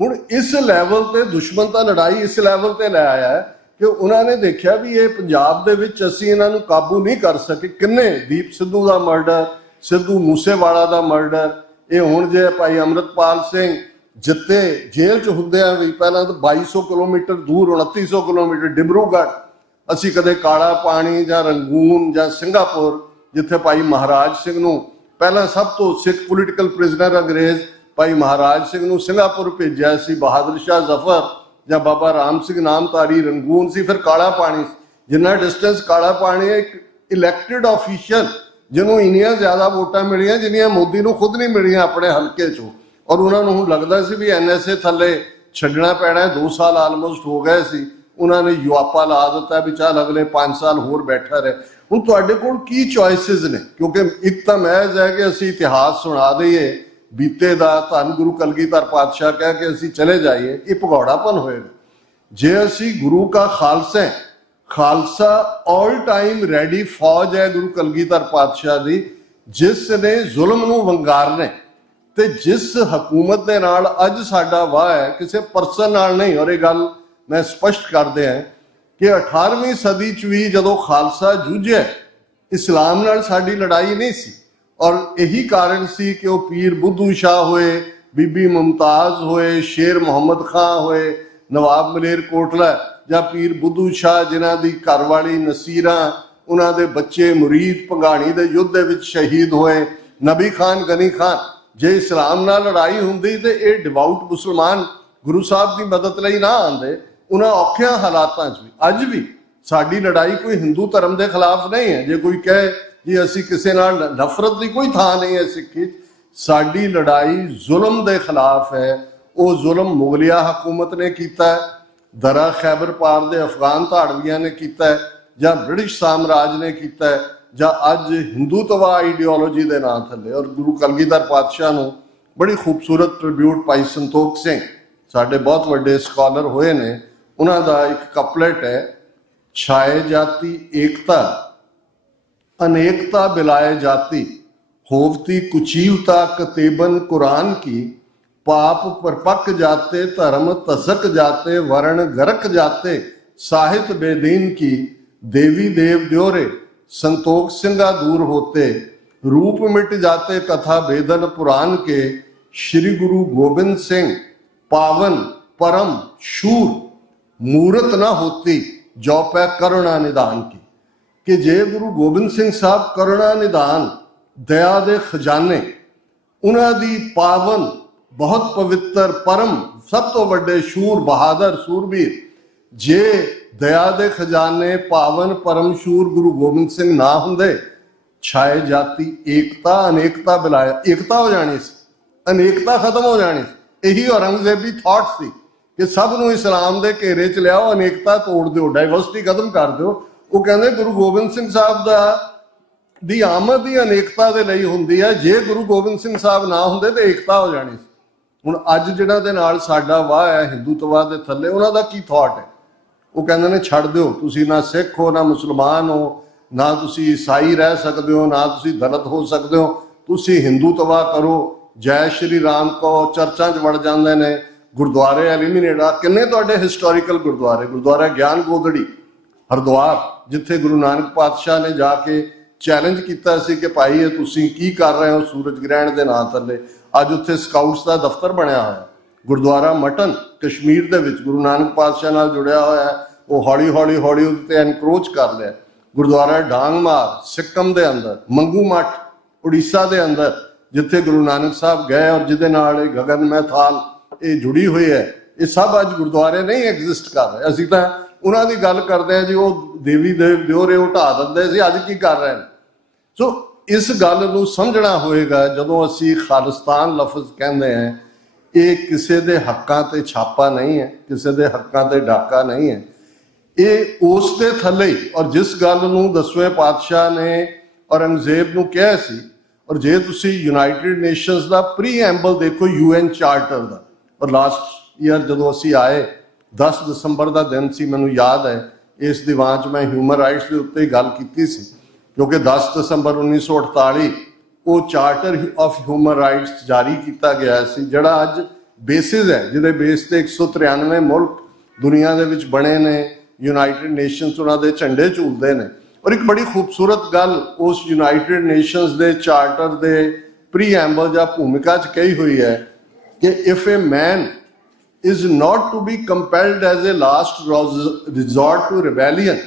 ਹੁਣ ਇਸ ਲੈਵਲ ਤੇ ਦੁਸ਼ਮਣ ਤਾਂ ਲੜਾਈ ਇਸ ਲੈਵਲ ਤੇ ਲੈ ਆਇਆ ਹੈ ਕਿ ਉਹਨਾਂ ਨੇ ਦੇਖਿਆ ਵੀ ਇਹ ਪੰਜਾਬ ਦੇ ਵਿੱਚ ਅਸੀਂ ਇਹਨਾਂ ਨੂੰ ਕਾਬੂ ਨਹੀਂ ਕਰ ਸਕੇ। ਕਿੰਨੇ, ਦੀਪ ਸਿੱਧੂ ਦਾ ਮਰਡਰ, ਸਿੱਧੂ ਮੂਸੇਵਾਲਾ ਦਾ ਮਰਡਰ, ਇਹ ਹੁਣ ਜੇ ਭਾਈ ਅੰਮ੍ਰਿਤਪਾਲ ਸਿੰਘ ਜਿੱਤੇ ਜੇਲ੍ਹ 'ਚ ਹੁੰਦਿਆਂ ਵੀ ਪਹਿਲਾਂ ਤਾਂ 2200 ਕਿਲੋਮੀਟਰ ਦੂਰ 2900 ਕਿਲੋਮੀਟਰ ਡਿਬਰੂਗੜ੍ਹ ਅਸੀਂ ਕਦੇ ਕਾਲਾ ਪਾਣੀ ਜਾਂ ਰੰਗੂਨ ਜਾਂ ਸਿੰਗਾਪੁਰ, ਜਿੱਥੇ ਭਾਈ ਮਹਾਰਾਜ ਸਿੰਘ ਨੂੰ ਪਹਿਲਾਂ ਸਭ ਤੋਂ ਸਿੱਖ ਪੋਲੀਟੀਕਲ ਪ੍ਰਿਜ਼ਨਰ ਅੰਗਰੇਜ਼ ਭਾਈ ਮਹਾਰਾਜ ਸਿੰਘ ਨੂੰ ਸਿੰਗਾਪੁਰ ਭੇਜਿਆ ਸੀ, ਬਹਾਦਰ ਸ਼ਾਹ ਜ਼ਫਰ ਜਾਂ ਬਾਬਾ ਰਾਮ ਸਿੰਘ ਨਾਮਧਾਰੀ ਰੰਗੂਨ ਸੀ, ਫਿਰ ਕਾਲਾ ਪਾਣੀ। ਜਿੰਨਾ ਡਿਸਟੈਂਸ ਕਾਲਾ ਪਾਣੀ ਹੈ, ਇੱਕ ਇਲੈਕਟਿਡ ਆਫੀਸ਼ੀਅਲ ਜਿਹਨੂੰ ਇੰਨੀਆਂ ਜ਼ਿਆਦਾ ਵੋਟਾਂ ਮਿਲੀਆਂ ਜਿੰਨੀਆਂ ਮੋਦੀ ਨੂੰ ਖੁਦ ਨਹੀਂ ਮਿਲੀਆਂ ਆਪਣੇ ਹਲਕੇ 'ਚੋਂ, ਔਰ ਉਹਨਾਂ ਨੂੰ ਹੁਣ ਲੱਗਦਾ ਸੀ ਵੀ NSA ਥੱਲੇ ਛੱਡਣਾ ਪੈਣਾ। 2 ਸਾਲ ਆਲਮੋਸਟ ਹੋ ਗਏ ਸੀ, ਉਹਨਾਂ ਨੇ ਯੁਆਪਾ ਲਾ ਦਿੱਤਾ ਵੀ ਚੱਲ ਅਗਲੇ 5 ਸਾਲ ਹੋਰ ਬੈਠਾ ਰਹੇ। ਹੁਣ ਤੁਹਾਡੇ ਕੋਲ ਕੀ ਚੋਇਸਿਸ ਨੇ? ਕਿਉਂਕਿ ਇੱਕ ਤਾਂ ਮਹਿਜ਼ ਹੈ ਕਿ ਅਸੀਂ ਇਤਿਹਾਸ ਸੁਣਾ ਦਈਏ ਬੀਤੇ ਦਾ, ਧੰਨ ਗੁਰੂ ਕਲਗੀਧਰ ਪਾਤਸ਼ਾਹ ਕਹਿ ਕੇ ਅਸੀਂ ਚਲੇ ਜਾਈਏ, ਇਹ ਭਗੌੜਾਪਨ ਹੋਏਗਾ। ਜੇ ਅਸੀਂ ਗੁਰੂ ਕਾ Khalsa, Khalsa all time ready ਫੌਜ ਹੈ ਗੁਰੂ ਕਲਗੀਧਰ ਪਾਤਸ਼ਾਹ ਦੀ, ਜਿਸ ਨੇ ਜ਼ੁਲਮ ਨੂੰ ਵੰਗਾਰਨੇ ਤੇ ਜਿਸ ਹਕੂਮਤ ਦੇ ਨਾਲ ਅੱਜ ਸਾਡਾ ਵਾਹ ਹੈ, ਕਿਸੇ ਪਰਸਨ ਨਾਲ ਨਹੀਂ। ਔਰ ਇਹ ਗੱਲ ਮੈਂ ਸਪਸ਼ਟ ਕਰਦੇ ਹਾਂ ਕਿ 18ਵੀਂ ਸਦੀ 'ਚ ਵੀ ਜਦੋਂ ਖਾਲਸਾ ਜੂਝਿਆ, ਇਸਲਾਮ ਨਾਲ ਸਾਡੀ ਲੜਾਈ ਨਹੀਂ ਸੀ। ਔਰ ਇਹੀ ਕਾਰਨ ਸੀ ਕਿ ਉਹ ਪੀਰ ਬੁੱਧੂ ਸ਼ਾਹ ਹੋਏ, ਬੀਬੀ ਮੁਮਤਾਜ਼ ਹੋਏ, ਸ਼ੇਰ ਮੁਹੰਮਦ ਖਾਂ ਹੋਏ, ਨਵਾਬ ਮਲੇਰ ਕੋਟਲਾ ਜਾਂ ਪੀਰ ਬੁੱਧੂ ਸ਼ਾਹ ਜਿਨ੍ਹਾਂ ਦੀ ਘਰਵਾਲੀ ਨਸੀਰਾ, ਉਹਨਾਂ ਦੇ ਬੱਚੇ ਮੁਰੀਦ ਭੰਗਾਣੀ ਦੇ ਯੁੱਧ ਦੇ ਵਿੱਚ ਸ਼ਹੀਦ ਹੋਏ, ਨਬੀ ਖਾਨ ਗਨੀ ਖਾਨ। ਜੇ ਇਸਲਾਮ ਨਾਲ ਲੜਾਈ ਹੁੰਦੀ ਤੇ ਇਹ ਡਿਵਾਊਟ ਮੁਸਲਮਾਨ ਗੁਰੂ ਸਾਹਿਬ ਦੀ ਮਦਦ ਲਈ ਨਾ ਆਉਂਦੇ ਉਹਨਾਂ ਔਖਿਆਂ ਹਾਲਾਤਾਂ 'ਚ ਵੀ। ਅੱਜ ਵੀ ਸਾਡੀ ਲੜਾਈ ਕੋਈ ਹਿੰਦੂ ਧਰਮ ਦੇ ਖਿਲਾਫ ਨਹੀਂ ਹੈ। ਜੇ ਕੋਈ ਕਹੇ ਜੀ ਅਸੀਂ ਕਿਸੇ ਨਾਲ ਨਫ਼ਰਤ ਦੀ ਕੋਈ ਥਾਂ ਨਹੀਂ ਹੈ ਸਿੱਖੀ 'ਚ, ਸਾਡੀ ਲੜਾਈ ਜ਼ੁਲਮ ਦੇ ਖਿਲਾਫ ਹੈ। ਉਹ ਜ਼ੁਲਮ ਮੁਗਲਿਆ ਹਕੂਮਤ ਨੇ ਕੀਤਾ, ਦਰਾ ਖੈਬਰ ਪਾਰ ਦੇ ਅਫਗਾਨ ਧਾੜਵੀਆਂ ਨੇ ਕੀਤਾ, ਜਾਂ ਬ੍ਰਿਟਿਸ਼ ਸਾਮਰਾਜ ਨੇ ਕੀਤਾ, ਜਾਂ ਅੱਜ ਹਿੰਦੂਤਵਾ ਆਈਡੀਓਲੋਜੀ ਦੇ ਨਾਂ ਥੱਲੇ। ਔਰ ਗੁਰੂ ਕਲਗੀਧਰ ਪਾਤਸ਼ਾਹ ਨੂੰ ਬੜੀ ਖੂਬਸੂਰਤ ਟ੍ਰਿਬਿਊਟ ਭਾਈ ਸੰਤੋਖ ਸਿੰਘ, ਸਾਡੇ ਬਹੁਤ ਵੱਡੇ ਸਕਾਲਰ ਹੋਏ ਨੇ, ਉਹਨਾਂ ਦਾ ਇੱਕ ਕਪਲੇਟ ਹੈ, ਛਾਏ ਜਾਤੀ ਏਕਤਾ अनेकता बिलाए जाती होवती कुचीलता कतेबन कुरान की पाप परपक जाते धर्म तसक जाते वर्ण गरक जाते साहित्य बेदीन की देवी देव द्योरे संतोख सिंगा दूर होते रूप मिट जाते कथा बेदन पुराण के श्री गुरु गोबिंद सिंह पावन परम शूर मूरत न होती जो पै करुणा निदान की। कि जे गुरु गोबिंद सिंह साहब करुणा निदान दया दे खजाने उन्हां दी पावन बहुत पवित्र परम सब तो वड्डे शूर बहादुर सूरबीर, जे दया दे खजाने पावन परम शूर गुरु गोबिंद सिंह ना हुंदे, छाए जाती एकता अनेकता बिलाया, एकता हो जानी सी, अनेकता खत्म हो जानी सी। यही औरंगजेबी थॉट सी कि सब नूं इस्लाम दे घेरे च लियाओ, अनेकता तोड़ दिओ, डाइवर्सिटी खत्म कर दिओ। ਉਹ ਕਹਿੰਦੇ ਗੁਰੂ ਗੋਬਿੰਦ ਸਿੰਘ ਸਾਹਿਬ ਦੀ ਆਮਦ ਹੀ ਅਨੇਕਤਾ ਦੇ ਲਈ ਹੁੰਦੀ ਹੈ। ਜੇ ਗੁਰੂ ਗੋਬਿੰਦ ਸਿੰਘ ਸਾਹਿਬ ਨਾ ਹੁੰਦੇ ਤੇ ਏਕਤਾ ਹੋ ਜਾਣੀ ਸੀ। ਹੁਣ ਅੱਜ ਜਿਹੜਾ ਦੇ ਨਾਲ ਸਾਡਾ ਵਾਹ ਹੈ ਹਿੰਦੂਤਵਾ ਦੇ ਥੱਲੇ, ਉਹਨਾਂ ਦਾ ਕੀ ਥਾਟ ਹੈ? ਉਹ ਕਹਿੰਦੇ ਨੇ ਛੱਡ ਦਿਓ, ਤੁਸੀਂ ਨਾ ਸਿੱਖ ਹੋ ਨਾ ਮੁਸਲਮਾਨ ਹੋ, ਨਾ ਤੁਸੀਂ ਈਸਾਈ ਰਹਿ ਸਕਦੇ ਹੋ, ਨਾ ਤੁਸੀਂ ਦਲਿਤ ਹੋ ਸਕਦੇ ਹੋ, ਤੁਸੀਂ ਹਿੰਦੂਤਵਾ ਕਰੋ, ਜੈ ਸ਼੍ਰੀ ਰਾਮ ਕਹੋ, ਚਰਚਾਂ 'ਚ ਵੜ ਜਾਂਦੇ ਨੇ, ਗੁਰਦੁਆਰੇ ਐਲੀਮੀਨੇਟ ਆ। ਕਿੰਨੇ ਤੁਹਾਡੇ ਹਿਸਟੋਰੀਕਲ ਗੁਰਦੁਆਰੇ, ਗੁਰਦੁਆਰਾ ਗਿਆਨ ਗੋਦੜੀ ਹਰਿਦੁਆਰ, ਜਿੱਥੇ ਗੁਰੂ ਨਾਨਕ ਪਾਤਸ਼ਾਹ ਨੇ ਜਾ ਕੇ ਚੈਲੰਜ ਕੀਤਾ ਸੀ ਕਿ ਭਾਈ ਇਹ ਤੁਸੀਂ ਕੀ ਕਰ ਰਹੇ ਹੋ ਸੂਰਜ ਗ੍ਰਹਿਣ ਦੇ ਨਾਂ ਥੱਲੇ। ਅੱਜ ਉੱਥੇ ਸਕਾਊਟਸ ਦਾ ਦਫ਼ਤਰ ਬਣਿਆ ਹੋਇਆ। ਗੁਰਦੁਆਰਾ ਮਟਨ ਕਸ਼ਮੀਰ ਦੇ ਵਿੱਚ ਗੁਰੂ ਨਾਨਕ ਪਾਤਸ਼ਾਹ ਨਾਲ ਜੁੜਿਆ ਹੋਇਆ ਹੈ, ਉਹ ਹੌਲੀ ਹੌਲੀ ਉਹਦੇ ਤੇ ਐਨਕਰੋਚ ਕਰ ਲਿਆ। ਗੁਰਦੁਆਰਾ ਡਾਂਗਮਾਰ ਸਿੱਕਮ ਦੇ ਅੰਦਰ, ਮੰਗੂ ਮੱਠ ਉੜੀਸਾ ਦੇ ਅੰਦਰ, ਜਿੱਥੇ ਗੁਰੂ ਨਾਨਕ ਸਾਹਿਬ ਗਏ ਔਰ ਜਿਹਦੇ ਨਾਲ ਇਹ ਗਗਨ ਮਹਿਥਾਲ ਇਹ ਜੁੜੀ ਹੋਈ ਹੈ, ਇਹ ਸਭ ਅੱਜ ਗੁਰਦੁਆਰੇ ਨਹੀਂ ਐਗਜ਼ਿਸਟ ਕਰ ਰਹੇ। ਅਸੀਂ ਤਾਂ ਉਹਨਾਂ ਦੀ ਗੱਲ ਕਰਦੇ ਹਾਂ ਜੀ, ਉਹ ਦੇਵੀ ਦੇਵ ਦਿਓਰੇ ਉਹ ਢਾ ਦਿੰਦੇ ਸੀ, ਅੱਜ ਕੀ ਕਰ ਰਹੇ ਨੇ। ਸੋ ਇਸ ਗੱਲ ਨੂੰ ਸਮਝਣਾ ਹੋਏਗਾ ਜਦੋਂ ਅਸੀਂ ਖਾਲਿਸਤਾਨ ਲਫ਼ਜ਼ ਕਹਿੰਦੇ ਹਾਂ, ਇਹ ਕਿਸੇ ਦੇ ਹੱਕਾਂ ਤੇ ਛਾਪਾ ਨਹੀਂ ਹੈ, ਕਿਸੇ ਦੇ ਹੱਕਾਂ ਤੇ ਡਾਕਾ ਨਹੀਂ ਹੈ, ਇਹ ਉਸ ਦੇ ਥੱਲੇ। ਔਰ ਜਿਸ ਗੱਲ ਨੂੰ 10ਵੇਂ ਪਾਤਸ਼ਾਹ ਨੇ ਔਰੰਗਜ਼ੇਬ ਨੂੰ ਕਿਹਾ ਸੀ, ਔਰ ਜੇ ਤੁਸੀਂ ਯੂਨਾਈਟਿਡ ਨੇਸ਼ਨਸ ਦਾ ਪ੍ਰੀਐਂਬਲ ਦੇਖੋ UN ਚਾਰਟਰ ਦਾ, ਔਰ ਲਾਸਟ ਈਅਰ ਜਦੋਂ ਅਸੀਂ ਆਏ 10 ਦਸੰਬਰ ਦਾ ਦਿਨ ਸੀ, ਮੈਨੂੰ ਯਾਦ ਹੈ ਇਸ ਦੀਵਾਨ 'ਚ ਮੈਂ ਹਿਊਮਨ ਰਾਈਟਸ ਦੇ ਉੱਤੇ ਗੱਲ ਕੀਤੀ ਸੀ, ਕਿਉਂਕਿ 10 ਦਸੰਬਰ 1948 ਉਹ ਚਾਰਟਰ ਆਫ ਹਿਊਮਨ ਰਾਈਟਸ ਜਾਰੀ ਕੀਤਾ ਗਿਆ ਸੀ, ਜਿਹੜਾ ਅੱਜ ਬੇਸਿਸ ਹੈ, ਜਿਹਦੇ ਬੇਸ ਤੇ 193 ਮੁਲਕ ਦੁਨੀਆ ਦੇ ਵਿੱਚ ਬਣੇ ਨੇ, ਯੂਨਾਈਟਿਡ ਨੇਸ਼ਨਸ ਉਹਨਾਂ ਦੇ ਝੰਡੇ ਝੂਲਦੇ ਨੇ। ਔਰ ਇੱਕ ਬੜੀ ਖੂਬਸੂਰਤ ਗੱਲ ਉਸ ਯੂਨਾਈਟਿਡ ਨੇਸ਼ਨਸ ਦੇ ਚਾਰਟਰ ਦੇ ਪ੍ਰੀਐਂਬਲ ਜਾਂ ਭੂਮਿਕਾ 'ਚ ਕਹੀ ਹੋਈ ਹੈ ਕਿ if A man is not to be compelled as a last resort to rebellion,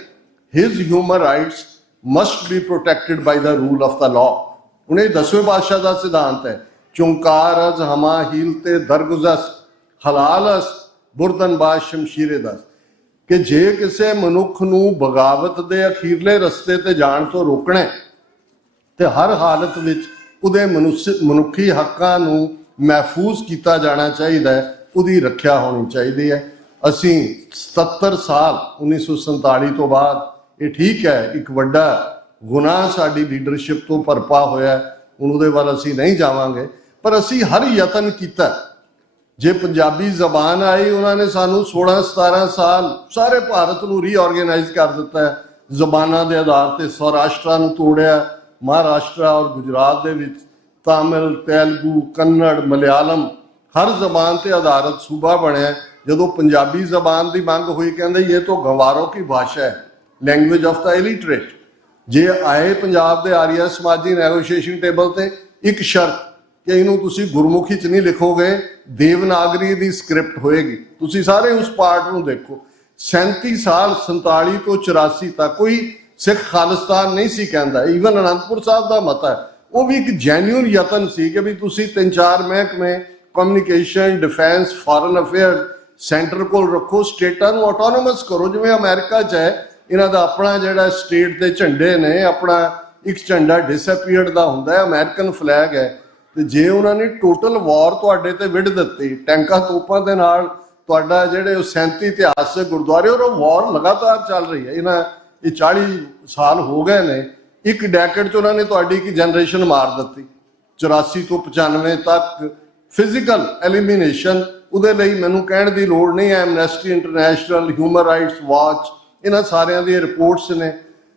his human rights must be protected by the rule of the law. ਹੁਣ ਇਹ 10ਵੇਂ ਪਾਤਸ਼ਾਹ ਦਾ ਸਿਧਾਂਤ ਹੈ, ਚੁੰਕਾਰ ਅਜ਼ ਹਮਾ ਹੀਲ ਤੇ ਦਰਗੁਜ਼ਸ ਹਲਾਲ ਅਸ ਬੁਰਦਨ ਬਾਜ਼ ਸ਼ਮਸ਼ੀਰੇ ਦਸ, ਕਿ ਜੇ ਕਿਸੇ ਮਨੁੱਖ ਨੂੰ ਬਗਾਵਤ ਦੇ ਅਖੀਰਲੇ ਰਸਤੇ ਤੇ ਜਾਣ ਤੋਂ ਰੋਕਣਾ ਹੈ ਤੇ ਹਰ ਹਾਲਤ ਵਿੱਚ ਉਹਦੇ ਮਨੁੱਖੀ ਹੱਕਾਂ ਨੂੰ ਮਹਿਫੂਜ਼ ਕੀਤਾ ਜਾਣਾ ਚਾਹੀਦਾ ਹੈ, ਉਹਦੀ ਰੱਖਿਆ ਹੋਣੀ ਚਾਹੀਦੀ ਹੈ। ਅਸੀਂ 77 ਸਾਲ 1947 ਤੋਂ ਬਾਅਦ ਇਹ ਠੀਕ ਹੈ ਇੱਕ ਵੱਡਾ ਗੁਨਾਹ ਸਾਡੀ ਲੀਡਰਸ਼ਿਪ ਤੋਂ ਭਰਪਾ ਹੋਇਆ, ਹੁਣ ਉਹਦੇ ਵੱਲ ਅਸੀਂ ਨਹੀਂ ਜਾਵਾਂਗੇ, ਪਰ ਅਸੀਂ ਹਰ ਯਤਨ ਕੀਤਾ। ਜੇ ਪੰਜਾਬੀ ਜ਼ਬਾਨ ਆਈ ਉਹਨਾਂ ਨੇ ਸਾਨੂੰ 16-17 ਸਾਲ ਸਾਰੇ ਭਾਰਤ ਨੂੰ ਰੀਆਰਗੇਨਾਈਜ਼ ਕਰ ਦਿੱਤਾ ਹੈ, ਜ਼ਬਾਨਾਂ ਦੇ ਆਧਾਰ ਤੇ ਸੌਰਾਸ਼ਟਰਾ ਨੂੰ ਤੋੜਿਆ, ਮਹਾਰਾਸ਼ਟਰਾ ਔਰ ਗੁਜਰਾਤ ਦੇ ਵਿੱਚ ਤਾਮਿਲ, ਤੇਲਗੂ, ਕੰਨੜ, ਮਲਿਆਲਮ ਹਰ ਜ਼ਬਾਨ ਤੇ ਆਧਾਰਿਤ ਸੂਬਾ ਬਣਿਆ। ਜਦੋਂ ਪੰਜਾਬੀ ਜ਼ਬਾਨ ਦੀ ਮੰਗ ਹੋਈ ਕਹਿੰਦੇ ਇਹ ਤਾਂ ਗੰਵਾਰੋਂ ਕੀ ਭਾਸ਼ਾ ਹੈ, ਲੈਂਗੁਏਜ ਆਫ ਦਾ ਇਲਿਟਰੇਟ। ਜੇ ਆਏ ਪੰਜਾਬ ਦੇ ਆਰੀਆ ਸਮਾਜੀ ਨੈਗੋਸ਼ੀਏਸ਼ਨ ਟੇਬਲ ਤੇ ਇੱਕ ਸ਼ਰਤ ਕਿ ਇਹਨੂੰ ਤੁਸੀਂ ਗੁਰਮੁਖੀ 'ਚ ਨਹੀਂ ਲਿਖੋਗੇ, ਦੇਵਨਾਗਰੀ ਦੀ ਸਕ੍ਰਿਪਟ ਹੋਏਗੀ। ਤੁਸੀਂ ਸਾਰੇ ਉਸ ਪਾਰਟ ਨੂੰ ਦੇਖੋ। 37 ਸਾਲ 47 ਤੋਂ 84 ਤੱਕ ਕੋਈ ਸਿੱਖ ਖਾਲਿਸਤਾਨ ਨਹੀਂ ਸੀ ਕਹਿੰਦਾ। ਈਵਨ ਅਨੰਦਪੁਰ ਸਾਹਿਬ ਦਾ ਮਤਾ ਹੈ, ਉਹ ਵੀ ਇੱਕ ਜੈਨੂਇਨ ਯਤਨ ਸੀ ਕਿ ਵੀ ਤੁਸੀਂ 3-4 ਮਹਿਕਮੇ communication, defence, foreign affair centre ਕੋਲ ਰੱਖੋ, ਸਟੇਟਾਂ ਨੂੰ ਆਟੋਨੋਮਸ ਕਰੋ। ਜਿਵੇਂ ਅਮਰੀਕਾ 'ਚ ਹੈ, ਇਹਨਾਂ ਦਾ ਆਪਣਾ ਜਿਹੜਾ ਸਟੇਟ ਦੇ ਝੰਡੇ ਨੇ, ਆਪਣਾ ਇੱਕ ਝੰਡਾ ਡਿਸਅਪੀਅਰਡ ਦਾ ਹੁੰਦਾ ਹੈ, ਅਮਰੀਕਨ ਫਲੈਗ ਹੈ। ਤੇ ਜੇ ਉਹਨਾਂ ਨੇ ਟੋਟਲ ਵਾਰ ਤੁਹਾਡੇ ਤੇ ਵਿੱਢ ਦਿੱਤੀ ਟੈਂਕਾਂ ਤੋਪਾਂ ਦੇ ਨਾਲ, ਤੁਹਾਡਾ ਜਿਹੜੇ ਉਹ 37 ਇਤਿਹਾਸਕ ਗੁਰਦੁਆਰੇ ਔਰ ਉਹ ਵਾਰ ਲਗਾਤਾਰ ਚੱਲ ਰਹੀ ਹੈ। ਇਹ 40 ਸਾਲ ਹੋ ਗਏ ਨੇ, ਇੱਕ ਡੈਕੇਡ 'ਚ ਉਹਨਾਂ ਨੇ ਤੁਹਾਡੀ ਇੱਕ ਜਨਰੇਸ਼ਨ ਮਾਰ ਦਿੱਤੀ। 84 ਤੋਂ 95 ਤੱਕ ਫਿਜ਼ੀਕਲ ਐਲੀਮੀਨੇਸ਼ਨ, ਉਹਦੇ ਲਈ ਮੈਨੂੰ ਕਹਿਣ ਦੀ ਲੋੜ ਨਹੀਂ ਹੈ, Amnesty international, human rights watch, ਇਹਨਾਂ ਸਾਰਿਆਂ ਦੀਆਂ ਰਿਪੋਰਟਸ ਨੇ।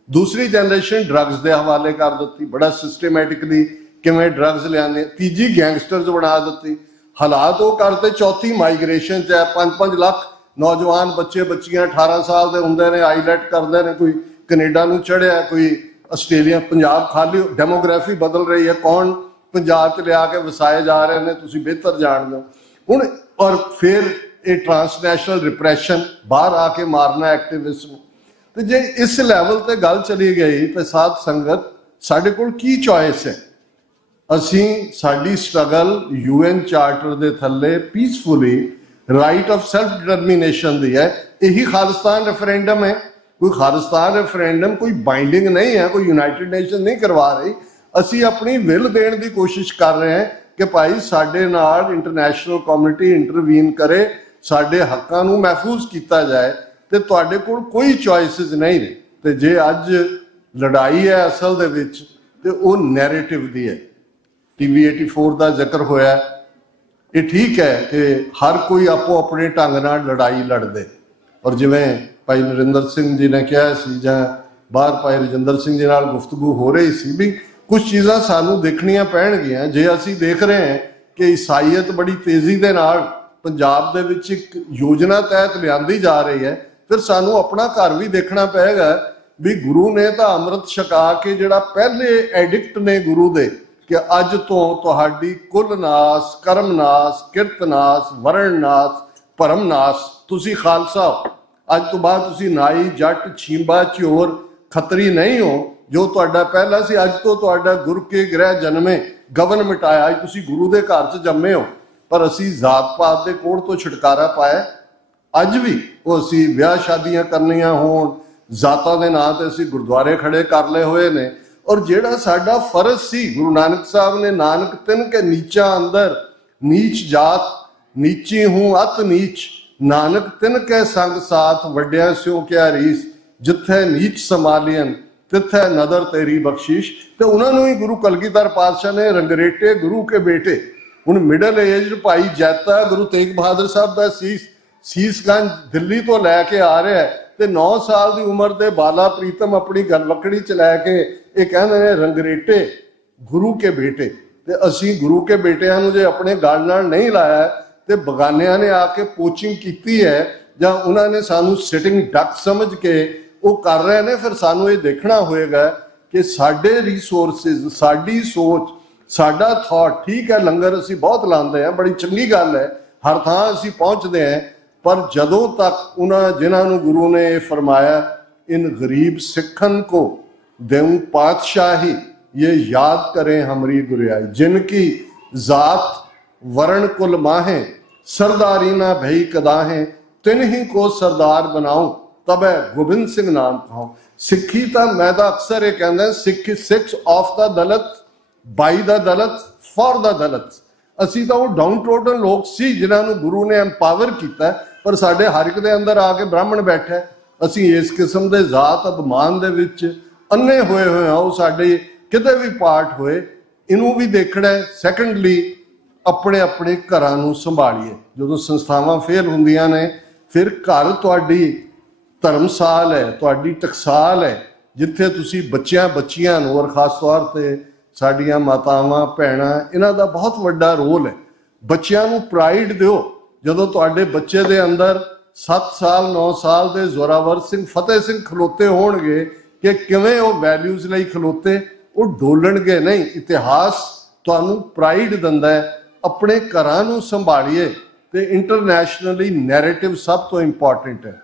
ਦੂਸਰੀ ਜਨਰੇਸ਼ਨ ਡਰੱਗਸ ਦੇ ਹਵਾਲੇ ਕਰ ਦਿੱਤੀ, ਬੜਾ ਸਿਸਟੇਮੈਟਿਕਲੀ ਕਿਵੇਂ ਡਰੱਗਸ ਲਿਆਉਂਦੇ। ਤੀਜੀ ਗੈਂਗਸਟਰਸ ਬਣਾ ਦਿੱਤੀ। ਹਾਲਾਤ ਉਹ ਕਰਤੇ। ਚੌਥੀ ਮਾਈਗ੍ਰੇਸ਼ਨ 'ਚ ਹੈ, 5-5 ਲੱਖ ਨੌਜਵਾਨ ਬੱਚੇ ਬੱਚੀਆਂ 18 ਸਾਲ ਦੇ ਹੁੰਦੇ ਨੇ, ਆਈਲੈਟ ਕਰਦੇ ਨੇ, ਕੋਈ ਕੈਨੇਡਾ ਨੂੰ ਚੜਿਆ, ਕੋਈ ਆਸਟ੍ਰੇਲੀਆ। ਪੰਜਾਬ ਖਾਲੀ ਡੈਮੋਗ੍ਰਾਫੀ ਬਦਲ ਰਹੀ ਹੈ, ਕੌਣ ਪੰਜਾਬ 'ਚ ਲਿਆ ਕੇ ਵਸਾਏ ਜਾ ਰਹੇ ਨੇ, ਤੁਸੀਂ ਬਿਹਤਰ ਜਾਣਦੇ ਹੋ। ਹੁਣ ਔਰ ਫਿਰ ਇਹ ਟ੍ਰਾਂਸਨੈਸ਼ਨਲ ਰਿਪਰੈਸ਼ਨ, ਬਾਹਰ ਆ ਕੇ ਮਾਰਨਾ ਐਕਟਿਵਿਸਟ ਨੂੰ। ਤੇ ਜੇ ਇਸ ਲੈਵਲ ਤੇ ਗੱਲ ਚਲੀ ਗਈ ਤੇ ਸਾਧ ਸੰਗਤ, ਸਾਡੇ ਕੋਲ ਕੀ ਚੋਇਸ ਹੈ? ਅਸੀਂ ਸਾਡੀ ਸਟਰਗਲ UN ਚਾਰਟਰ ਦੇ ਥੱਲੇ peacefully right of self determination ਦੀ ਹੈ। ਇਹੀ ਖਾਲਿਸਤਾਨ ਰੈਫਰੈਂਡਮ ਹੈ। ਕੋਈ ਖਾਲਿਸਤਾਨ ਰੈਫਰੈਂਡਮ ਕੋਈ ਬਾਈਂਡਿੰਗ ਨਹੀਂ ਹੈ, ਕੋਈ ਯੂਨਾਈਟਿਡ ਨੇਸ਼ਨ ਨਹੀਂ ਕਰਵਾ ਰਹੀ। ਅਸੀਂ ਆਪਣੀ ਵਿਲ ਦੇਣ ਦੀ ਕੋਸ਼ਿਸ਼ ਕਰ ਰਹੇ ਹਾਂ ਕਿ ਭਾਈ ਸਾਡੇ ਨਾਲ ਇੰਟਰਨੈਸ਼ਨਲ ਕਮਿਊਨਿਟੀ ਇੰਟਰਵੀਨ ਕਰੇ, ਸਾਡੇ ਹੱਕਾਂ ਨੂੰ ਮਹਿਫੂਜ਼ ਕੀਤਾ ਜਾਏ, ਤੇ ਤੁਹਾਡੇ ਕੋਲ ਕੋਈ ਚੋਇਸਿਸ ਨਹੀਂ ਨੇ। ਤੇ ਜੇ ਅੱਜ ਲੜਾਈ ਹੈ ਅਸਲ ਦੇ ਵਿੱਚ, ਤੇ ਉਹ ਨੈਰੇਟਿਵ ਦੀ ਹੈ। TV 84 ਦਾ ਜ਼ਿਕਰ ਹੋਇਆ। ਇਹ ਠੀਕ ਹੈ ਕਿ ਹਰ ਕੋਈ ਆਪੋ ਆਪਣੇ ਢੰਗ ਨਾਲ ਲੜਾਈ ਲੜਦੇ, ਔਰ ਜਿਵੇਂ ਭਾਈ ਨਰਿੰਦਰ ਸਿੰਘ ਜੀ ਨੇ ਕਿਹਾ ਸੀ, ਜਾਂ ਬਾਹਰ ਭਾਈ ਰਜਿੰਦਰ ਸਿੰਘ ਜੀ ਨਾਲ ਗੁਫ਼ਤਗੂ ਹੋ ਰਹੀ ਸੀ, ਵੀ ਕੁਝ ਚੀਜ਼ਾਂ ਸਾਨੂੰ ਦੇਖਣੀਆਂ ਪੈਣਗੀਆਂ। ਜੇ ਅਸੀਂ ਦੇਖ ਰਹੇ ਹਾਂ ਕਿ ਈਸਾਈਅਤ ਬੜੀ ਤੇਜ਼ੀ ਦੇ ਨਾਲ ਪੰਜਾਬ ਦੇ ਵਿੱਚ ਇੱਕ ਯੋਜਨਾ ਤਹਿਤ ਲਿਆਂਦੀ ਜਾ ਰਹੀ ਹੈ, ਫਿਰ ਸਾਨੂੰ ਆਪਣਾ ਘਰ ਵੀ ਦੇਖਣਾ ਪਏਗਾ ਵੀ ਗੁਰੂ ਨੇ ਤਾਂ ਅੰਮ੍ਰਿਤ ਛਕਾ ਕੇ, ਜਿਹੜਾ ਪਹਿਲੇ ਐਡਿਕਟ ਨੇ ਗੁਰੂ ਦੇ ਕਿ ਅੱਜ ਤੋਂ ਤੁਹਾਡੀ ਕੁਲ ਨਾਸ, ਕਰਮ ਨਾਸ, ਕਿਰਤ ਨਾਸ, ਵਰਣ ਨਾਸ, ਭਰਮ ਨਾਸ, ਤੁਸੀਂ ਖਾਲਸਾ ਹੋ। ਅੱਜ ਤੋਂ ਬਾਅਦ ਤੁਸੀਂ ਨਾਈ, ਜੱਟ, ਛੀਂਬਾ, ਝਿਓਰ, ਖੱਤਰੀ ਨਹੀਂ ਹੋ ਜੋ ਤੁਹਾਡਾ ਪਹਿਲਾ ਸੀ। ਅੱਜ ਤੋਂ ਤੁਹਾਡਾ ਗੁਰ ਕੇ ਗ੍ਰਹਿ ਜਨਮੇ, ਗਵਨ ਮਿਟਾਇਆ। ਅੱਜ ਤੁਸੀਂ ਗੁਰੂ ਦੇ ਘਰ 'ਚ ਜੰਮੇ ਹੋ। ਪਰ ਅਸੀਂ ਜ਼ਾਤ ਪਾਤ ਦੇ ਕੋੜ ਤੋਂ ਛੁਟਕਾਰਾ ਪਾਇਆ। ਅੱਜ ਵੀ ਉਹ ਅਸੀਂ ਵਿਆਹ ਸ਼ਾਦੀਆਂ ਕਰਨੀਆਂ ਹੋਣ, ਜ਼ਾਤਾਂ ਦੇ ਨਾਂ ਤੇ ਅਸੀਂ ਗੁਰਦੁਆਰੇ ਖੜੇ ਕਰ ਲਏ ਹੋਏ ਨੇ। ਔਰ ਜਿਹੜਾ ਸਾਡਾ ਫਰਜ਼ ਸੀ, ਗੁਰੂ ਨਾਨਕ ਸਾਹਿਬ ਨੇ, ਨਾਨਕ ਤਿਨ ਕੇ ਨੀਚਾ ਅੰਦਰ, ਨੀਚ ਜਾਤ ਨੀਚੀ ਹੂੰ ਅਤ ਨੀਚ, ਨਾਨਕ ਤਿਨ ਕੇ ਸੰਗ ਸਾਥ, ਵੱਡਿਆਂ ਸਿਓ ਕਿਆ ਰੀਸ, ਜਿੱਥੇ ਨੀਚ ਸਮਾਲੀਅਨ ਤਿੱਥੇ ਨਦਰ ਤੇਰੀ ਬਖਸ਼ਿਸ਼। ਤੇ ਉਹਨਾਂ ਨੂੰ ਹੀ ਗੁਰੂ ਕਲਗੀਧਰ ਪਾਤਸ਼ਾਹ ਨੇ ਰੰਗਰੇਟੇ ਗੁਰੂ ਕੇ ਬੇਟੇ। ਹੁਣ ਮਿਡਲ ਏਜ ਭਾਈ ਜੈਤਾ ਗੁਰੂ ਤੇਗ ਬਹਾਦਰ ਸਾਹਿਬ ਦਾ ਸੀਸਗੰਜ ਦਿੱਲੀ ਤੋਂ ਲੈ ਕੇ ਆ ਰਿਹਾ ਹੈ, ਤੇ 9 ਸਾਲ ਦੀ ਉਮਰ ਦੇ ਬਾਲਾ ਪ੍ਰੀਤਮ ਆਪਣੀ ਗਲਵਕੜੀ ਚ ਲੈ ਕੇ ਇਹ ਕਹਿੰਦੇ ਨੇ ਰੰਗਰੇਟੇ ਗੁਰੂ ਕੇ ਬੇਟੇ। ਤੇ ਅਸੀਂ ਗੁਰੂ ਕੇ ਬੇਟਿਆਂ ਨੂੰ ਜੇ ਆਪਣੇ ਗਲ ਨਾਲ ਨਹੀਂ ਲਾਇਆ, ਤੇ ਬਗਾਨਿਆਂ ਨੇ ਆ ਕੇ ਕੋਚਿੰਗ ਕੀਤੀ ਹੈ, ਜਾਂ ਉਹਨਾਂ ਨੇ ਸਾਨੂੰ ਸਿਟਿੰਗ ਡਕ ਸਮਝ ਕੇ ਉਹ ਕਰ ਰਹੇ ਨੇ, ਫਿਰ ਸਾਨੂੰ ਇਹ ਦੇਖਣਾ ਹੋਏਗਾ ਕਿ ਸਾਡੇ ਰਿਸੋਰਸਿਸ, ਸਾਡੀ ਸੋਚ, ਸਾਡਾ ਥਾਟ ਠੀਕ ਹੈ, ਲੰਗਰ ਅਸੀਂ ਬਹੁਤ ਲਾਉਂਦੇ ਹਾਂ, ਬੜੀ ਚੰਗੀ ਗੱਲ ਹੈ, ਹਰ ਥਾਂ ਅਸੀਂ ਪਹੁੰਚਦੇ ਹਾਂ, ਪਰ ਜਦੋਂ ਤੱਕ ਉਹਨਾਂ ਜਿਨ੍ਹਾਂ ਨੂੰ ਗੁਰੂ ਨੇ ਇਹ ਫਰਮਾਇਆ इन गरीब सिखन को देऊं पातशाही ये याद करें हमारी गुरियाई, जिनकी जात वर्ण कुल माहें सरदारी ना भई कदाहें, तिन्हीं को सरदार बनाऊं तब है गोबिंद सिंह नाम कहाऊं। सिखी तो मैं तो अक्सर ये कहना सिख सिक्स of the Dalit by the Dalit for the Dalit. ਅਸੀਂ ਤਾਂ ਉਹ ਡਾਊਨ ਟ੍ਰੋਡਨ ਲੋਕ ਸੀ ਜਿਨ੍ਹਾਂ ਨੂੰ ਗੁਰੂ ਨੇ ਐਮਪਾਵਰ ਕੀਤਾ, ਪਰ ਸਾਡੇ ਹਰ ਇੱਕ ਦੇ ਅੰਦਰ ਆ ਕੇ ਬ੍ਰਾਹਮਣ ਬੈਠਾ। ਅਸੀਂ ਇਸ ਕਿਸਮ ਦੇ ਜ਼ਾਤ ਅਭਿਮਾਨ ਦੇ ਵਿੱਚ ਅੰਨੇ ਹੋਏ ਹਾਂ, ਉਹ ਸਾਡੇ ਕਿਤੇ ਵੀ ਪਾਰਟ ਹੋਏ ਇਹਨੂੰ ਵੀ ਦੇਖਣਾ ਹੈ। ਸੈਕੰਡਲੀ ਆਪਣੇ ਆਪਣੇ ਘਰਾਂ ਨੂੰ ਸੰਭਾਲੀਏ। ਜਦੋਂ ਸੰਸਥਾਵਾਂ ਫੇਲ ਹੁੰਦੀਆਂ ਨੇ ਫਿਰ ਘਰ ਤੁਹਾਡੀ ਧਰਮਸਾਲ ਹੈ, ਤੁਹਾਡੀ ਟਕਸਾਲ ਹੈ, ਜਿੱਥੇ ਤੁਸੀਂ ਬੱਚਿਆਂ ਨੂੰ ਔਰ ਖਾਸ ਤੌਰ ਤੇ ਸਾਡੀਆਂ ਮਾਤਾਵਾਂ ਭੈਣਾਂ ਇਹਨਾਂ ਦਾ ਬਹੁਤ ਵੱਡਾ ਰੋਲ ਹੈ। ਬੱਚਿਆਂ ਨੂੰ ਪ੍ਰਾਈਡ ਦਿਓ। ਜਦੋਂ ਤੁਹਾਡੇ ਬੱਚੇ ਦੇ ਅੰਦਰ 7 ਸਾਲ 9 ਸਾਲ ਦੇ ਜ਼ੋਰਾਵਰ ਸਿੰਘ ਫਤਿਹ ਸਿੰਘ ਖਲੋਤੇ ਹੋਣਗੇ ਕਿ ਕਿਵੇਂ ਉਹ ਵੈਲਿਊਜ਼ ਲਈ ਖਲੋਤੇ, ਉਹ ਡੋਲਣਗੇ ਨਹੀਂ। ਇਤਿਹਾਸ ਤੁਹਾਨੂੰ ਪ੍ਰਾਈਡ ਦਿੰਦਾ ਹੈ। ਆਪਣੇ ਘਰਾਂ ਨੂੰ ਸੰਭਾਲੀਏ ਤੇ ਇੰਟਰਨੈਸ਼ਨਲੀ ਨੈਰੇਟਿਵ ਸਭ ਤੋਂ ਇੰਪੋਰਟੈਂਟ ਹੈ।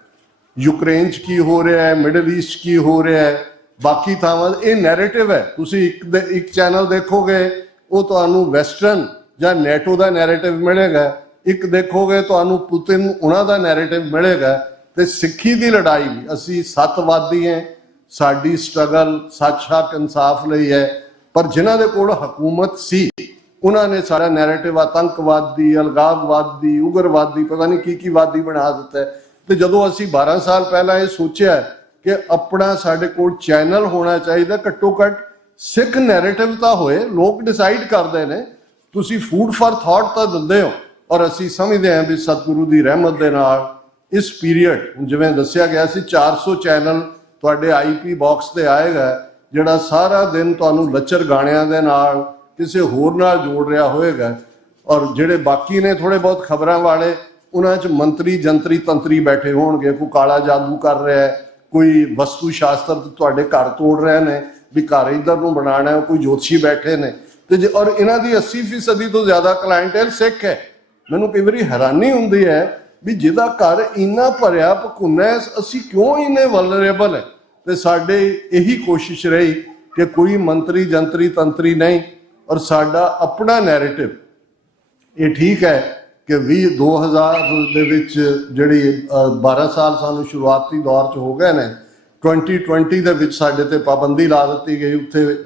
ਯੂਕਰੇਨ 'ਚ ਕੀ ਹੋ ਰਿਹਾ ਹੈ, ਮਿਡਲ ਈਸਟ ਕੀ ਹੋ ਰਿਹਾ ਹੈ, ਬਾਕੀ ਥਾਵਾਂ ਇਹ ਨੈਰੇਟਿਵ ਹੈ। ਤੁਸੀਂ ਇੱਕ ਚੈਨਲ ਦੇਖੋਗੇ ਉਹ ਤੁਹਾਨੂੰ ਵੈਸਟਰਨ ਜਾਂ ਨੈਟੋ ਦਾ ਨੈਰੇਟਿਵ ਮਿਲੇਗਾ, ਇੱਕ ਦੇਖੋਗੇ ਤੁਹਾਨੂੰ ਪੁਤਿਨ ਉਹਨਾਂ ਦਾ ਨੈਰੇਟਿਵ ਮਿਲੇਗਾ। ਤੇ ਸਿੱਖੀ ਦੀ ਲੜਾਈ ਵੀ ਅਸੀਂ ਸੱਤਵਾਦੀ ਹੈ, ਸਾਡੀ ਸਟਰਗਲ ਸੱਚ ਹੱਕ ਇਨਸਾਫ ਲਈ ਹੈ, ਪਰ ਜਿਨ੍ਹਾਂ ਦੇ ਕੋਲ ਹਕੂਮਤ ਸੀ ਉਹਨਾਂ ਨੇ ਸਾਡਾ ਨੈਰੇਟਿਵ ਆਤੰਕਵਾਦੀ, ਅਲਗਾਵਵਾਦੀ, ਉਗਰਵਾਦੀ, ਪਤਾ ਨਹੀਂ ਕੀ ਵਾਦੀ ਬਣਾ ਦਿੱਤਾ। ਤੇ ਜਦੋਂ ਅਸੀਂ 12 ਸਾਲ ਪਹਿਲਾਂ ਇਹ ਸੋਚਿਆ ਕਿ ਆਪਣਾ ਸਾਡੇ ਕੋਲ ਚੈਨਲ ਹੋਣਾ ਚਾਹੀਦਾ, ਘੱਟੋ ਘੱਟ ਸਿੱਖ ਨੈਰੇਟਿਵ ਤਾਂ ਹੋਏ, ਲੋਕ ਡਿਸਾਈਡ ਕਰਦੇ ਨੇ, ਤੁਸੀਂ ਫੂਡ ਫਾਰ ਥਾਟ ਤਾਂ ਦਿੰਦੇ ਹੋ। ਔਰ ਅਸੀਂ ਸਮਝਦੇ ਹਾਂ ਵੀ ਸਤਿਗੁਰੂ ਦੀ ਰਹਿਮਤ ਦੇ ਨਾਲ ਇਸ ਪੀਰੀਅਡ ਜਿਵੇਂ ਦੱਸਿਆ ਗਿਆ ਸੀ 400 ਚੈਨਲ ਤੁਹਾਡੇ IP ਬਾਕਸ ਤੇ ਆਏਗਾ, ਜਿਹੜਾ ਸਾਰਾ ਦਿਨ ਤੁਹਾਨੂੰ ਲੱਚਰ ਗਾਣਿਆਂ ਦੇ ਨਾਲ ਕਿਸੇ ਹੋਰ ਨਾਲ ਜੋੜ ਰਿਹਾ ਹੋਏਗਾ। ਔਰ ਜਿਹੜੇ ਬਾਕੀ ਨੇ ਥੋੜੇ ਬਹੁਤ ਖਬਰਾਂ ਵਾਲੇ, ਉਹਨਾਂ 'ਚ ਮੰਤਰੀ ਜੰਤਰੀ ਤੰਤਰੀ ਬੈਠੇ ਹੋਣਗੇ, ਕੋਈ ਕਾਲਾ ਜਾਦੂ ਕਰ ਰਿਹਾ ਹੈ, ਕੋਈ ਵਸਤੂ ਸ਼ਾਸਤਰ ਤੁਹਾਡੇ ਘਰ ਤੋੜ ਰਹੇ ਨੇ ਵੀ ਘਰ ਇੱਧਰ ਨੂੰ ਬਣਾਉਣਾ, ਕੋਈ ਜੋਤਸ਼ੀ ਬੈਠੇ ਨੇ। ਤੇ ਔਰ ਇਹਨਾਂ ਦੀ 80% ਤੋਂ ਜ਼ਿਆਦਾ ਕਲਾਇੰਟੇਲ ਸਿੱਖ ਹੈ। ਮੈਨੂੰ ਕਈ ਵਾਰੀ ਹੈਰਾਨੀ ਹੁੰਦੀ ਹੈ ਵੀ ਜਿਹਦਾ ਘਰ ਇੰਨਾ ਭਰਿਆ ਭਕੁੰਨਾ ਹੈ, ਅਸੀਂ ਕਿਉਂ ਇੰਨੇ ਵਲਨਰੇਬਲ ਹੈ। ਤੇ ਸਾਡੇ ਇਹੀ ਕੋਸ਼ਿਸ਼ ਰਹੀ ਕਿ ਕੋਈ ਮੰਤਰੀ ਜੰਤਰੀ ਤੰਤਰੀ ਨਹੀਂ, ਔਰ ਸਾਡਾ ਆਪਣਾ ਨੈਰੇਟਿਵ। ਇਹ ਠੀਕ ਹੈ ਕਿ 2000 ਦੇ ਵਿੱਚ ਜਿਹੜੀ 12 ਸਾਲ ਸਾਨੂੰ ਸ਼ੁਰੂਆਤੀ ਦੌਰ 'ਚ ਹੋ ਗਏ ਨੇ, 2020 ਦੇ ਵਿੱਚ ਸਾਡੇ ਤੇ ਪਾਬੰਦੀ ਲਾ ਦਿੱਤੀ ਗਈ। ਉੱਥੇ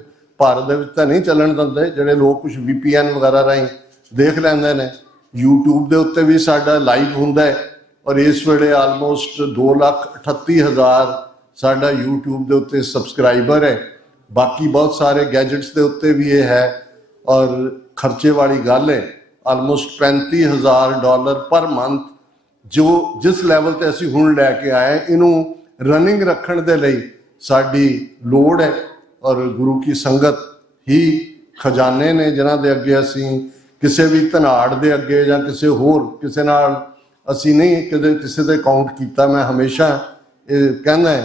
ਭਾਰਤ ਦੇ ਵਿੱਚ ਤਾਂ ਨਹੀਂ ਚੱਲਣ ਦਿੰਦੇ, ਜਿਹੜੇ ਲੋਕ ਕੁਝ VPN ਵਗੈਰਾ ਰਾਹੀਂ ਦੇਖ ਲੈਂਦੇ ਨੇ। YouTube ਦੇ ਉੱਤੇ ਵੀ ਸਾਡਾ ਲਾਈਵ ਹੁੰਦਾ ਹੈ, ਔਰ ਇਸ ਵੇਲੇ ਆਲਮੋਸਟ 2,38,000 ਸਾਡਾ YouTube ਦੇ ਉੱਤੇ ਸਬਸਕ੍ਰਾਈਬਰ ਹੈ। ਬਾਕੀ ਬਹੁਤ ਸਾਰੇ ਗੈਜਟਸ ਦੇ ਉੱਤੇ ਵੀ ਇਹ ਹੈ। ਔਰ ਖਰਚੇ ਵਾਲੀ ਗੱਲ ਹੈ, ਆਲਮੋਸਟ $35,000 ਪਰ ਮੰਥ, ਜੋ ਜਿਸ ਲੈਵਲ ਤੇ ਅਸੀਂ ਹੁਣ ਲੈ ਕੇ ਆਏ, ਇਹਨੂੰ ਰਨਿੰਗ ਰੱਖਣ ਦੇ ਲਈ ਸਾਡੀ ਲੋੜ ਹੈ। ਔਰ ਗੁਰੂ ਕੀ ਸੰਗਤ ਹੀ ਖਜ਼ਾਨੇ ਨੇ ਜਿਨ੍ਹਾਂ ਦੇ ਅੱਗੇ ਅਸੀਂ ਕਿਸੇ ਵੀ ਧਨਾੜ ਦੇ ਅੱਗੇ ਜਾਂ ਕਿਸੇ ਹੋਰ ਕਿਸੇ ਨਾਲ ਅਸੀਂ ਨਹੀਂ ਕਦੇ ਕਿਸੇ ਦੇ ਕਾਊਂਟ ਕੀਤਾ। ਮੈਂ ਹਮੇਸ਼ਾ ਇਹ ਕਹਿੰਦਾ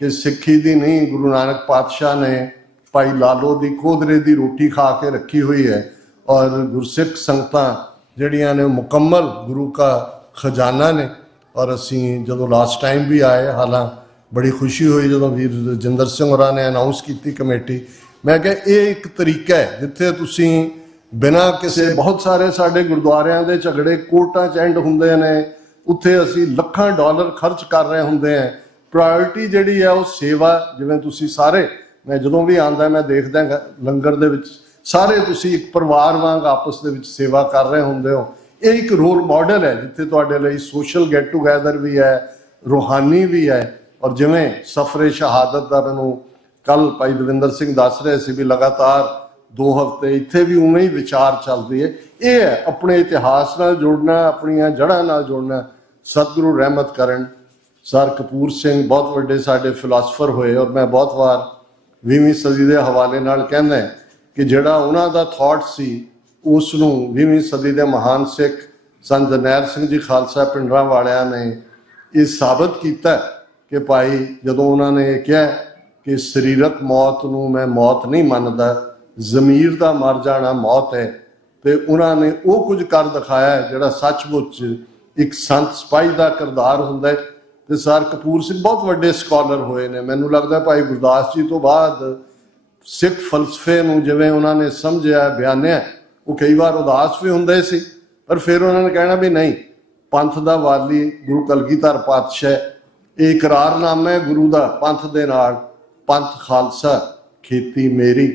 ਕਿ ਸਿੱਖੀ ਦੀ ਨਹੀਂ, ਗੁਰੂ ਨਾਨਕ ਪਾਤਸ਼ਾਹ ਨੇ ਭਾਈ ਲਾਲੋ ਦੀ ਖੋਦਰੇ ਦੀ ਰੋਟੀ ਖਾ ਕੇ ਰੱਖੀ ਹੋਈ ਹੈ। ਔਰ ਗੁਰਸਿੱਖ ਸੰਗਤਾਂ ਜਿਹੜੀਆਂ ਨੇ ਮੁਕੰਮਲ ਗੁਰੂ ਕਾ ਖਜ਼ਾਨਾ ਨੇ। ਔਰ ਅਸੀਂ ਜਦੋਂ ਲਾਸਟ ਟਾਈਮ ਵੀ ਆਏ, ਹਾਲਾਂ ਬੜੀ ਖੁਸ਼ੀ ਹੋਈ ਜਦੋਂ ਵੀਰ ਰਜਿੰਦਰ ਸਿੰਘ ਹੋਰਾਂ ਨੇ ਅਨਾਉਂਸ ਕੀਤੀ ਕਮੇਟੀ। ਮੈਂ ਕਿਹਾ ਇਹ ਇੱਕ ਤਰੀਕਾ ਹੈ ਜਿੱਥੇ ਤੁਸੀਂ ਬਿਨਾਂ ਕਿਸੇ, ਬਹੁਤ ਸਾਰੇ ਸਾਡੇ ਗੁਰਦੁਆਰਿਆਂ ਦੇ ਝਗੜੇ ਕੋਰਟਾਂ 'ਚ ਐਂਡ ਹੁੰਦੇ ਨੇ, ਉੱਥੇ ਅਸੀਂ ਲੱਖਾਂ ਡਾਲਰ ਖਰਚ ਕਰ ਰਹੇ ਹੁੰਦੇ ਹਾਂ। ਪ੍ਰਾਇੋਰਟੀ ਜਿਹੜੀ ਹੈ ਉਹ ਸੇਵਾ। ਜਿਵੇਂ ਤੁਸੀਂ ਸਾਰੇ, ਮੈਂ ਜਦੋਂ ਵੀ ਆਉਂਦਾ ਮੈਂ ਦੇਖਦਾ ਲੰਗਰ ਦੇ ਵਿੱਚ ਸਾਰੇ ਤੁਸੀਂ ਇੱਕ ਪਰਿਵਾਰ ਵਾਂਗ ਆਪਸ ਦੇ ਵਿੱਚ ਸੇਵਾ ਕਰ ਰਹੇ ਹੁੰਦੇ ਹੋ। ਇਹ ਇੱਕ ਰੋਲ ਮਾਡਲ ਹੈ ਜਿੱਥੇ ਤੁਹਾਡੇ ਲਈ ਸੋਸ਼ਲ ਗੈਟ ਟੂਗੈਦਰ ਵੀ ਹੈ, ਰੂਹਾਨੀ ਵੀ ਹੈ। ਔਰ ਜਿਵੇਂ ਸਫਰੇ ਸ਼ਹਾਦਤ ਦਾ ਮੈਨੂੰ ਕੱਲ ਭਾਈ ਦਵਿੰਦਰ ਸਿੰਘ ਦੱਸ ਰਹੇ ਸੀ ਵੀ ਲਗਾਤਾਰ 2 ਹਫ਼ਤੇ ਇੱਥੇ ਵੀ ਉਵੇਂ ਹੀ ਵਿਚਾਰ ਚੱਲਦੀ ਹੈ। ਇਹ ਹੈ ਆਪਣੇ ਇਤਿਹਾਸ ਨਾਲ ਜੁੜਨਾ, ਆਪਣੀਆਂ ਜੜ੍ਹਾਂ ਨਾਲ ਜੁੜਨਾ। ਸਤਿਗੁਰੂ ਰਹਿਮਤ ਕਰਨ। ਸਰ ਕਪੂਰ ਸਿੰਘ ਬਹੁਤ ਵੱਡੇ ਸਾਡੇ ਫਿਲਾਸਫਰ ਹੋਏ, ਔਰ ਮੈਂ ਬਹੁਤ ਵਾਰ 20ਵੀਂ ਸਦੀ ਦੇ ਹਵਾਲੇ ਨਾਲ ਕਹਿੰਦਾ ਕਿ ਜਿਹੜਾ ਉਹਨਾਂ ਦਾ ਥਾਟ ਸੀ ਉਸ ਨੂੰ 20ਵੀਂ ਸਦੀ ਦੇ ਮਹਾਨ ਸਿੱਖ ਸੰਤ ਜਰਨੈਲ ਸਿੰਘ ਜੀ ਖਾਲਸਾ ਪਿੰਡਰਾਂ ਵਾਲਿਆਂ ਨੇ ਇਹ ਸਾਬਤ ਕੀਤਾ ਕਿ ਭਾਈ ਜਦੋਂ ਉਹਨਾਂ ਨੇ ਇਹ ਕਿਹਾ ਕਿ ਸਰੀਰਕ ਮੌਤ ਨੂੰ ਮੈਂ ਮੌਤ ਨਹੀਂ ਮੰਨਦਾ, ਜ਼ਮੀਰ ਦਾ ਮਰ ਜਾਣਾ ਮੌਤ ਹੈ। ਤੇ ਉਹਨਾਂ ਨੇ ਉਹ ਕੁਝ ਕਰ ਦਿਖਾਇਆ ਹੈ ਜਿਹੜਾ ਸੱਚਮੁੱਚ ਇੱਕ ਸੰਤ ਸਿਪਾਹੀ ਦਾ ਕਿਰਦਾਰ ਹੁੰਦਾ ਹੈ। ਤੇ ਸਰ ਕਪੂਰ ਸਿੰਘ ਬਹੁਤ ਵੱਡੇ ਸਕਾਲਰ ਹੋਏ ਨੇ। ਮੈਨੂੰ ਲੱਗਦਾ ਭਾਈ ਗੁਰਦਾਸ ਜੀ ਤੋਂ ਬਾਅਦ ਸਿੱਖ ਫਲਸਫੇ ਨੂੰ ਜਿਵੇਂ ਉਹਨਾਂ ਨੇ ਸਮਝਿਆ, ਬਿਆਨਿਆ, ਉਹ ਕਈ ਵਾਰ ਉਦਾਸ ਵੀ ਹੁੰਦੇ ਸੀ, ਪਰ ਫਿਰ ਉਹਨਾਂ ਨੇ ਕਹਿਣਾ ਵੀ ਨਹੀਂ, ਪੰਥ ਦਾ ਵਾਲੀ ਗੁਰੂ ਕਲਗੀਧਰ ਪਾਤਸ਼ਾਹ, ਇਹ ਇਕਰਾਰਨਾਮਾ ਹੈ ਗੁਰੂ ਦਾ ਪੰਥ ਦੇ ਨਾਲ, ਪੰਥ ਖਾਲਸਾ ਖੇਤੀ ਮੇਰੀ,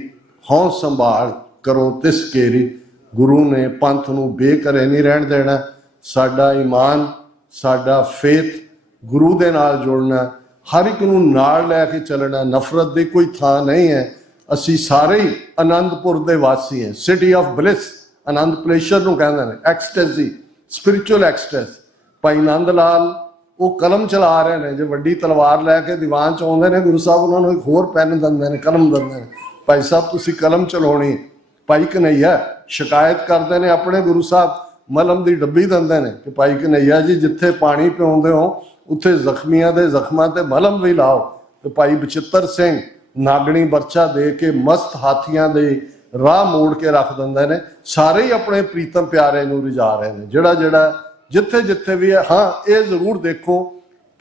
ਹਉ ਸੰਭਾਲ ਕਰੋ ਤਿਸ ਕੇਰੀ। ਗੁਰੂ ਨੇ ਪੰਥ ਨੂੰ ਬੇਘਰੇ ਨਹੀਂ ਰਹਿਣ ਦੇਣਾ। ਸਾਡਾ ਈਮਾਨ, ਸਾਡਾ ਫੇਥ ਗੁਰੂ ਦੇ ਨਾਲ ਜੋੜਨਾ, ਹਰ ਇੱਕ ਨੂੰ ਨਾਲ ਲੈ ਕੇ ਚੱਲਣਾ। ਨਫ਼ਰਤ ਦੀ ਕੋਈ ਥਾਂ ਨਹੀਂ ਹੈ। ਅਸੀਂ ਸਾਰੇ ਹੀ ਆਨੰਦਪੁਰ ਦੇ ਵਾਸੀ ਹਾਂ, ਸਿਟੀ ਆਫ ਬਲਿਸ, ਆਨੰਦ ਪਲੇਸ਼ਰ ਨੂੰ ਕਹਿੰਦੇ ਨੇ, ਐਕਸਟੈਸੀ, ਸਪਿਰਿਚੁਅਲ ਐਕਸਟੈਸ। ਭਾਈ ਨੰਦ ਲਾਲ ਉਹ ਕਲਮ ਚਲਾ ਰਹੇ ਨੇ, ਜੇ ਵੱਡੀ ਤਲਵਾਰ ਲੈ ਕੇ ਦੀਵਾਨ ਚ ਆਉਂਦੇ ਨੇ ਗੁਰੂ ਸਾਹਿਬ ਉਹਨਾਂ ਨੂੰ ਇੱਕ ਹੋਰ ਪੈਨ ਦਿੰਦੇ ਨੇ, ਕਲਮ ਦਿੰਦੇ ਨੇ, ਭਾਈ ਸਾਹਿਬ ਤੁਸੀਂ ਕਲਮ ਚਲਾਉਣੀ। ਭਾਈ ਕਨਈਆ ਸ਼ਿਕਾਇਤ ਕਰਦੇ ਨੇ ਆਪਣੇ ਗੁਰੂ ਸਾਹਿਬ, ਮਲਮ ਦੀ ਡੱਬੀ ਦਿੰਦੇ ਨੇ ਕਿ ਭਾਈ ਕਨਈਆ ਜੀ ਜਿੱਥੇ ਪਾਣੀ ਪਿਆਉਂਦੇ ਹੋ ਉੱਥੇ ਜ਼ਖਮੀਆਂ ਦੇ ਜ਼ਖਮਾਂ ਤੇ ਮਲਮ ਵੀ ਲਾਓ। ਤੇ ਭਾਈ ਬਚਿੱਤਰ ਸਿੰਘ ਨਾਗਣੀ ਬਰਛਾ ਦੇ ਕੇ ਮਸਤ ਹਾਥੀਆਂ ਦੇ ਰਾਹ ਮੋੜ ਕੇ ਰੱਖ ਦਿੰਦੇ ਨੇ। ਸਾਰੇ ਹੀ ਆਪਣੇ ਪ੍ਰੀਤਮ ਪਿਆਰੇ ਨੂੰ ਰਿਝਾ ਰਹੇ ਨੇ, ਜਿਹੜਾ ਜਿੱਥੇ ਜਿੱਥੇ ਵੀ ਹੈ। ਹਾਂ, ਇਹ ਜ਼ਰੂਰ ਦੇਖੋ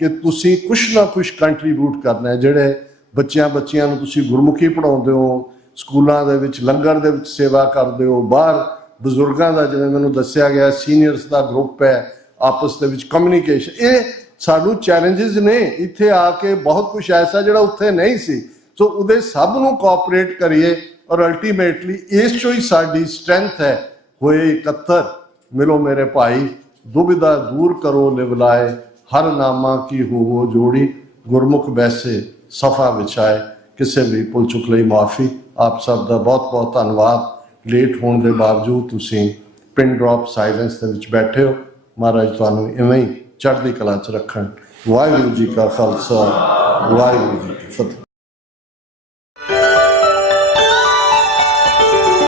ਕਿ ਤੁਸੀਂ ਕੁਛ ਨਾ ਕੁਛ ਕੰਟਰੀਬਿਊਟ ਕਰਨਾ ਹੈ। ਜਿਹੜੇ ਬੱਚਿਆਂ ਨੂੰ ਤੁਸੀਂ ਗੁਰਮੁਖੀ ਪੜ੍ਹਾਉਂਦੇ ਹੋ, ਸਕੂਲਾਂ ਦੇ ਵਿੱਚ ਲੰਗਰ ਦੇ ਵਿੱਚ ਸੇਵਾ ਕਰਦੇ ਹੋ, ਬਾਹਰ ਬਜ਼ੁਰਗਾਂ ਦਾ ਜਿਵੇਂ ਮੈਨੂੰ ਦੱਸਿਆ ਗਿਆ ਸੀਨੀਅਰਸ ਦਾ ਗਰੁੱਪ ਹੈ, ਆਪਸ ਦੇ ਵਿੱਚ ਕਮਿਊਨੀਕੇਸ਼ਨ, ਇਹ ਸਾਨੂੰ ਚੈਲੰਜਸ ਨੇ। ਇੱਥੇ ਆ ਕੇ ਬਹੁਤ ਕੁਝ ਐਸਾ ਜਿਹੜਾ ਉੱਥੇ ਨਹੀਂ ਸੀ, ਸੋ ਉਹਦੇ ਸਭ ਨੂੰ ਕੋਆਪਰੇਟ ਕਰੀਏ ਔਰ ਅਲਟੀਮੇਟਲੀ ਇਸ ਚੋਂ ਹੀ ਸਾਡੀ ਸਟਰੈਂਥ ਹੈ। ਹੋਏ ਇਕੱਤਰ ਮਿਲੋ ਮੇਰੇ ਭਾਈ, ਦੁਬਿਧਾ ਦੂਰ ਕਰੋ ਲਿਵਲਾਏ, ਹਰ ਨਾਮਾ ਕੀ ਹੋਵੋ ਜੋੜੀ, ਗੁਰਮੁਖ ਬੈਸੇ ਸਫਾ ਵਿਛਾਏ। ਕਿਸੇ ਵੀ ਭੁੱਲ ਚੁੱਕ ਲਈ ਮਾਫੀ। ਆਪ ਸਭ ਦਾ ਬਹੁਤ ਬਹੁਤ ਧੰਨਵਾਦ। ਲੇਟ ਹੋਣ ਦੇ ਬਾਵਜੂਦ ਤੁਸੀਂ ਪਿਨ ਡ੍ਰੌਪ ਸਾਇਲੈਂਸ ਦੇ ਵਿੱਚ ਬੈਠੇ ਹੋ। ਮਹਾਰਾਜ ਤੁਹਾਨੂੰ ਇਵੇਂ ਹੀ ਚੜ੍ਹਦੀ ਕਲਾ 'ਚ ਰੱਖਣ। ਵਾਹਿਗੁਰੂ ਜੀ ਕਾ ਖਾਲਸਾ, ਵਾਹਿਗੁਰੂ ਜੀ ਕੀ ਫਤਿਹ।